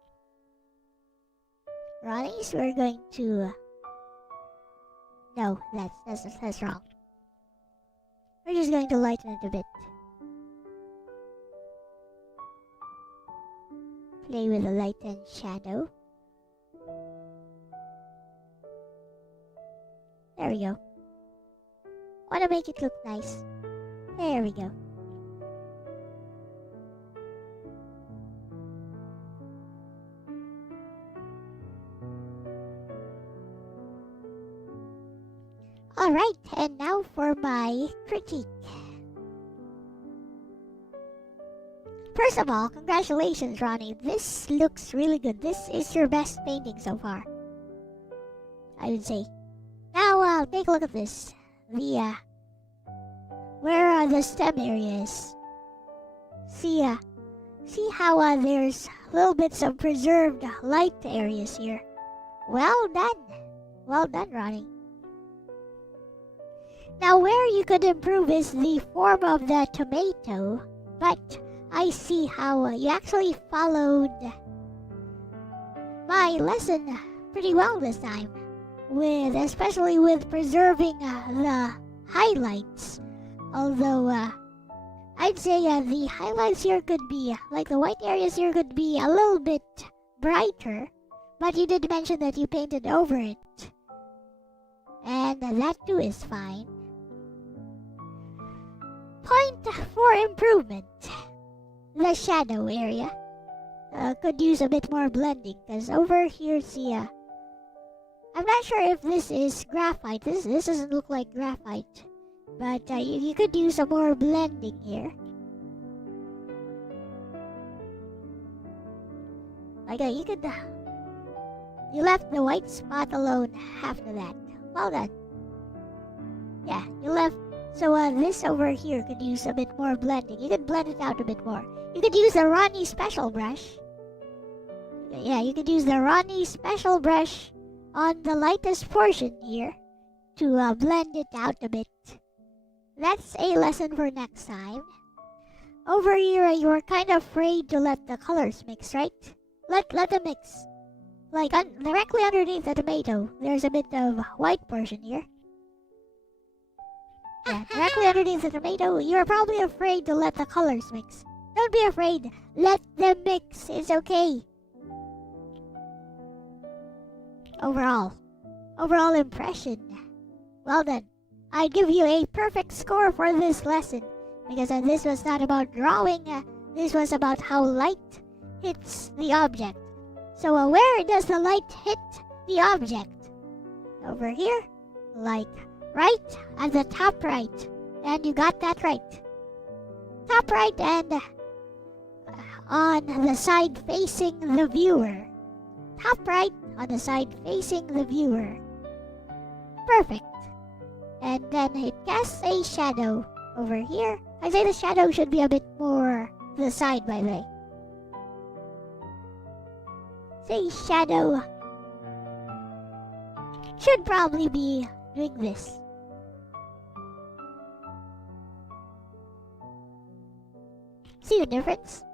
Ronnie's, we're going to... no, that's wrong. We're just going to lighten it a bit. Play with the light and shadow. There we go. Wanna make it look nice. There we go. Alright, and now for my critique. First of all, congratulations, Ronnie. This looks really good. This is your best painting so far, I would say. Now, take a look at this. Where the stem area is. See how there's little bits of preserved light areas here. Well done. Well done, Ronnie. Now, where you could improve is the form of the tomato, but I see how you actually followed my lesson pretty well this time, especially with preserving the highlights. Although I'd say the highlights here could be, like the white areas here could be a little bit brighter, but you did mention that you painted over it, and that too is fine. Point for improvement. The shadow area could use a bit more blending, because over here, see, I'm not sure if this is graphite. This doesn't look like graphite, but you could use some more blending here. Like you left the white spot alone after that. Well done. Yeah, you left. So this over here could use a bit more blending. You could blend it out a bit more. You could use the Ronnie Special brush. Yeah, you could use the Ronnie Special brush on the lightest portion here to blend it out a bit. That's a lesson for next time. Over here, you were kind of afraid to let the colors mix, right? Let them mix. Like directly underneath the tomato, there's a bit of white portion here. Yeah, directly underneath the tomato, you're probably afraid to let the colors mix. Don't be afraid. Let them mix. It's okay. Overall impression. Well done. I give you a perfect score for this lesson, because this was not about drawing. This was about how light hits the object. So where does the light hit the object? Over here, like right at the top right. And you got that right. Top right and on the side facing the viewer. Top right on the side facing the viewer. Perfect. And then it casts a shadow over here. I say the shadow should be a bit more to the side, by the way. Say shadow should probably be doing this. See the difference?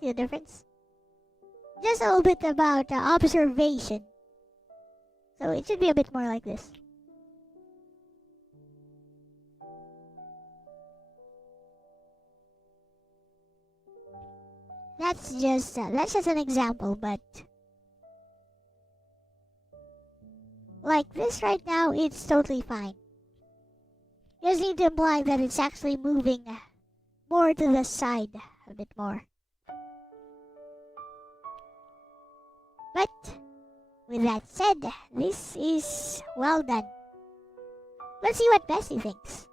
See the difference? Just a little bit about observation. So it should be a bit more like this. That's just an example, but like this right now, it's totally fine. You just need to imply that it's actually moving more to the side a bit more. But with that said, this is well done. Let's see what Bessie thinks.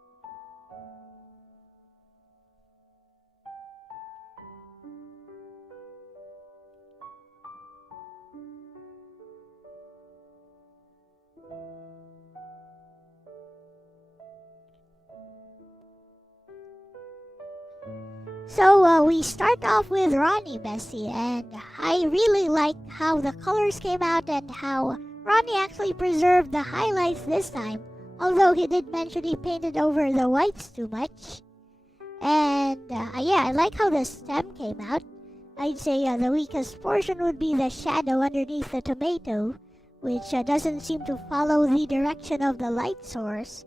So we start off with Ronnie, Bessie, and I really like how the colors came out and how Ronnie actually preserved the highlights this time, although he did mention he painted over the whites too much. And yeah, I like how the stem came out. I'd say the weakest portion would be the shadow underneath the tomato, which doesn't seem to follow the direction of the light source.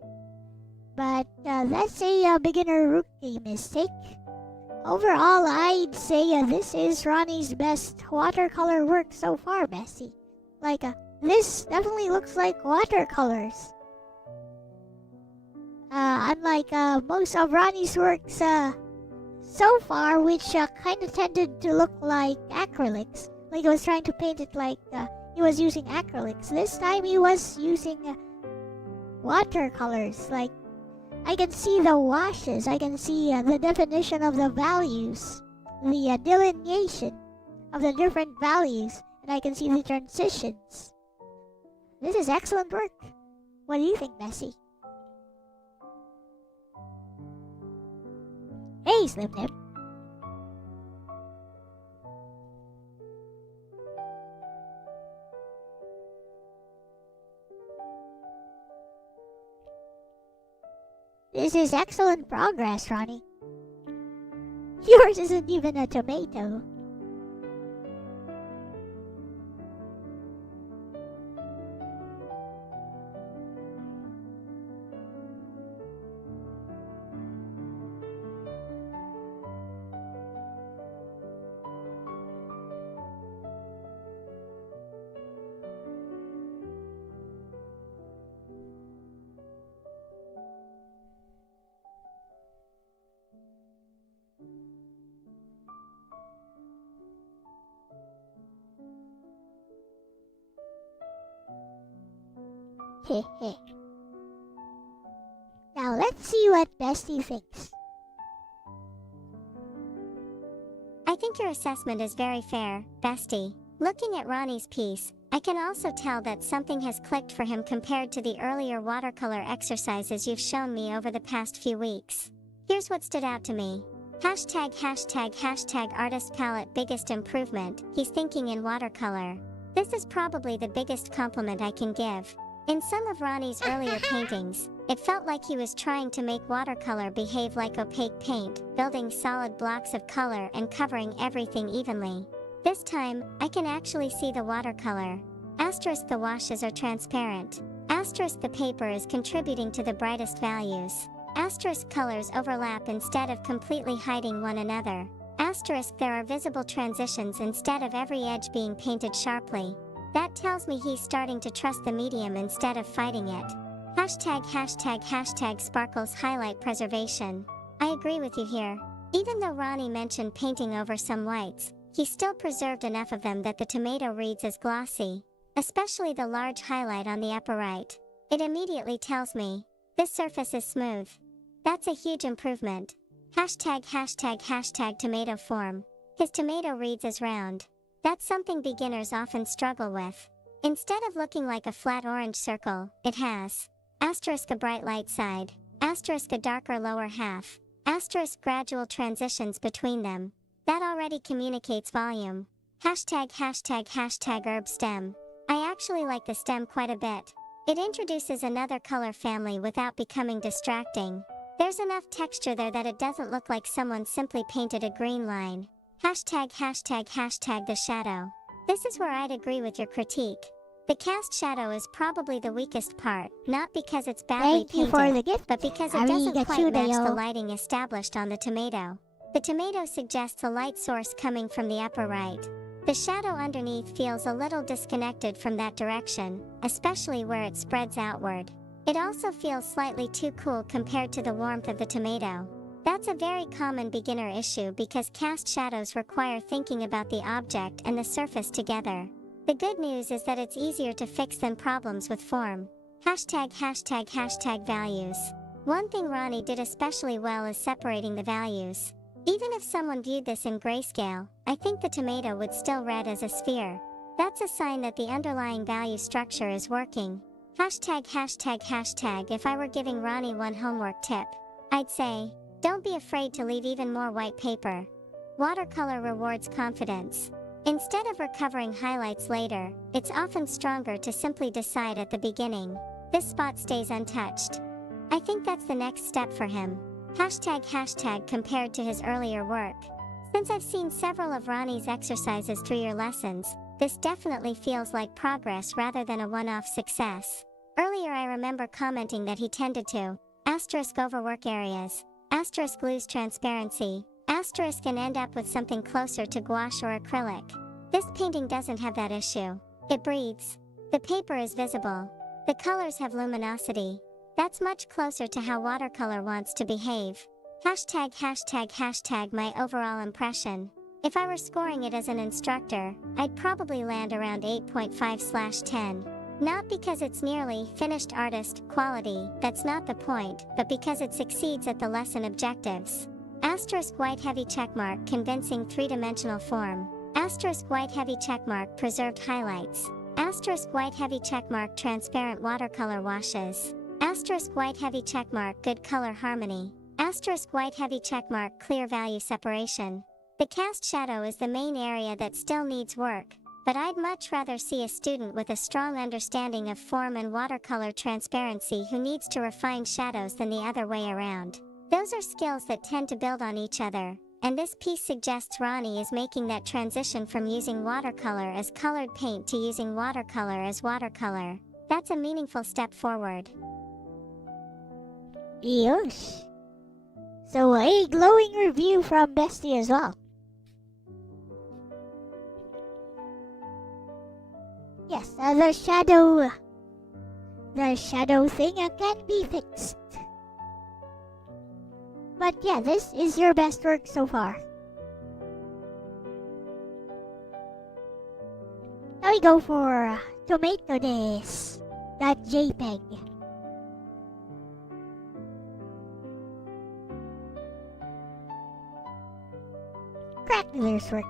But that's a beginner rookie mistake. Overall, I'd say this is Ronnie's best watercolor work so far, Bessie. Like, this definitely looks like watercolors. Unlike most of Ronnie's works so far, which kind of tended to look like acrylics. Like he was trying to paint it like he was using acrylics. This time he was using watercolors. Like, I can see the washes, I can see the definition of the values, the delineation of the different values, and I can see the transitions. This is excellent work. What do you think, Bessie? Hey, Slim Nim. This is excellent progress, Ronnie. Yours isn't even a tomato. Heh. Now let's see what Bestie thinks. I think your assessment is very fair, Bestie. Looking at Ronnie's piece, I can also tell that something has clicked for him compared to the earlier watercolor exercises you've shown me over the past few weeks. Here's what stood out to me. Hashtag artist palette biggest improvement, he's thinking in watercolor. This is probably the biggest compliment I can give. In some of Ronnie's earlier paintings, it felt like he was trying to make watercolor behave like opaque paint, building solid blocks of color and covering everything evenly. This time, I can actually see the watercolor. Asterisk the washes are transparent. Asterisk the paper is contributing to the brightest values. Asterisk colors overlap instead of completely hiding one another. Asterisk there are visible transitions instead of every edge being painted sharply. That tells me he's starting to trust the medium instead of fighting it. Hashtag sparkles highlight preservation. I agree with you here. Even though Ronnie mentioned painting over some whites, he still preserved enough of them that the tomato reads as glossy. Especially the large highlight on the upper right. It immediately tells me, this surface is smooth. That's a huge improvement. Hashtag tomato form. His tomato reads as round. That's something beginners often struggle with. Instead of looking like a flat orange circle, it has asterisk a bright light side, asterisk a darker lower half, asterisk gradual transitions between them. That already communicates volume. Hashtag herb stem. I actually like the stem quite a bit. It introduces another color family without becoming distracting. There's enough texture there that it doesn't look like someone simply painted a green line. Hashtag the shadow. This is where I'd agree with your critique. The cast shadow is probably the weakest part, not because it's badly painted, but because it doesn't quite match the lighting established on the tomato. The tomato suggests a light source coming from the upper right. The shadow underneath feels a little disconnected from that direction, especially where it spreads outward. It also feels slightly too cool compared to the warmth of the tomato. That's a very common beginner issue because cast shadows require thinking about the object and the surface together. The good news is that it's easier to fix than problems with form. Hashtag values. One thing Ronnie did especially well is separating the values. Even if someone viewed this in grayscale, I think the tomato would still read as a sphere. That's a sign that the underlying value structure is working. Hashtag if I were giving Ronnie one homework tip, I'd say, don't be afraid to leave even more white paper. Watercolor rewards confidence. Instead of recovering highlights later, it's often stronger to simply decide at the beginning. This spot stays untouched. I think that's the next step for him. Hashtag compared to his earlier work. Since I've seen several of Ronnie's exercises through your lessons, this definitely feels like progress rather than a one-off success. Earlier I remember commenting that he tended to asterisk overwork areas, asterisk lose transparency, asterisk and end up with something closer to gouache or acrylic. This painting doesn't have that issue. It breathes. The paper is visible. The colors have luminosity. That's much closer to how watercolor wants to behave. Hashtag my overall impression. If I were scoring it as an instructor, I'd probably land around 8.5/10. Not because it's nearly finished artist quality, that's not the point, but because it succeeds at the lesson objectives. Asterisk white heavy checkmark convincing three-dimensional form. Asterisk white heavy checkmark preserved highlights. Asterisk white heavy checkmark transparent watercolor washes. Asterisk white heavy checkmark good color harmony. Asterisk white heavy checkmark clear value separation. The cast shadow is the main area that still needs work, but I'd much rather see a student with a strong understanding of form and watercolor transparency who needs to refine shadows than the other way around. Those are skills that tend to build on each other, and this piece suggests Ronnie is making that transition from using watercolor as colored paint to using watercolor as watercolor. That's a meaningful step forward. Yosh. So a glowing review from Bestie as well. Yes, the shadow thing can be fixed. But yeah, this is your best work so far. Now we go for tomato JPEG. Crack dealer's work.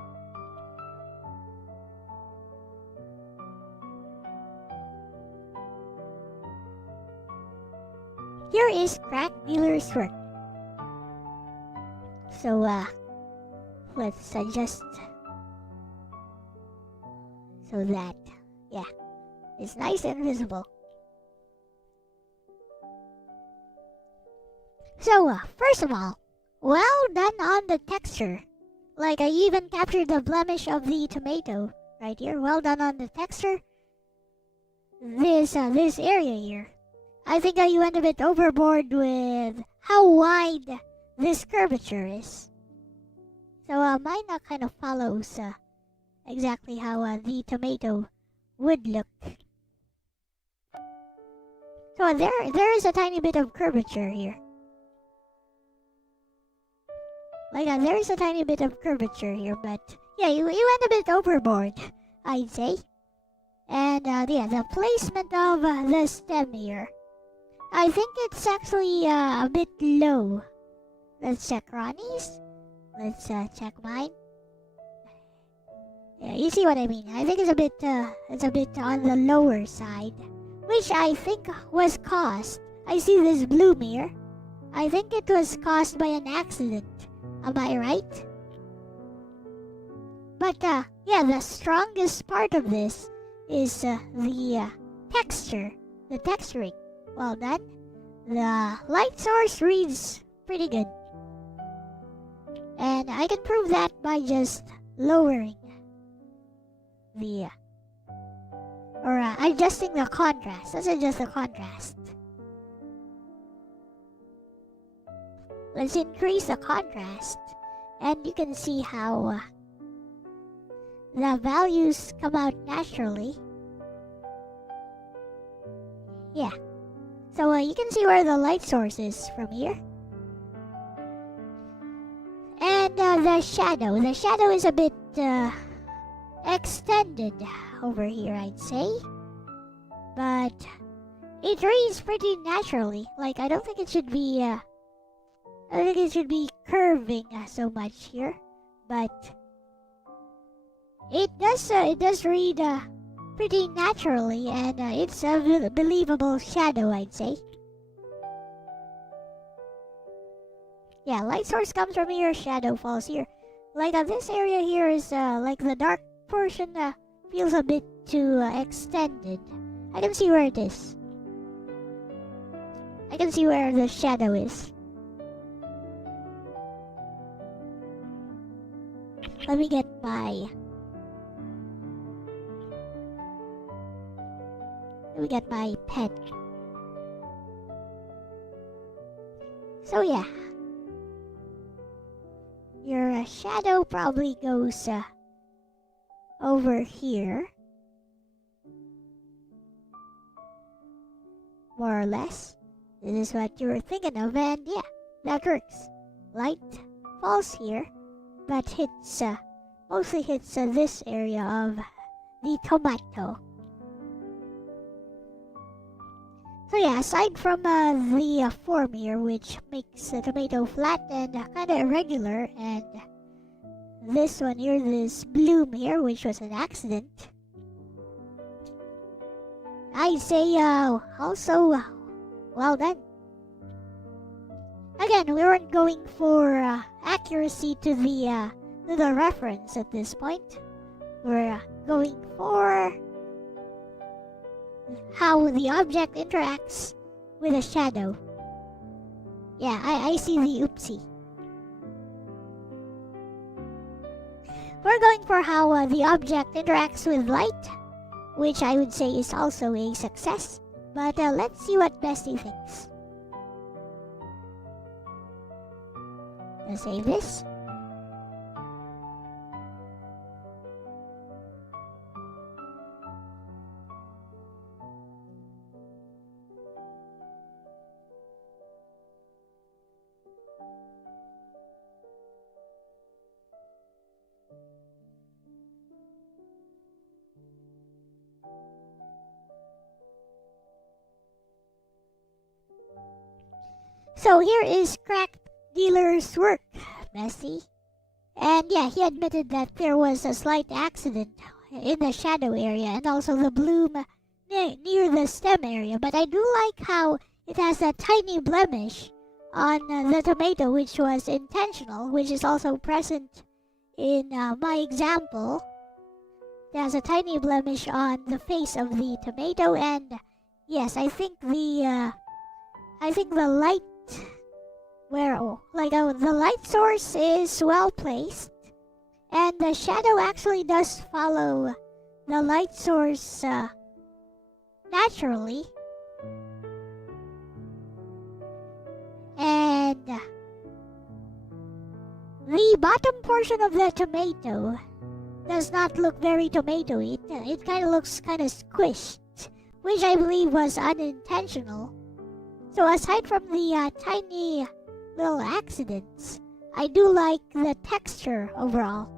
Here is crack dealer's work. So let's adjust so that it's nice and visible. So first of all, well done on the texture. Like I even captured the blemish of the tomato right here. Well done on the texture. This area here. I think you went a bit overboard with how wide this curvature is. So mine kind of follows exactly how the tomato would look. So there is a tiny bit of curvature here. Like there is a tiny bit of curvature here, but yeah, you went a bit overboard, I'd say. And the placement of the stem here. I think it's actually a bit low. Let's check Ronnie's. Let's check mine. Yeah, you see what I mean. I think it's a bit on the lower side, which I think was caused. I see this bloom here. I think it was caused by an accident. Am I right? But yeah, the strongest part of this is the texture, the texturing. Well done. The light source reads pretty good. And I can prove that by just lowering the adjusting the contrast. Let's adjust the contrast. Let's increase the contrast, and you can see how the values come out naturally. Yeah. So you can see where the light source is from here. And the shadow is a bit extended over here, I'd say. But it reads pretty naturally. Like I don't think it should be curving so much here, but it does read pretty naturally, and it's a believable shadow, I'd say. Yeah, light source comes from here, shadow falls here. Like this area here is like the dark portion feels a bit too extended. I can see where it is. I can see where the shadow is. Let me get my pen. So yeah, your shadow probably goes over here, more or less. This is what you were thinking of, and yeah, that works. Light falls here, but hits mostly hits this area of the tomato. So yeah, aside from the form here, which makes the tomato flat and kind of irregular, and this one here, this bloom here, which was an accident, I'd say also well done. Again, we weren't going for accuracy to the reference at this point. We're going for how the object interacts with a shadow. Yeah, I see the oopsie. We're going for how the object interacts with light, which I would say is also a success. But let's see what Bestie thinks. Let's save this. So here is Crack Dealer's work, Bessie. And yeah, he admitted that there was a slight accident in the shadow area and also the bloom near the stem area. But I do like how it has a tiny blemish on the tomato, which was intentional, which is also present in my example. It has a tiny blemish on the face of the tomato, and yes, I think the light the light source is well placed, and the shadow actually does follow the light source naturally. And the bottom portion of the tomato does not look very tomatoey. It kind of looks kind of squished, which I believe was unintentional. So aside from the tiny little accidents, I do like the texture overall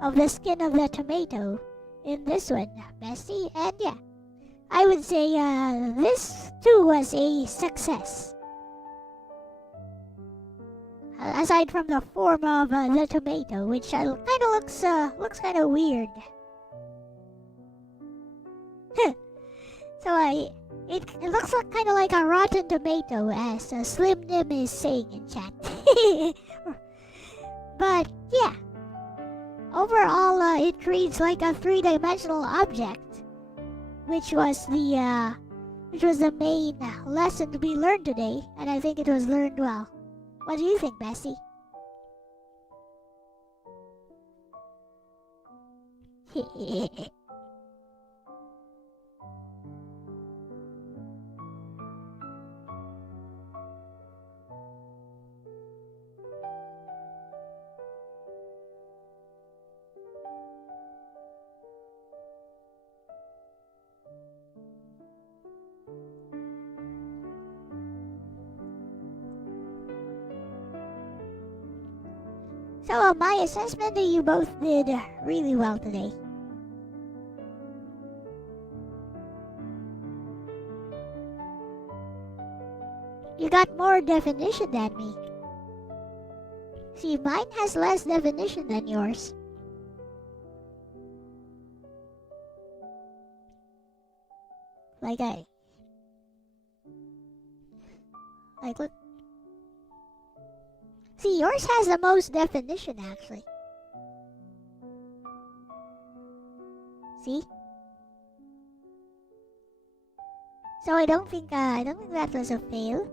of the skin of the tomato in this one, Bessie. And yeah, I would say this too was a success. Aside from the form of the tomato, which kind of looks kind of weird. So it looks like, kind of like a rotten tomato, as Slim Nim is saying in chat. But yeah, overall it reads like a three-dimensional object, which was the main lesson to be learned today, and I think it was learned well. What do you think, Bessie? So my assessment that you both did really well today. You got more definition than me. See, mine has less definition than yours. Look. See, yours has the most definition, actually. See? So I don't think that was a fail.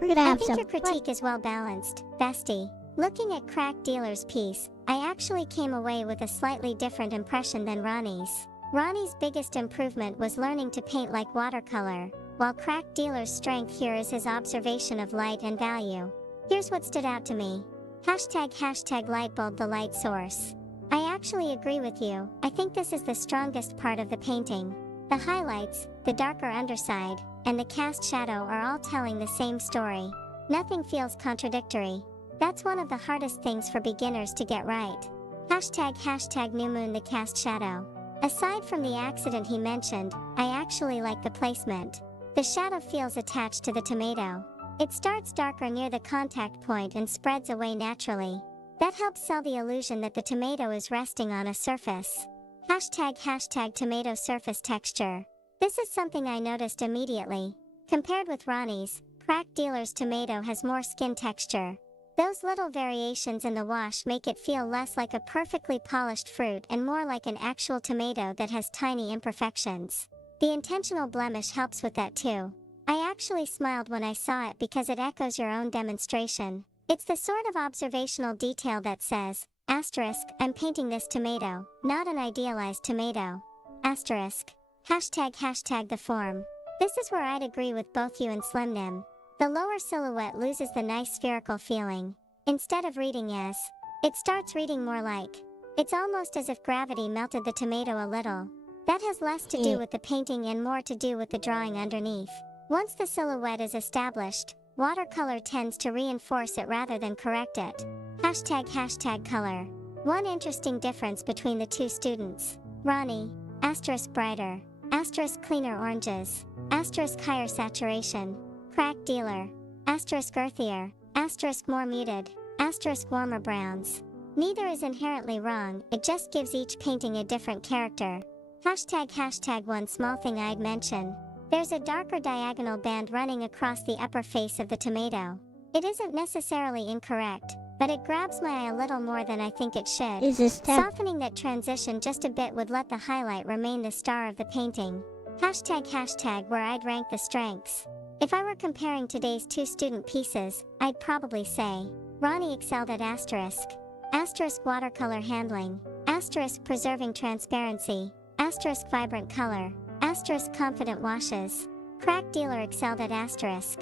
We're gonna have I think your critique is well balanced, Bestie. Looking at Crack Dealer's piece, I actually came away with a slightly different impression than Ronnie's. Ronnie's biggest improvement was learning to paint like watercolor, while Crack Dealer's strength here is his observation of light and value. Here's what stood out to me. Hashtag lightbulb the light source. I actually agree with you. I think this is the strongest part of the painting. The highlights, the darker underside, and the cast shadow are all telling the same story. Nothing feels contradictory. That's one of the hardest things for beginners to get right. Hashtag new moon the cast shadow. Aside from the accident he mentioned, I actually like the placement. The shadow feels attached to the tomato. It starts darker near the contact point and spreads away naturally. That helps sell the illusion that the tomato is resting on a surface. Hashtag tomato surface texture. This is something I noticed immediately. Compared with Ronnie's, Crack Dealer's tomato has more skin texture. Those little variations in the wash make it feel less like a perfectly polished fruit and more like an actual tomato that has tiny imperfections. The intentional blemish helps with that too. I actually smiled when I saw it because it echoes your own demonstration. It's the sort of observational detail that says, asterisk, I'm painting this tomato, not an idealized tomato. Asterisk. Hashtag the form. This is where I'd agree with both you and SlimNim. The lower silhouette loses the nice spherical feeling. Instead of reading as, it starts reading more like. It's almost as if gravity melted the tomato a little. That has less to do with the painting and more to do with the drawing underneath. Once the silhouette is established, watercolor tends to reinforce it rather than correct it. Hashtag color. One interesting difference between the two students. Ronnie, asterisk brighter, asterisk cleaner oranges, asterisk higher saturation. Crack Dealer, asterisk earthier, asterisk more muted, asterisk warmer browns. Neither is inherently wrong, it just gives each painting a different character. Hashtag one small thing I'd mention. There's a darker diagonal band running across the upper face of the tomato. It isn't necessarily incorrect, but it grabs my eye a little more than I think it should. Softening that transition just a bit would let the highlight remain the star of the painting. Hashtag where I'd rank the strengths. If I were comparing today's two student pieces, I'd probably say, Ronnie excelled at asterisk watercolor handling, asterisk preserving transparency, asterisk vibrant color, asterisk confident washes. Crack Dealer excelled at asterisk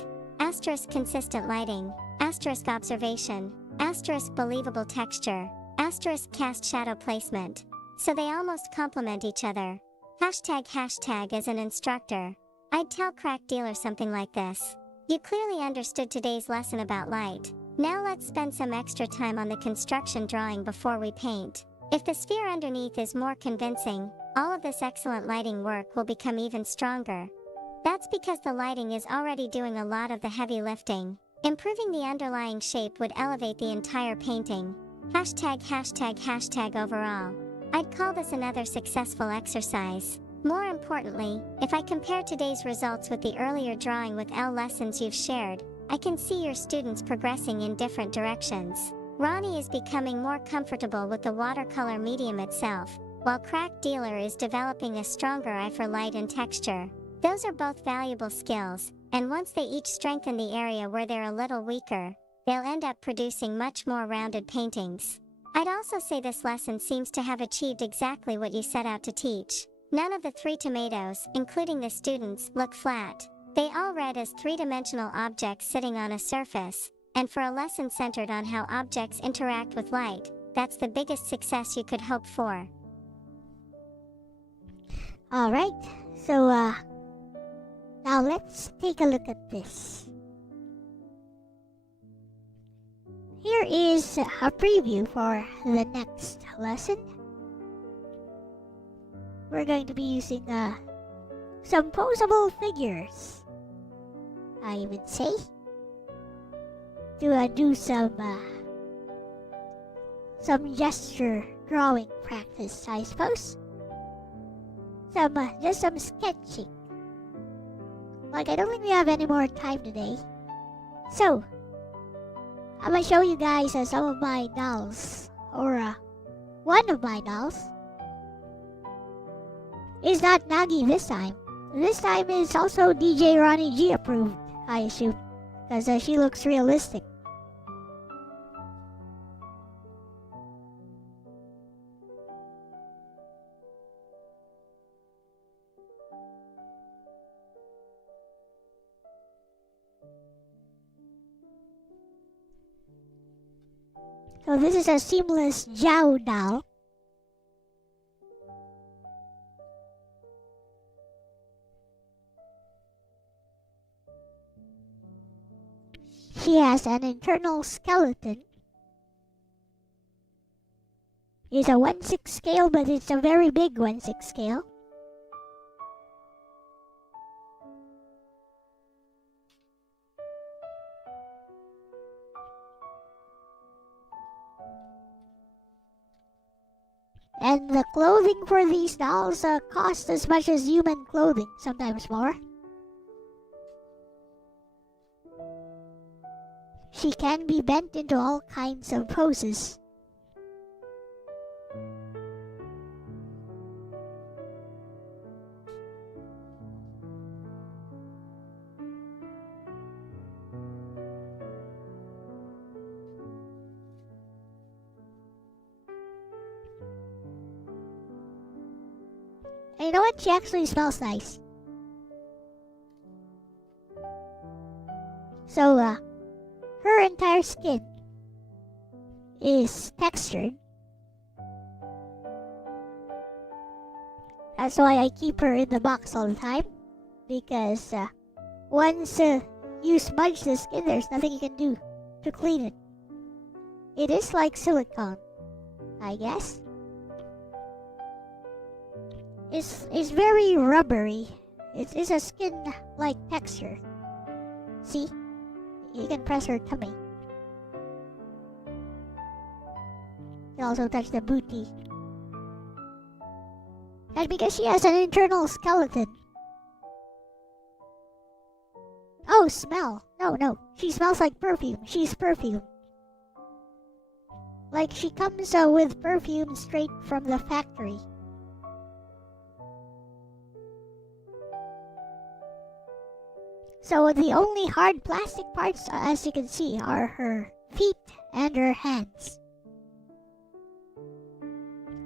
consistent lighting, asterisk observation, asterisk believable texture, asterisk cast shadow placement. So they almost complement each other. Hashtag as an instructor. I'd tell Crack Dealer something like this. You clearly understood today's lesson about light. Now let's spend some extra time on the construction drawing before we paint. If the sphere underneath is more convincing, all of this excellent lighting work will become even stronger. That's because the lighting is already doing a lot of the heavy lifting. Improving the underlying shape would elevate the entire painting. Hashtag overall. I'd call this another successful exercise. More importantly, if I compare today's results with the earlier drawing with Elle lessons you've shared, I can see your students progressing in different directions. Ronnie is becoming more comfortable with the watercolor medium itself, while Crack Dealer is developing a stronger eye for light and texture. Those are both valuable skills, and once they each strengthen the area where they're a little weaker, they'll end up producing much more rounded paintings. I'd also say this lesson seems to have achieved exactly what you set out to teach. None of the three tomatoes, including the students, look flat. They all read as three-dimensional objects sitting on a surface, and for a lesson centered on how objects interact with light, that's the biggest success you could hope for. Alright, so now let's take a look at this. Here is a preview for the next lesson. We're going to be using some posable figures, I would say, to do some gesture drawing practice, I suppose. Just some sketching. Like, I don't think we have any more time today. So, I'm gonna show you guys some of my dolls, or one of my dolls. Is not Nagi this time. This time is also DJ Ronnie G approved, I assume, because she looks realistic. So this is a seamless Jiao doll. she has an internal skeleton. It's a 1/6 scale, but it's a very big 1/6 scale. And the clothing for these dolls cost as much as human clothing, sometimes more. She can be bent into all kinds of poses. And you know what? She actually smells nice. So, her entire skin is textured. That's why I keep her in the box all the time. Because once you smudge the skin, there's nothing you can do to clean it. It is like silicone, I guess. It's very rubbery. It's a skin-like texture. See? You can press her tummy. You also touch the booty. And because she has an internal skeleton. Oh, smell. No. She smells like perfume. She's perfume. Like she comes with perfume straight from the factory. So the only hard plastic parts, as you can see, are her feet and her hands.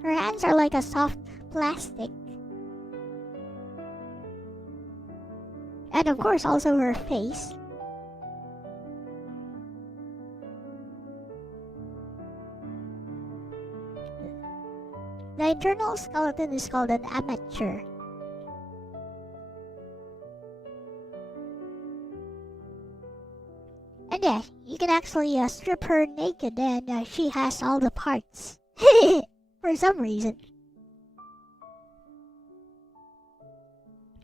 Her hands are like a soft plastic. And of course also her face. The internal skeleton is called an amateur. And yeah, you can actually strip her naked and she has all the parts. For some reason.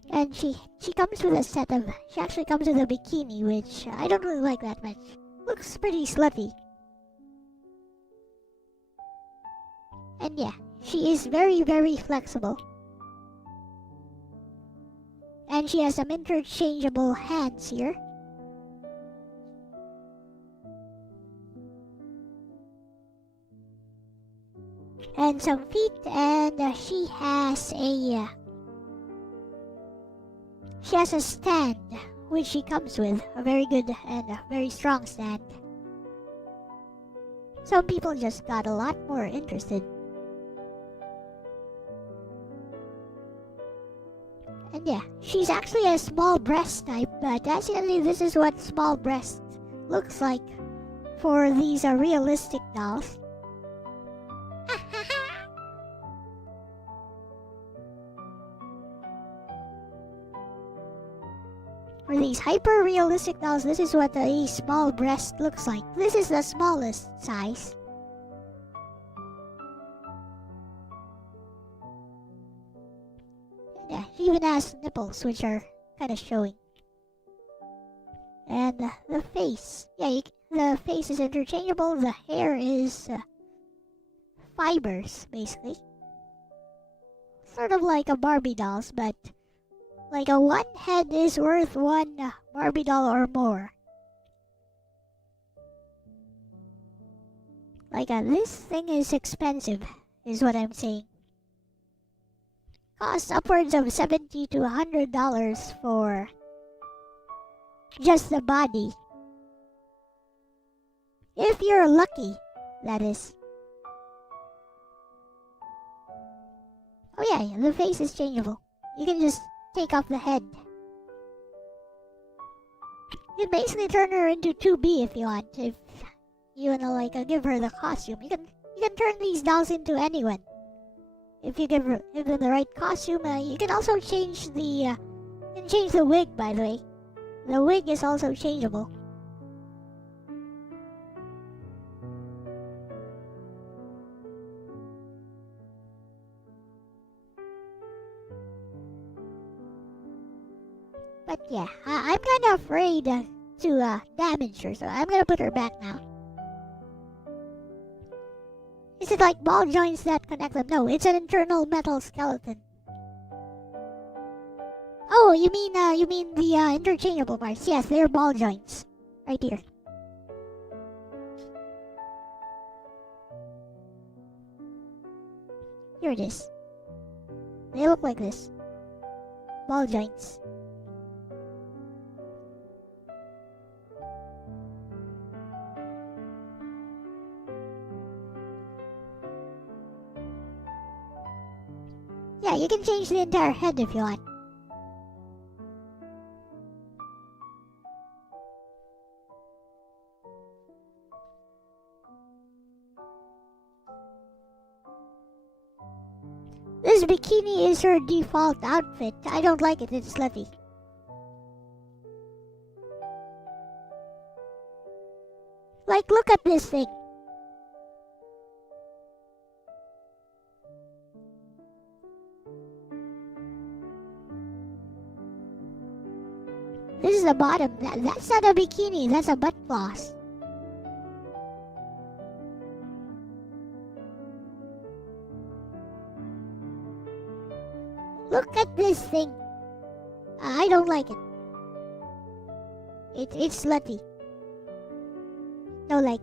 And she comes with a set of... She actually comes with a bikini, which I don't really like that much. Looks pretty slutty. And yeah, she is very, very flexible. And she has some interchangeable hands here. And some feet, and she has a stand, which she comes with, a very good and a very strong stand. Some people just got a lot more interested. And yeah, she's actually a small breast type, but as you can see, this is what small breast looks like for these realistic dolls. For these hyper-realistic dolls, this is what a small breast looks like. This is the smallest size. Yeah, she even has nipples, which are kind of showing. And the face. Yeah, the face is interchangeable. The hair is fibers, basically. Sort of like a Barbie doll's, but like a one head is worth one Barbie doll or more. Like this thing is expensive, is what I'm saying. Costs upwards of $70 to $100 for just the body. If you're lucky, that is. Oh yeah, the face is changeable. You can just take off the head. You can basically turn her into 2B if you want. If you wanna like give her the costume, you can turn these dolls into anyone. If you give them the right costume, you can also change the wig. By the way, the wig is also changeable. But yeah, I'm kind of afraid to damage her, so I'm gonna put her back now. Is it like ball joints that connect them? No, it's an internal metal skeleton. Oh, you mean the interchangeable parts? Yes, they're ball joints. Right here. Here it is. They look like this. Ball joints. Yeah, you can change the entire head if you want. This bikini is her default outfit. I don't like it, it's slutty. Like, look at this thing. This is the bottom. That's not a bikini, that's a butt floss. Look at this thing. I don't like it. It's slutty. No like.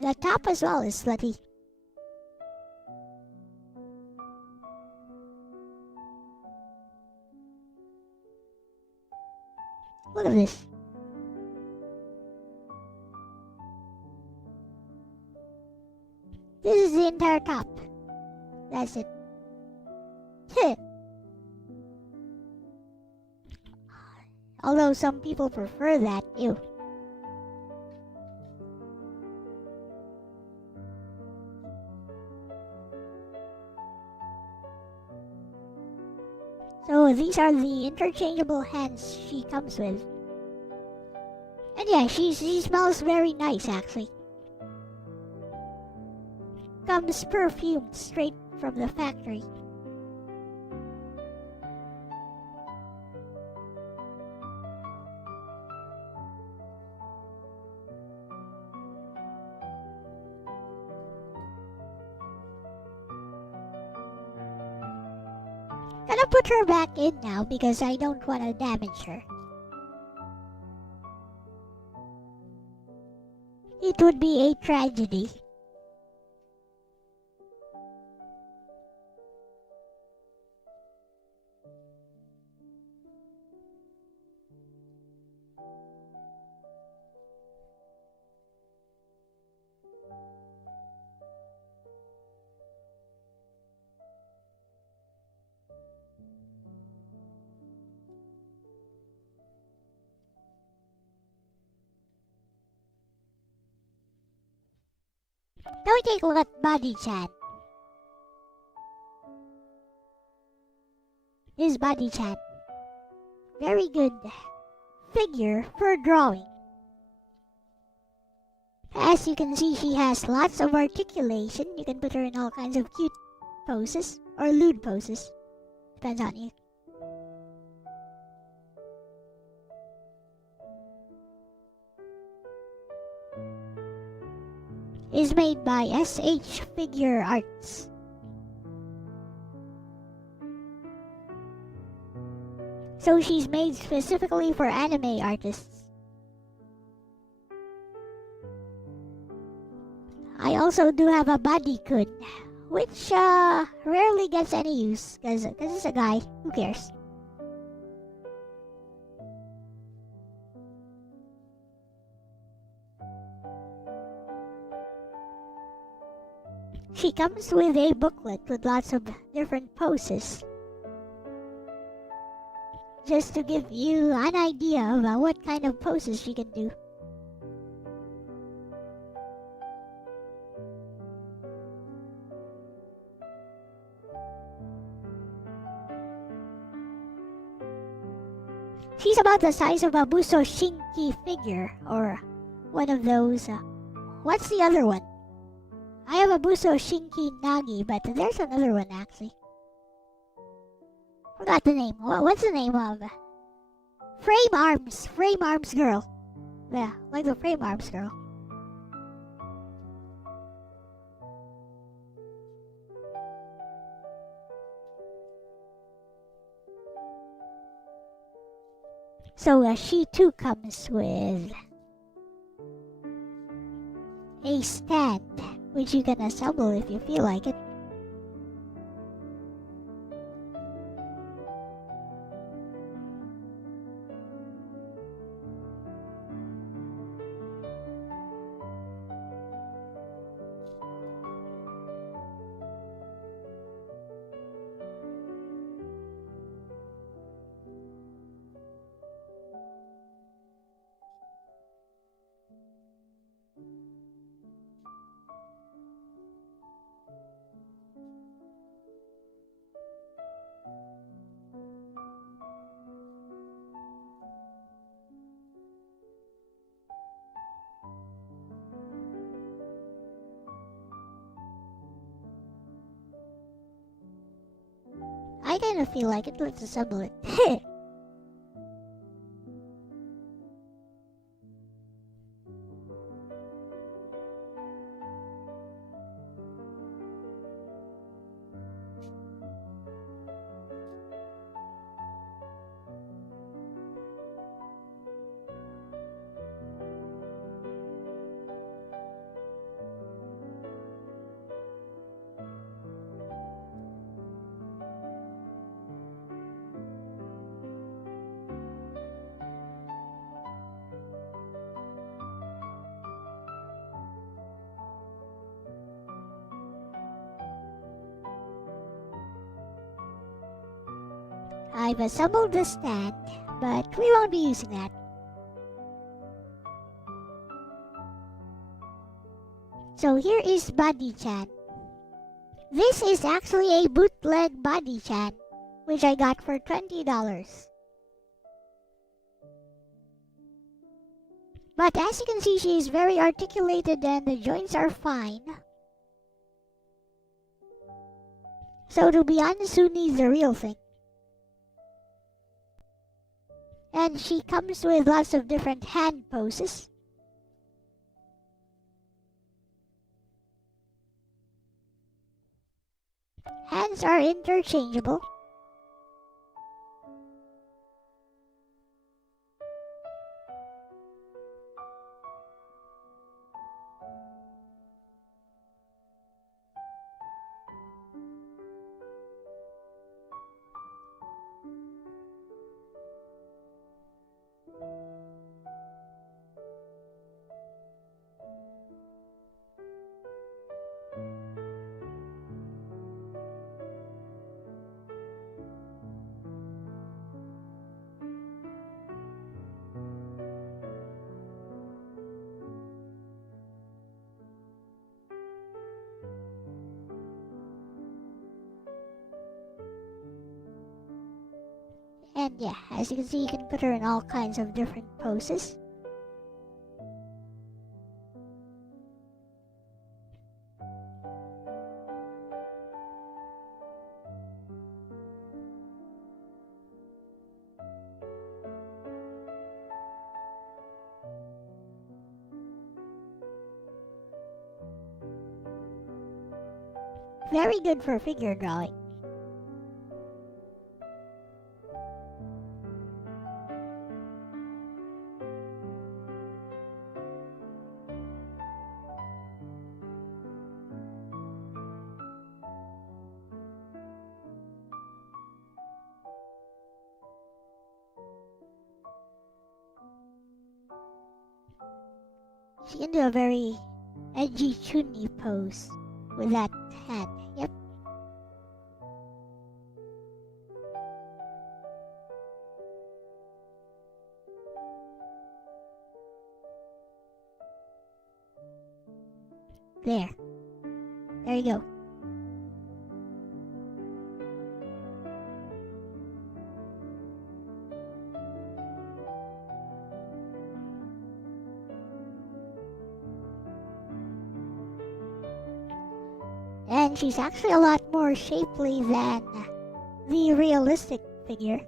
The top as well is slutty. Look at this. This is the entire top. That's it. Although some people prefer that. Ew. So these are the interchangeable hands she comes with. And yeah, she smells very nice actually. Comes perfumed straight from the factory. Gonna put her back in now because I don't want to damage her. It would be a tragedy. Now we take a look at body chat. This body chat. Very good figure for drawing. As you can see, she has lots of articulation. You can put her in all kinds of cute poses or lewd poses. Depends on you. Is made by SH Figure Arts. So she's made specifically for anime artists. I also do have a bodycon, which rarely gets any use because it's a guy. Who cares? She comes with a booklet with lots of different poses. Just to give you an idea of what kind of poses she can do. She's about the size of a Buso Shinki figure, or one of those. What's the other one? I have a Buso Shinki Nagi, but there's another one actually. Forgot the name. What's the name of? Frame Arms. Frame Arms Girl. Yeah, like the Frame Arms Girl. So she too comes with a stand, which you can assemble if you feel like it. I kind of feel like it. Let's assemble it. I've assembled the stand, but we won't be using that. So here is Body-chan. This is actually a bootleg Body-chan, which I got for $20. But as you can see, she is very articulated and the joints are fine. So to be honest, who needs the real thing? And she comes with lots of different hand poses. Hands are interchangeable. And yeah, as you can see, you can put her in all kinds of different poses. Very good for figure drawing. She can do a very edgy chunny pose with that hand. Yep. There. There you go. And she's actually a lot more shapely than the realistic figure.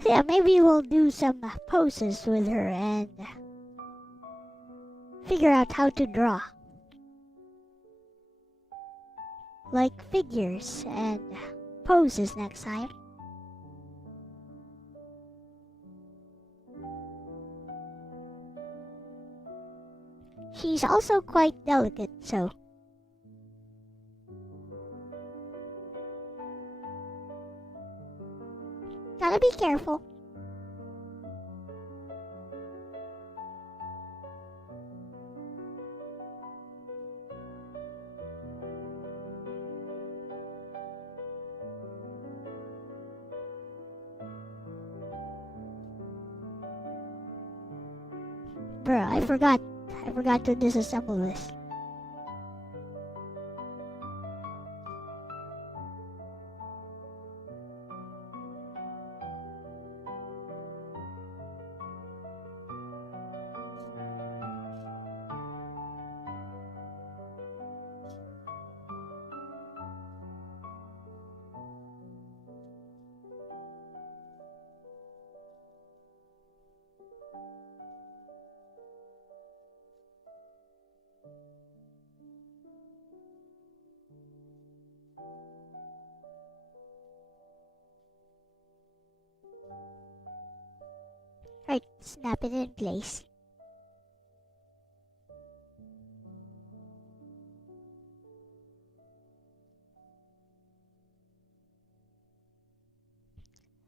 So yeah, maybe we'll do some poses with her and figure out how to draw. Like figures and poses next time. She's also quite delicate, so gotta be careful. Bruh, I forgot to disassemble this. Right, snap it in place.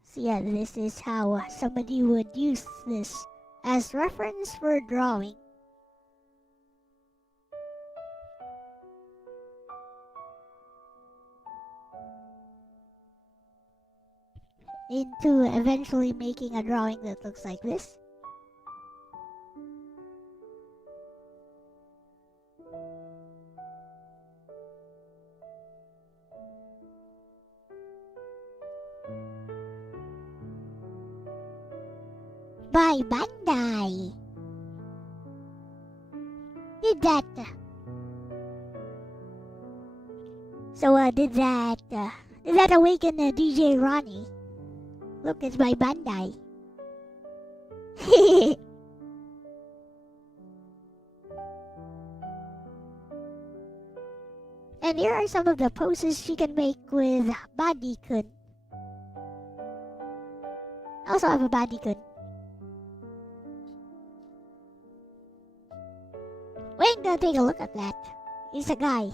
So yeah, this is how somebody would use this as reference for drawing. Into eventually making a drawing that looks like this. By Bandai. Did that. So did that awaken DJ Ronnie? Look, it's by Bandai. And here are some of the poses she can make with Body-kun. I also have a Body-kun. Wait, go take a look at that. He's a guy.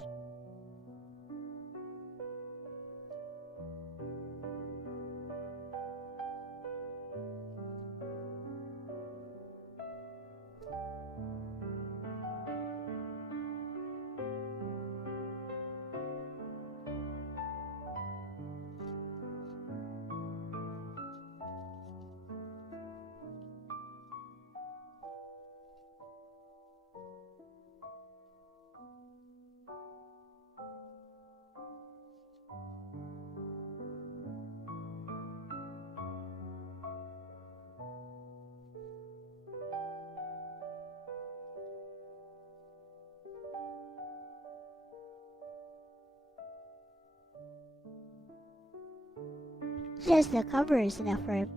Just the cover is enough for him.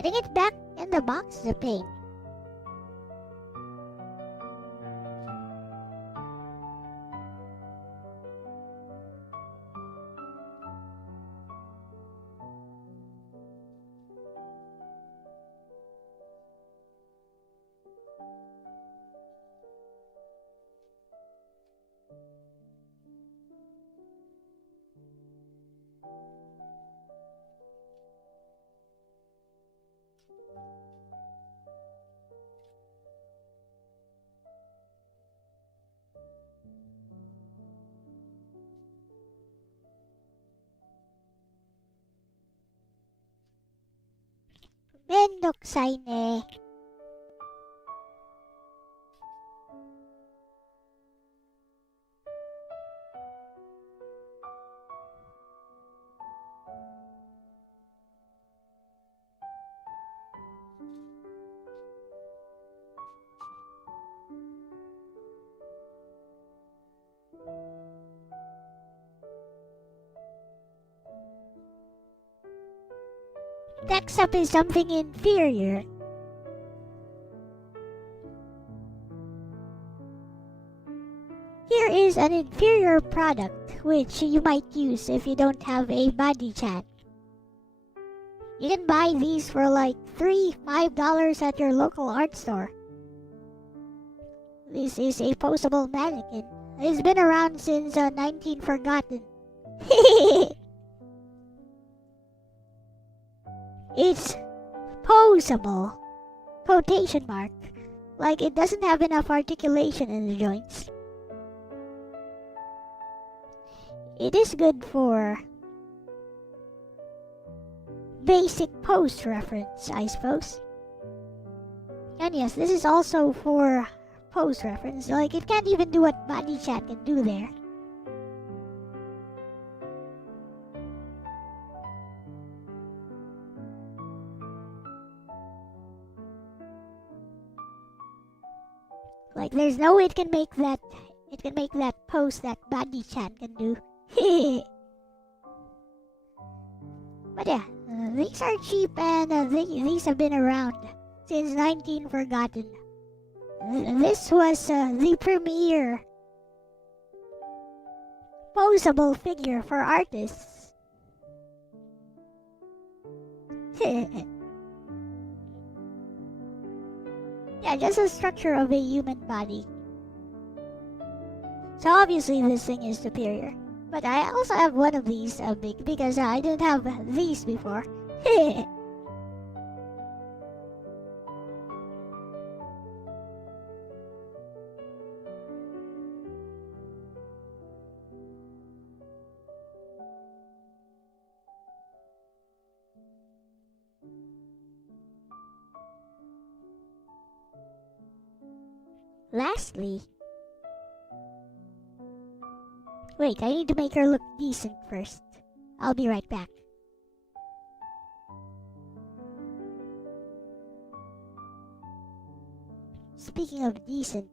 Getting it back in the box is a pain. Mendokusai ne. Next up is something inferior. Here is an inferior product which you might use if you don't have a body chat. You can buy these for like $3-5 at your local art store. This is a posable mannequin. It's been around since 19 Forgotten. It's posable. Quotation mark. Like it doesn't have enough articulation in the joints. It is good for basic pose reference, I suppose. And yes, this is also for pose reference. Like it can't even do what body chat can do there. Like there's no way it can make that pose that body chat can do. But yeah, these are cheap and these have been around since 19 Forgotten. This was the premier posable figure for artists. Yeah, just the structure of a human body. So obviously this thing is superior. But I also have one of these because I didn't have these before. Lastly, wait, I need to make her look decent first. I'll be right back. Speaking of decent,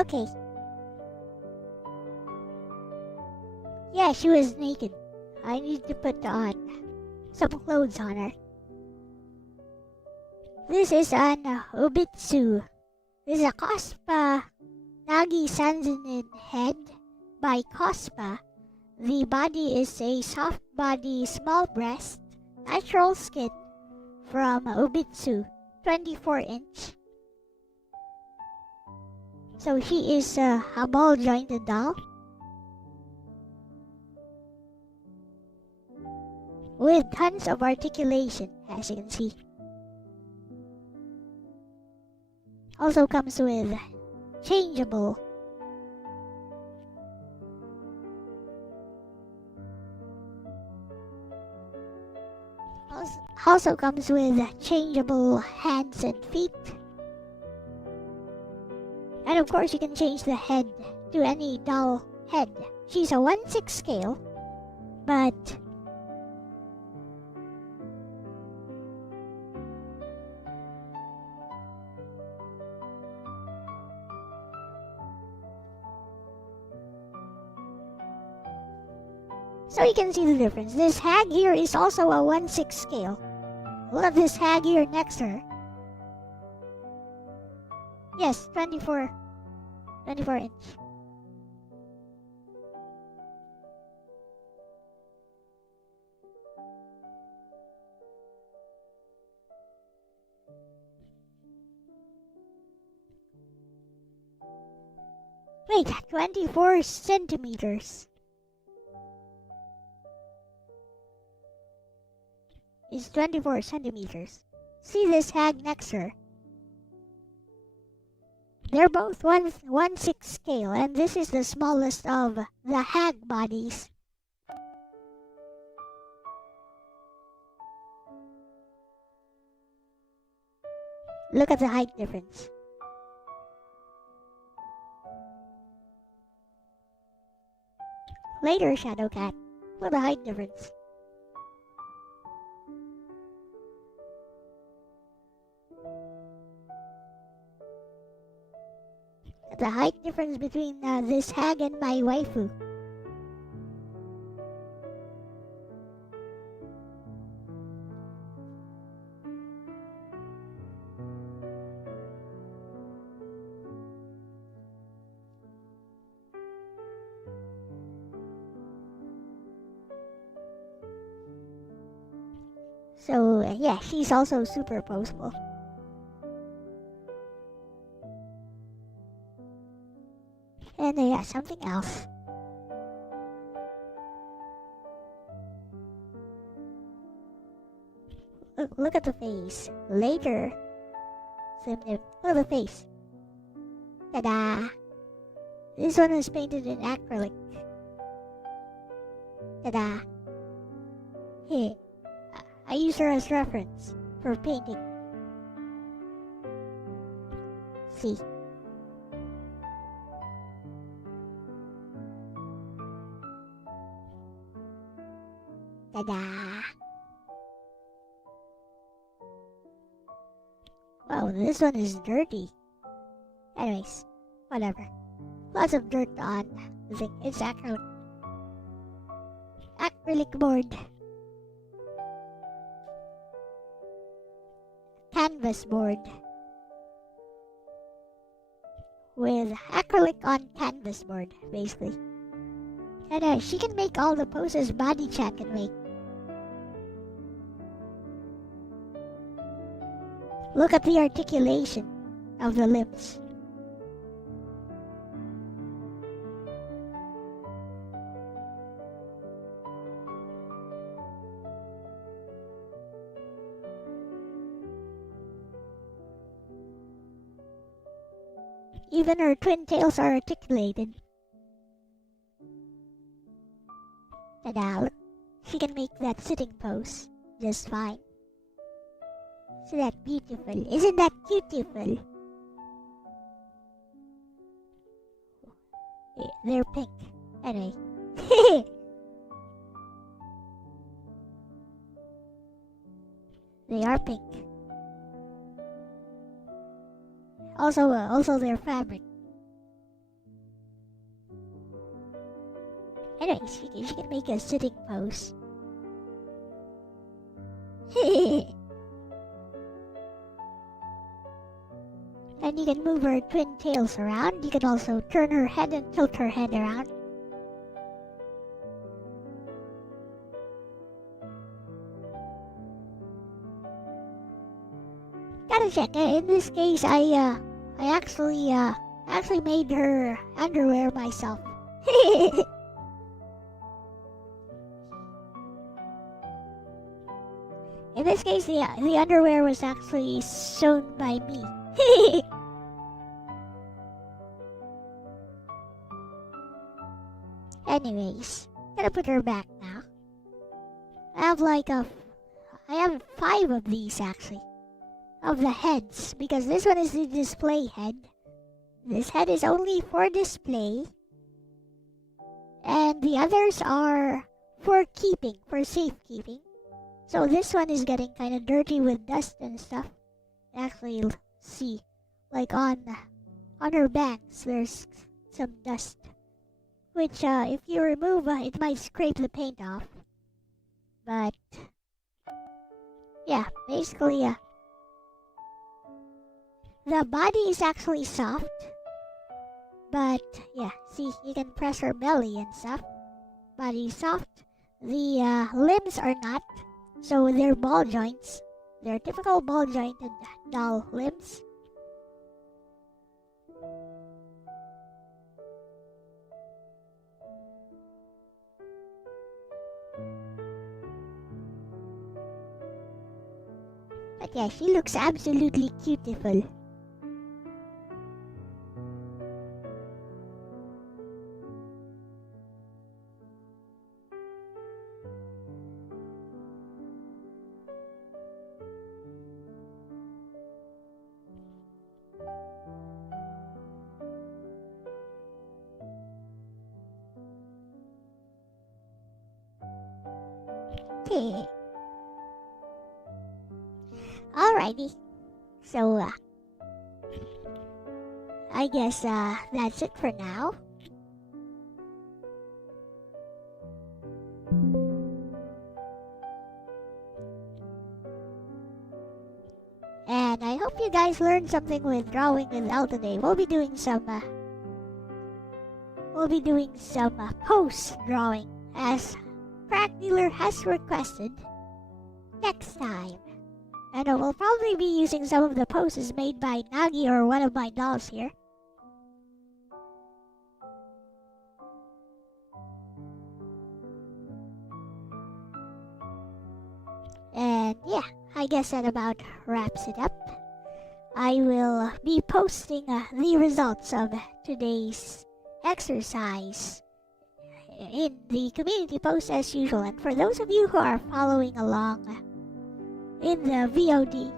Okay. Yeah, she was naked. I need to put on some clothes on her. This is an Obitsu. This is a Cospa Nagi Sanzinin head by Cospa. The body is a soft body, small breast, natural skin from Obitsu, 24-inch. So she is a ball jointed doll with tons of articulation, as you can see. Also comes with changeable. Also comes with changeable hands and feet. And of course you can change the head to any doll head. She's a 1/6 scale, but so you can see the difference. This hag here is also a 1/6 scale. Look at this hag here next to her. Yes, 24 inch. Wait, 24 centimeters. Is 24 centimeters. See this hag next to her. They're both 1/6 scale, and this is the smallest of the hag bodies. Look at the height difference. Later, Shadowcat. Look at the height difference. The height difference between this hag and my waifu. So yeah, she's also super posable. And yeah, something else. Look at the face. Later. Look at the face. Ta-da! This one is painted in acrylic. Ta-da! Here. I use her as reference for painting. See. Ta-da! Wow, this one is dirty. Anyways, whatever. Lots of dirt on the thing. It's acrylic. Acrylic board. Canvas board. With acrylic on canvas board, basically. And she can make all the poses Body Chat can make. Look at the articulation of the lips. Even her twin tails are articulated. Ta-da! Look, she can make that sitting pose just fine. Isn't that beautiful? Isn't that beautiful? They're pink. Anyway. They are pink. Also, their fabric. Anyways, she can make a sitting pose. And you can move her twin tails around. You can also turn her head and tilt her head around. Gotta check. In this case, I actually made her underwear myself. In this case, the underwear was actually sewn by me. Anyways, gotta put her back now. I have 5 of these actually. Of the heads, because this one is the display head. This head is only for display. And the others are for keeping, for safekeeping. So this one is getting kind of dirty with dust and stuff. Actually, see, like on her bangs, there's some dust. Which, if you remove, it might scrape the paint off. But, yeah, basically, the body is actually soft. But, yeah, see, you can press her belly and stuff. Body is soft. The limbs are not. So they're ball joints. They're typical ball jointed doll limbs. But yeah, she looks absolutely beautiful. Okay. Alrighty. So, I guess, that's it for now. And I hope you guys learned something with drawing with Elle today. We'll be doing some post drawing as Crack Dealer has requested next time. And we'll probably be using some of the poses made by Nagi or one of my dolls here. And yeah, I guess that about wraps it up. I will be posting the results of today's exercise in the community post as usual. And for those of you who are following along in the VOD,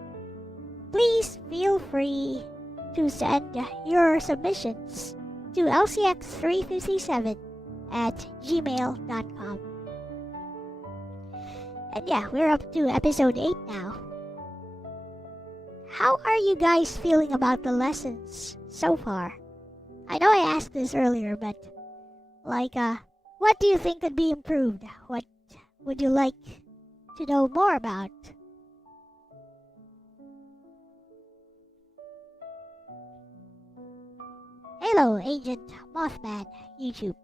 please feel free to send your submissions to lcx357 at gmail.com. And yeah, we're up to episode 8 now. How are you guys feeling about the lessons so far? I know I asked this earlier, but what do you think could be improved? What would you like to know more about? Hello, Agent Mothman YouTube.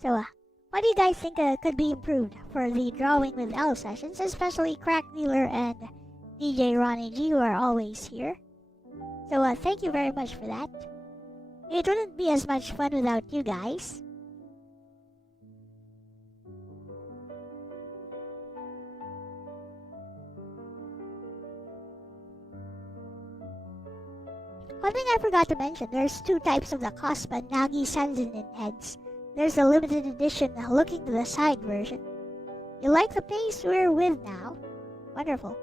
So, what do you guys think could be improved for the Drawing with Elle sessions, especially Crack Dealer and DJ Ronnie G, who are always here? So, thank you very much for that. It wouldn't be as much fun without you guys. One thing I forgot to mention, there's 2 types of the Cospa Nagi Sanzinin heads. There's the limited edition looking to the side version. You like the pace we're with now? Wonderful.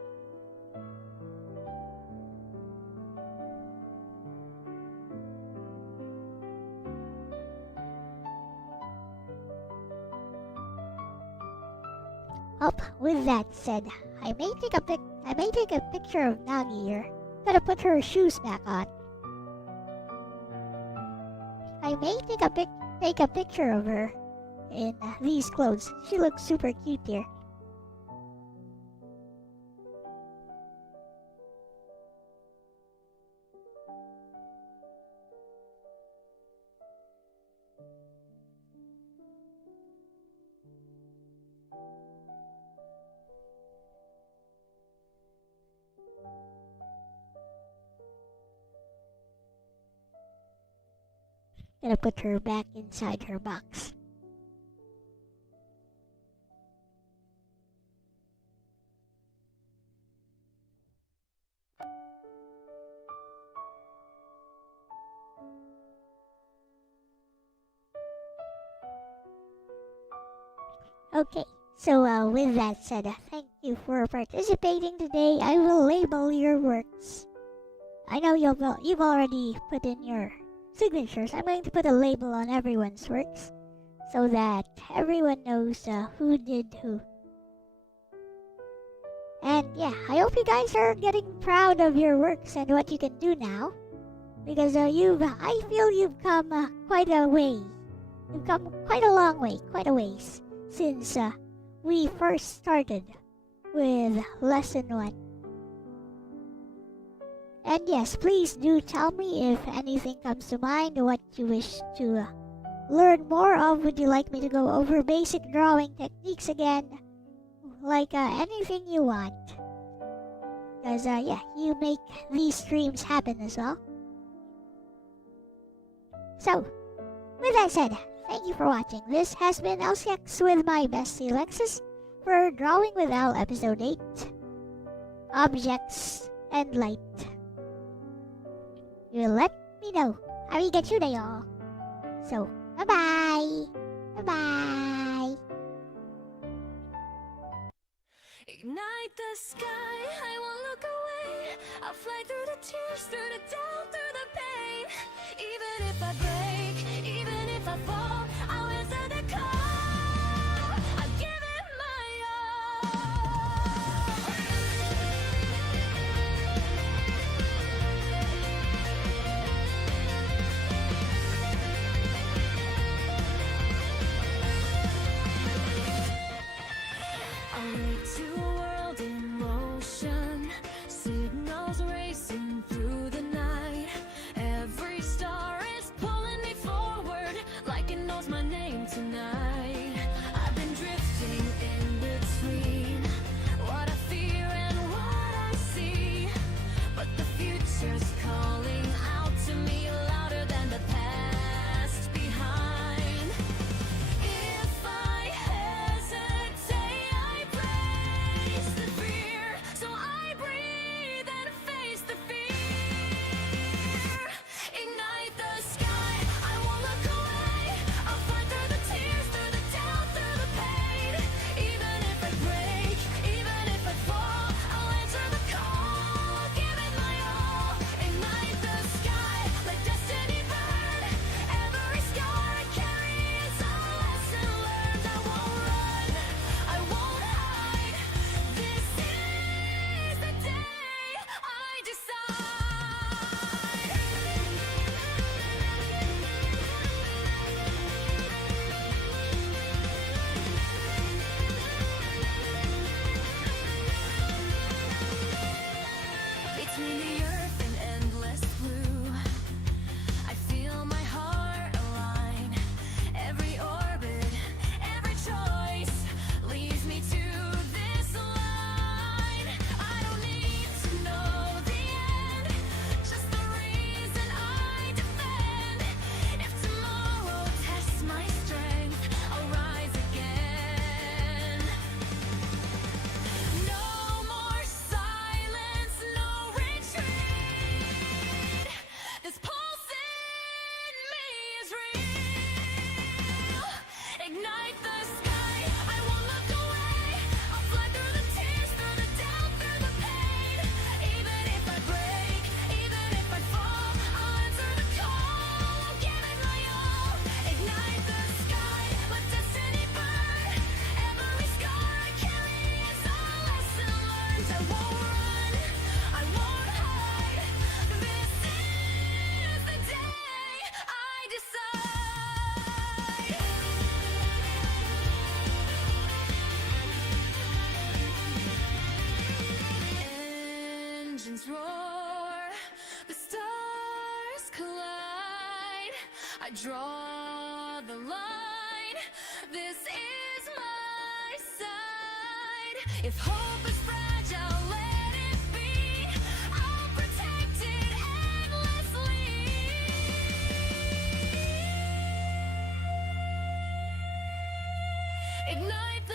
With that said, I may take a picture of Nagi here. Gotta put her shoes back on. I may take a picture of her in these clothes. She looks super cute here. Gonna put her back inside her box. Okay, so with that said, thank you for participating today. I will label your works. I know you've already put in your signatures. I'm going to put a label on everyone's works so that everyone knows who did who. And yeah, I hope you guys are getting proud of your works and what you can do now, because I feel you've come quite a way. You've come quite a long way, quite a ways since we first started with lesson 1. And yes, please do tell me if anything comes to mind, what you wish to learn more of. Would you like me to go over basic drawing techniques again? Like anything you want. Because yeah, you make these streams happen as well. So, with that said, thank you for watching. This has been Elle-C with my bestie Alexis for Drawing with Elle Episode 8, Objects and Light. You let me know how you get through day, y'all. So, bye-bye. Bye-bye. Ignite the sky, I won't look away. I'll fly through the tears, through the doubt, through the pain. Even if I break, even if I fall, I'll answer the call. I'll give it my I'll wake to a world in motion, signals racing through the night. Every star is pulling me forward, like it knows my name tonight. I've been drifting in between what I fear and what I see, but the future's calling out to me louder than the past behind. If I hesitate, I brace the fear, so I breathe and face the fear. Ignite the sky, I won't look away. I'll fly through the tears, through the draw the line. This is my side. If hope is fragile, let it be. I'll protect it endlessly. Ignite the